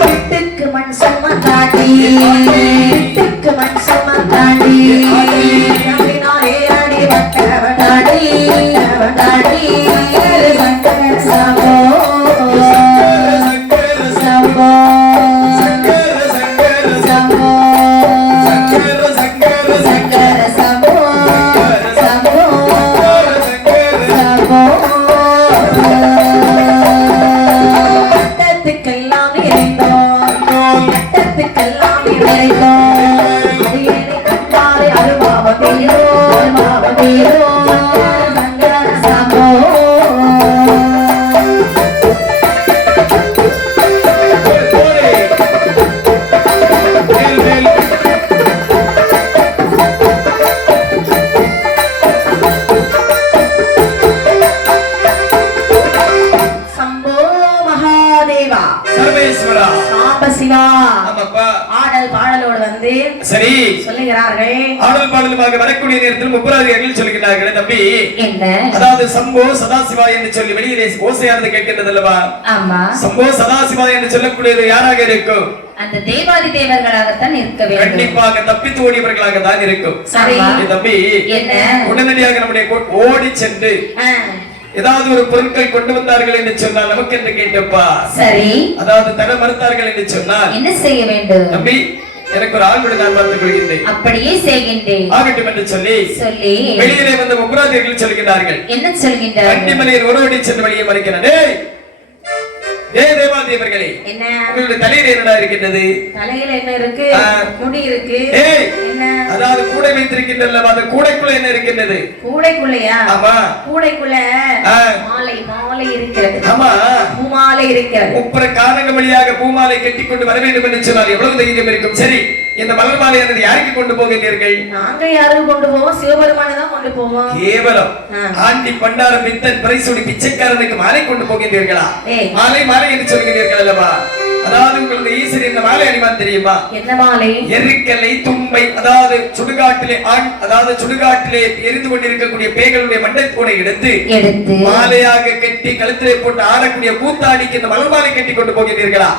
வீட்டுக்கு மண் சும தாண்டி, வீட்டுக்கு மண் சும தாண்டி, நம்பினாரே அடி வட்டவடாடி, வட்டவடாடி, சங்கர சம்போ, சம்போ, சம்போ, சங்கர சம்போ, சம்போ, சம்போ. கட்டத்துக்கெல்லாம் இருந்தோம், கட்டத்துக்கெல்லாம் இருந்தோம், அது என்னை கண்டாலே அருமாவ பேரோ, அருமாவ பேரோ, சங்கர சம்போ. சம்போ மகாதேவா, சர்வேஸ்வரா, சாம்பசிவா. ஆமாப்பா. ஆடல் பாடலோடு வந்து சரி சொல்லுகிறார்கள். ஆடல் பாடலுமாக வரக்கூடிய நேரத்தில் முப்பராதிகள் சொல்லுகிறார்கள், தம்பி என்ன? அதாவது சம்போ சதாசிவா என்று சொல்லி வெளியிலே ஓசையானது கேட்கின்றது அல்லவா? ஆமா. சம்போ சதாசிவா என்று சொல்லக்கூடியது யாராக இருக்கும்? அந்த தேவாதி தேவர்களாகத்தான் இருக்க வேண்டும். கண்டிப்பாக தப்பித்து ஓடியவர்களாக தான் இருக்கும். சரி தம்பி, என்ன உடனடியாக நம்முடைய ஓடி சென்று ஏதாவது ஒரு பொருட்கள் கொண்டு வந்தார்கள் என்று சொன்னால் நமக்கு என்று கேட்டப்பா. சரி, அதாவது தர மறுத்தார்கள் என்று சொன்னால் என்ன செய்ய வேண்டும்? தம்பி, எனக்கு ஒரு ஆள் விட நான் பார்த்துக் கொள்கின்றேன். அப்படியே செய்கின்றேன் ஆகட்டும் என்று சொல்லி வெளியிலே வந்த முப்பராதிகள் சொல்கிறார்கள். என்ன சொல்கின்றார்கள்? கண்டிமலையில் ஒருவடி சென்று வெளியே மறைக்கிறானே. தேவாதேவர்களே, என்ன உங்களுடைய தலையில என்னடா இருக்கின்றது? தலையில என்ன இருக்கு? முடி இருக்கு. என்ன? அதாவது கூடை வைத்திருக்கின்றல்ல, அந்த கூடைக்குள்ள என்ன இருக்கின்றது? கூடைக்குள்ளயா? ஆமா, கூடைக்குள்ள மாலை மாலை இருக்கிறது. ஆமா, பூமாலை இருக்கிறது. முப்பர காரணங்கள் வழியாக பூமாலை கட்டிக்கொண்டு வர வேண்டும் என்று சொன்னால் எவ்வளவு தைரியம் இருக்கும்? சரி, இந்த மலர் மாலையானது யாருக்கு கொண்டு போகின்றீர்கள்? நாங்க யாருக்கு கொண்டு போவோம்? சிவபெருமானை தான் கொண்டு போவோம். கேவலம் ஆண்டி பண்டார பித்தன் பரிசோடி பிச்சைக்காரனுக்கு மாலை கொண்டு போகின்றீர்களா? மாலை மாலை என்று சொல்கிறீர்கள் அல்லவா? அதாவது உங்களுடைய ஈஸ்வரி இந்த மாலை அணிவான் தெரியுமா? என்ன மாலை? எரிக்கலை தும்பை, அதாவது சுடுகாட்டிலே அதாவது சுடுகாட்டிலே எரிந்து கொண்டிருக்கக்கூடிய பேய்களுடைய மண்டைக்கூடை எடுத்து மாலையாக கட்டி கழுத்திலே போட்டு ஆடக்கூடிய கூத்தாடிக்கு இந்த மலர் மாலை கட்டி கொண்டு போகிறீர்களா?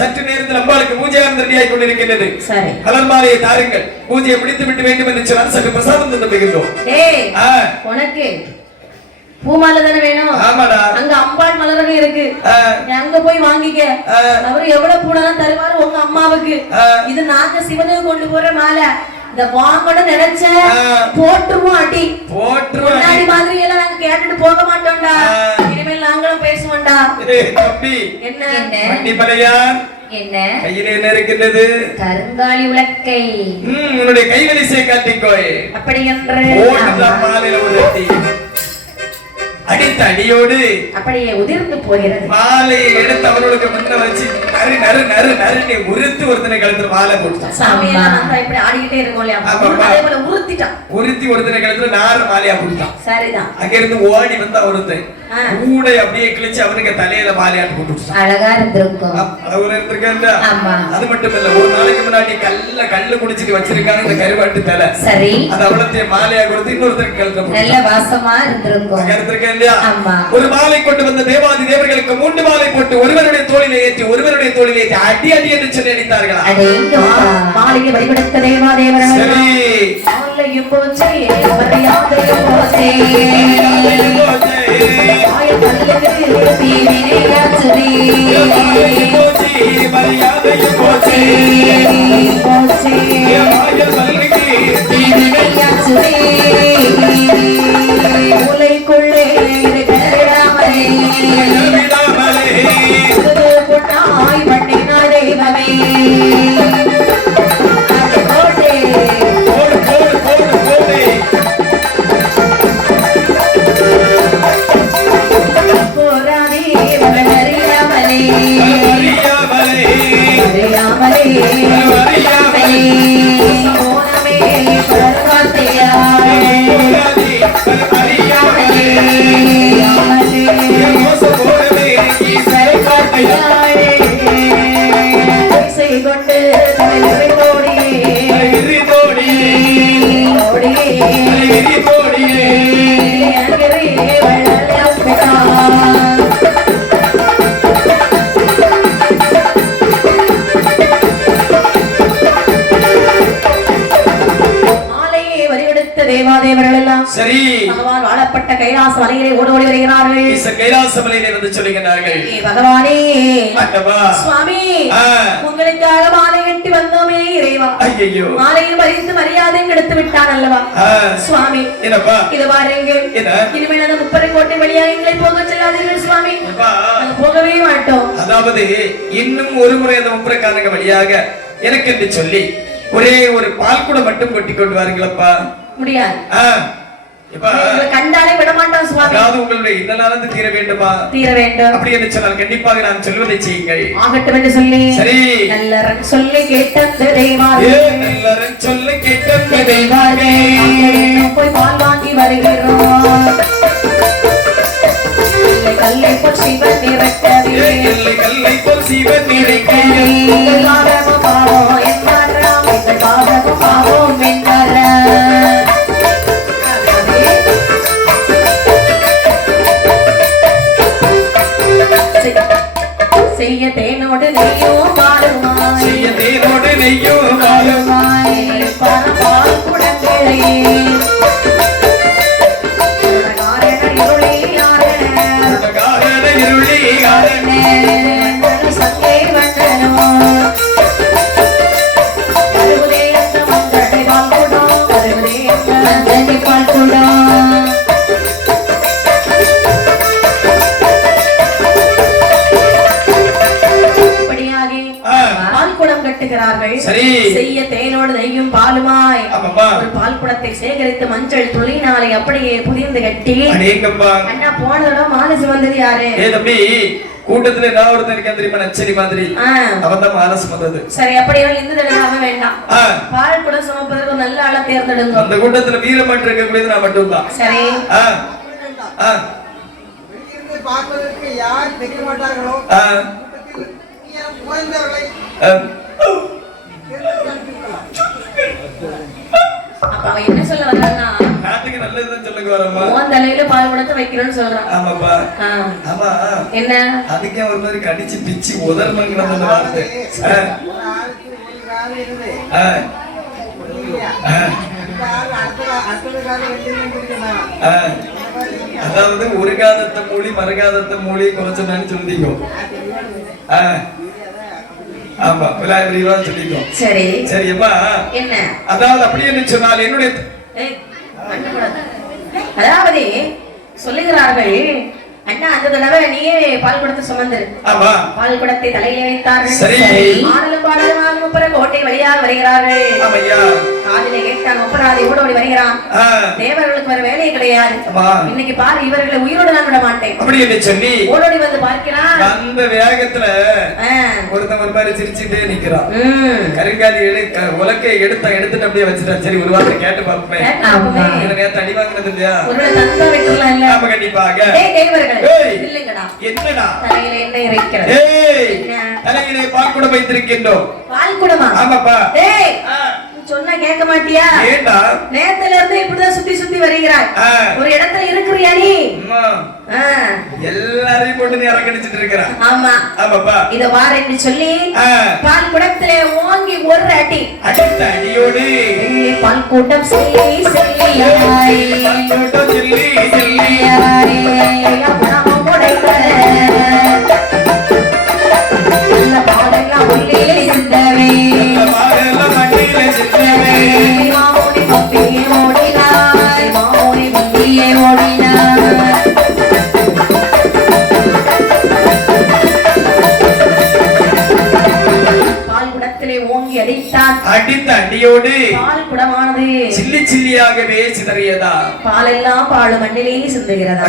சற்று நேரத்தில் அம்பாளுக்கு பூஜையானது ரெடியாகி கொண்டிருக்கின்றது. சரி, மலர் மாலையை தாருங்கள். பூஜையை முடித்து விட்டு வேண்டும் என்று சொன்னால் சற்று பிரசாதம் தந்து போகின்றோம். உனக்கு பூமாலை தானே வேணும்? ஆமாடா, அங்க அம்பாள் மலரக இருக்கு, அங்க போய் வாங்கிக்க. அவரு எவ்வளவு பூனாலும் தருவாரு உங்க அம்மாவுக்கு. இது நாங்க சிவனுக்கு கொண்டு போற மாலை. இந்த வாங்கணும் நினைச்ச போட்டுருவோம், அடி போட்டுருவோம். முன்னாடி மாதிரி எல்லாம் நாங்க கேட்டுட்டு போக மாட்டோம்டா. இனிமேல் நாங்களும் பேசுவோம்டா. என்ன என்ன கையில என்ன இருக்கின்றது? கருங்காலி உலக்கை. உன்னுடைய கைவலிசை காட்டிக்கோய். அப்படி என்று மாலையில உதட்டி அடித்த அடியோடு அப்படியே உதிர்ந்து போகிறது. மாலையை எடுத்து அவர்களுக்கு முன்ன வச்சு நறு நறு நறு நறுன்னு உருத்து ஒருத்தனை கழுத்துல மாலை போட்டுட்டான். சாமியெல்லாம் இப்படி ஆடிக்கிட்டே இருக்கோம் இல்லையா? அதே போல உருத்திட்டான். உருத்தி ஒருத்தனை கழுத்துல நாறு மாலையா போட்டுட்டான். சரிதான். அங்க இருந்து ஓடி வந்தா ஒருத்தன் கூடை அப்படியே கிழிச்சு அவனுக்கு தலையில மாலையாட்டு போட்டு அழகா இருந்திருக்கும். அழகா இருந்திருக்கா? அது மட்டும் இல்ல, ஒரு நாளைக்கு முன்னாடி கல்லு குடிச்சிட்டு வச்சிருக்காங்க இந்த கருவாட்டு தலை. சரி, அது அவ்வளத்தையும் மாலையா கொடுத்து இன்னொருத்தருக்கு கழுத்துல நல்ல வாசமா இருந்திருக்கும். இருந்திருக்கேன் இல்லையா? ஒரு மாலை கொண்டு வந்த தேவாதி தேவர்களுக்கு 3 மாலை போட்டு ஒருவருடைய தோளிலே ஏற்றி ஒருவருடைய தோளிலே ஏற்றி அடி அடி என்று சொல்லி அடித்தார்களா? மாலையை வழிபடுத்த தேவாதேவர்கள் மாலையும் போச்சே மரியாதையும் போச்சே மரியாதையும் போச்சே மூளைக்குள்ளே பொட்டாய் பண்ணினார் தெய்வமே. தேவாதேவர்கள் எல்லாம் சரி பகவான் வாழப்பட்ட கைலாச மலையிலே ஓடோடி வருகிறார்கள். கைலாச மலையிலே வந்து சொல்லுகிறார்கள், பகவானே சுவாமி உங்களுக்காக மாலை கட்டி வந்தோமே இறைவா. ஐயோ, மாலையில் பறித்து மரியாதை எடுத்து விட்டான் அல்லவா சுவாமி. இது பாருங்கள், இனிமேல் அந்த 30 கோட்டை வழியாக எங்களை போக செல்லாதீர்கள் சுவாமி. போகவே மாட்டோம். அதாவது இன்னும் ஒரு முறை அந்த 30 காரணங்க வழியாக எனக்கு என்று சொல்லி ஒரே ஒரு பால் கூட மட்டும் கொட்டி கொண்டு வாருங்களப்பா. முடியாது, கண்டாலே விட மாட்டோம் சுவாமி. அதாவது உங்களுடைய இன்னலானது தீர வேண்டுமா? தீர வேண்டும். அப்படி என்று சொன்னால் கண்டிப்பாக நான் சொல்வதை செய்யுங்கள். ஆகட்டும் என்று சொல்லி சரி நல்லரன் சொல்லி கேட்டது தெய்வாரே, நல்லரன் சொல்லி கேட்டது தெய்வாரே. போய் பால் வாங்கி வருகிறோம். கல்லை போல் சிவன் நிறக்கவே, கல்லை போல் சிவன் நிறக்கவே. பாவம் என்றாராம், பாவம் பாவம் என்றார. செய்ய தேனோடு நெய்யும் பாலுமாய் செய்ய தேனோடு நெய்யும் பாலுமாய் பரபால் குடங்களே செய்ய தேனோடு நெய்யும் பாலுமாய் ஒரு பால் குடத்தை சேகரித்து மஞ்சள் துளினாலே அப்படியே புதிர்ந்து கட்டி அண்ணா போன தடவை மாலை சுமந்தது யாரு கூட்டத்துல நான் ஒருத்தன் இருக்கேன் தெரியுமா நச்சரி மாதிரி அவன் தான் மாலை சுமந்தது சரி அப்படியே இந்த தடவை வேண்டாம் பால் குடம் சுமப்பதற்கு நல்ல ஆளை தேர்ந்தெடுங்க அந்த கூட்டத்துல வீரமாட்டு இருக்கக்கூடியது நான் மட்டும் தான் சரி பார்ப்பதற்கு யார் தெரிய மாட்டார்களோ அப்ப அவன் என்ன சொல்ல வர்றான்னா நாட்டுக்கு நல்லதுதான் சொல்லுங்க வரமா உன் தலையில பால் குடத்தை வைக்கிறேன்னு சொல்றான் ஆமாப்பா ஆமா என்ன அதுக்கே ஒரு மாதிரி கடிச்சு பிச்சு உதர்மங்கன்னு அந்த வார்த்தை அதாவது ஒரு காதத்தை மூடி மறுகாதத்தை மூடி குறைச்சோம்னு சொல்லிக்கோ ஆமா விளையாடுறீங்களா சொல்லிக்கோ சரி சரியம்மா என்ன அதாவது அப்படி என்ன சொன்னால் என்னுடைய அதாவது சொல்லுகிறார்கள் அண்ணா அந்த தடவை நீயே பால் குடத்தை சுமந்துரு பால் குடத்தை தலையில வைத்தார்கள் ஆடலும் பாடலுமாக முப்பர கோட்டை வழியாக வருகிறார்கள் காதிலே கேட்டான் ஒப்பராதி ஓடோடி வருகிறான் தேவர்களுக்கு வர வேலையே கிடையாது இன்னைக்கு பாரு இவர்களை உயிரோடு நான் விட மாட்டேன் அப்படி என்ன சொல்லி ஓடோடி வந்து பார்க்கிறான் அந்த வேகத்துல ஒருத்தன் ஒரு மாதிரி சிரிச்சுட்டே நிக்கிறான் கருங்காலி உலக்கை எடுத்துட்டு அப்படியே வச்சுட்டான் சரி ஒரு வார்த்தை கேட்டு பார்ப்பேன் நேற்று அடி வாங்கினது இல்லையா ஒரு தந்தம் விட்டுலாம் இல்ல ஆமா கண்டிப்பாக இல்லங்கடா என்னடா தலையில என்ன இருக்கிறது தலையிலே பால் குடம் வைத்திருக்கின்றோம் பால் குடமா ஆமாப்பா சொன்னா கேட்க மாட்டியா ஏண்டா நேத்துல இருந்து இப்படிதான் சுத்தி சுத்தி வருகிறாய் ஒரு இடத்துல இருக்கிறியா நீ எல்லாரையும் போட்டு நீ அரக்கடிச்சிட்டு இருக்கற ஆமா ஆமாப்பா இத வாரேன்னு சொல்லி பால் குடத்திலே ஓங்கி ஒரு அடி அடித்த அடியோடு பால் கூட்டம் செல்லி செல்லியாய் பால் கூட்டம் செல்லி செல்லியாய் அப்பனாம உடைத்த நல்ல பாடெல்லாம் உள்ளே சிந்தவே பாடெல்லாம் மண்ணிலே சிந்தவே மாமோனி பப்பியே ஓடினாய் மாமோனி பப்பியே ஓடினாய் பால் குடத்திலே ஓங்கி அடித்தான் அடித்த அடியோடு பால் குடமானது சில்லி சில்லியாகவே சிதறியதா பாலெல்லாம் பாடு மண்ணிலே சிந்துகிறதா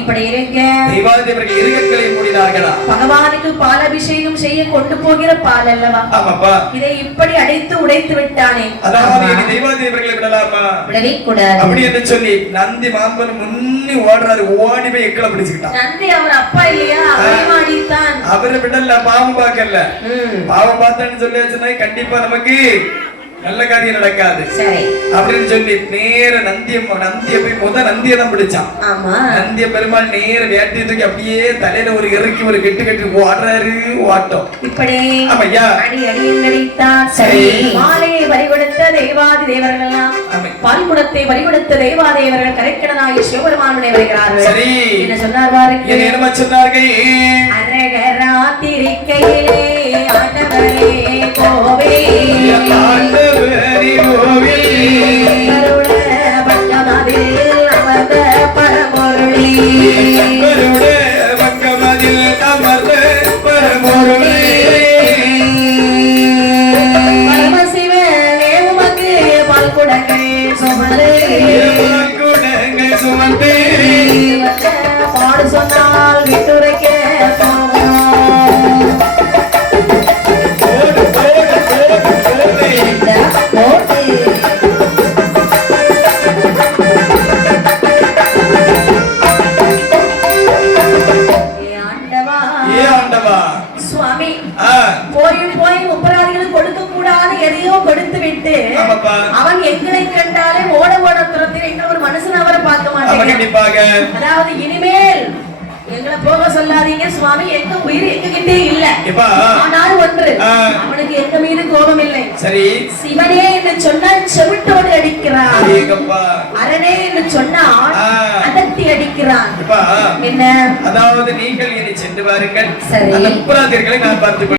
இப்படி இருக்க தேவாதேவர்கள் இருகங்களை மூடினார்களா பகவானுக்கு பால் அபிஷேகம் செய்ய கொண்டு போகிற பால் அல்லவா ஆமாப்பா இதை இப்படி அடைத்து உடைத்து விட்டானே அதாவது தேவாதேவர்களை விடலாமா விடவே கூடாது அப்படி என்று சொல்லி நந்தி மாம்பன் முன்னி ஓடுறாரு ஓடி போய் எக்களை பிடிச்சுக்கிட்டான் நந்தி அவர் அப்பா இல்லையா அவரையும் அடித்தான் அவரை விடல பாவம் பார்க்கல பாவம் பார்த்தான்னு சொல்லி வச்சுன்னா கண்டிப்பா நமக்கு நல்ல காரியம் நடக்காது அப்படின்னு சொல்லி நேர நந்திய போய் நந்திய தான் பிடிச்சான் நந்திய பெருமாள் நேர வேட்டி தூக்கி அப்படியே தலையில ஒரு இறக்கி ஒரு கெட்டு கட்டி ஓடுறாரு ஓட்டம் இப்படி ஆமையா அடி அடி மாலையை பறிகொடுத்த தேவாதி தேவர்கள் பால் குடத்தை பறிகொடுத்த தேவாதேவர்கள் கரைக்கடனாய் சிவபெருமானை வருகிறார்கள் சரி என்ன சொன்னார் பாருங்க என்ன சொன்னார்கள் அரகராத்திரிக்கையிலே ஆண்டவரே கோவே பக்கமதில் அமர்ந்த பரமொருளி பரமசிவனே உமக்கு பால் குடங்கள் சுமந்து பாடு சொன்னால் விட்டுரைக்க அவன் எங்களை கண்டாலே ஓட ஓட துரத்தில் இன்னொரு மனுஷன் அவரை பார்க்க மாட்டேன். அதாவது இனிமேல் எங்களை போக சொல்லாதீங்க சுவாமி, எங்க உயிர் எங்க கிட்டே இல்ல. எப்பா ஆனால் ஒன்று, அவனுக்கு எங்க மீது கோபம் இல்லை. சரி, சிவனே என்று சொன்னால் செவிட்டோடு அடிக்கிறான், ஏகப்பா அரணே என்று சொன்னால் அதட்டி அடிக்கிறான். எப்பா என்ன? அதாவது நீங்கள் இனி சென்று பாருங்கள், சரி. அந்த புறாதீர்களை நான் பார்த்துக்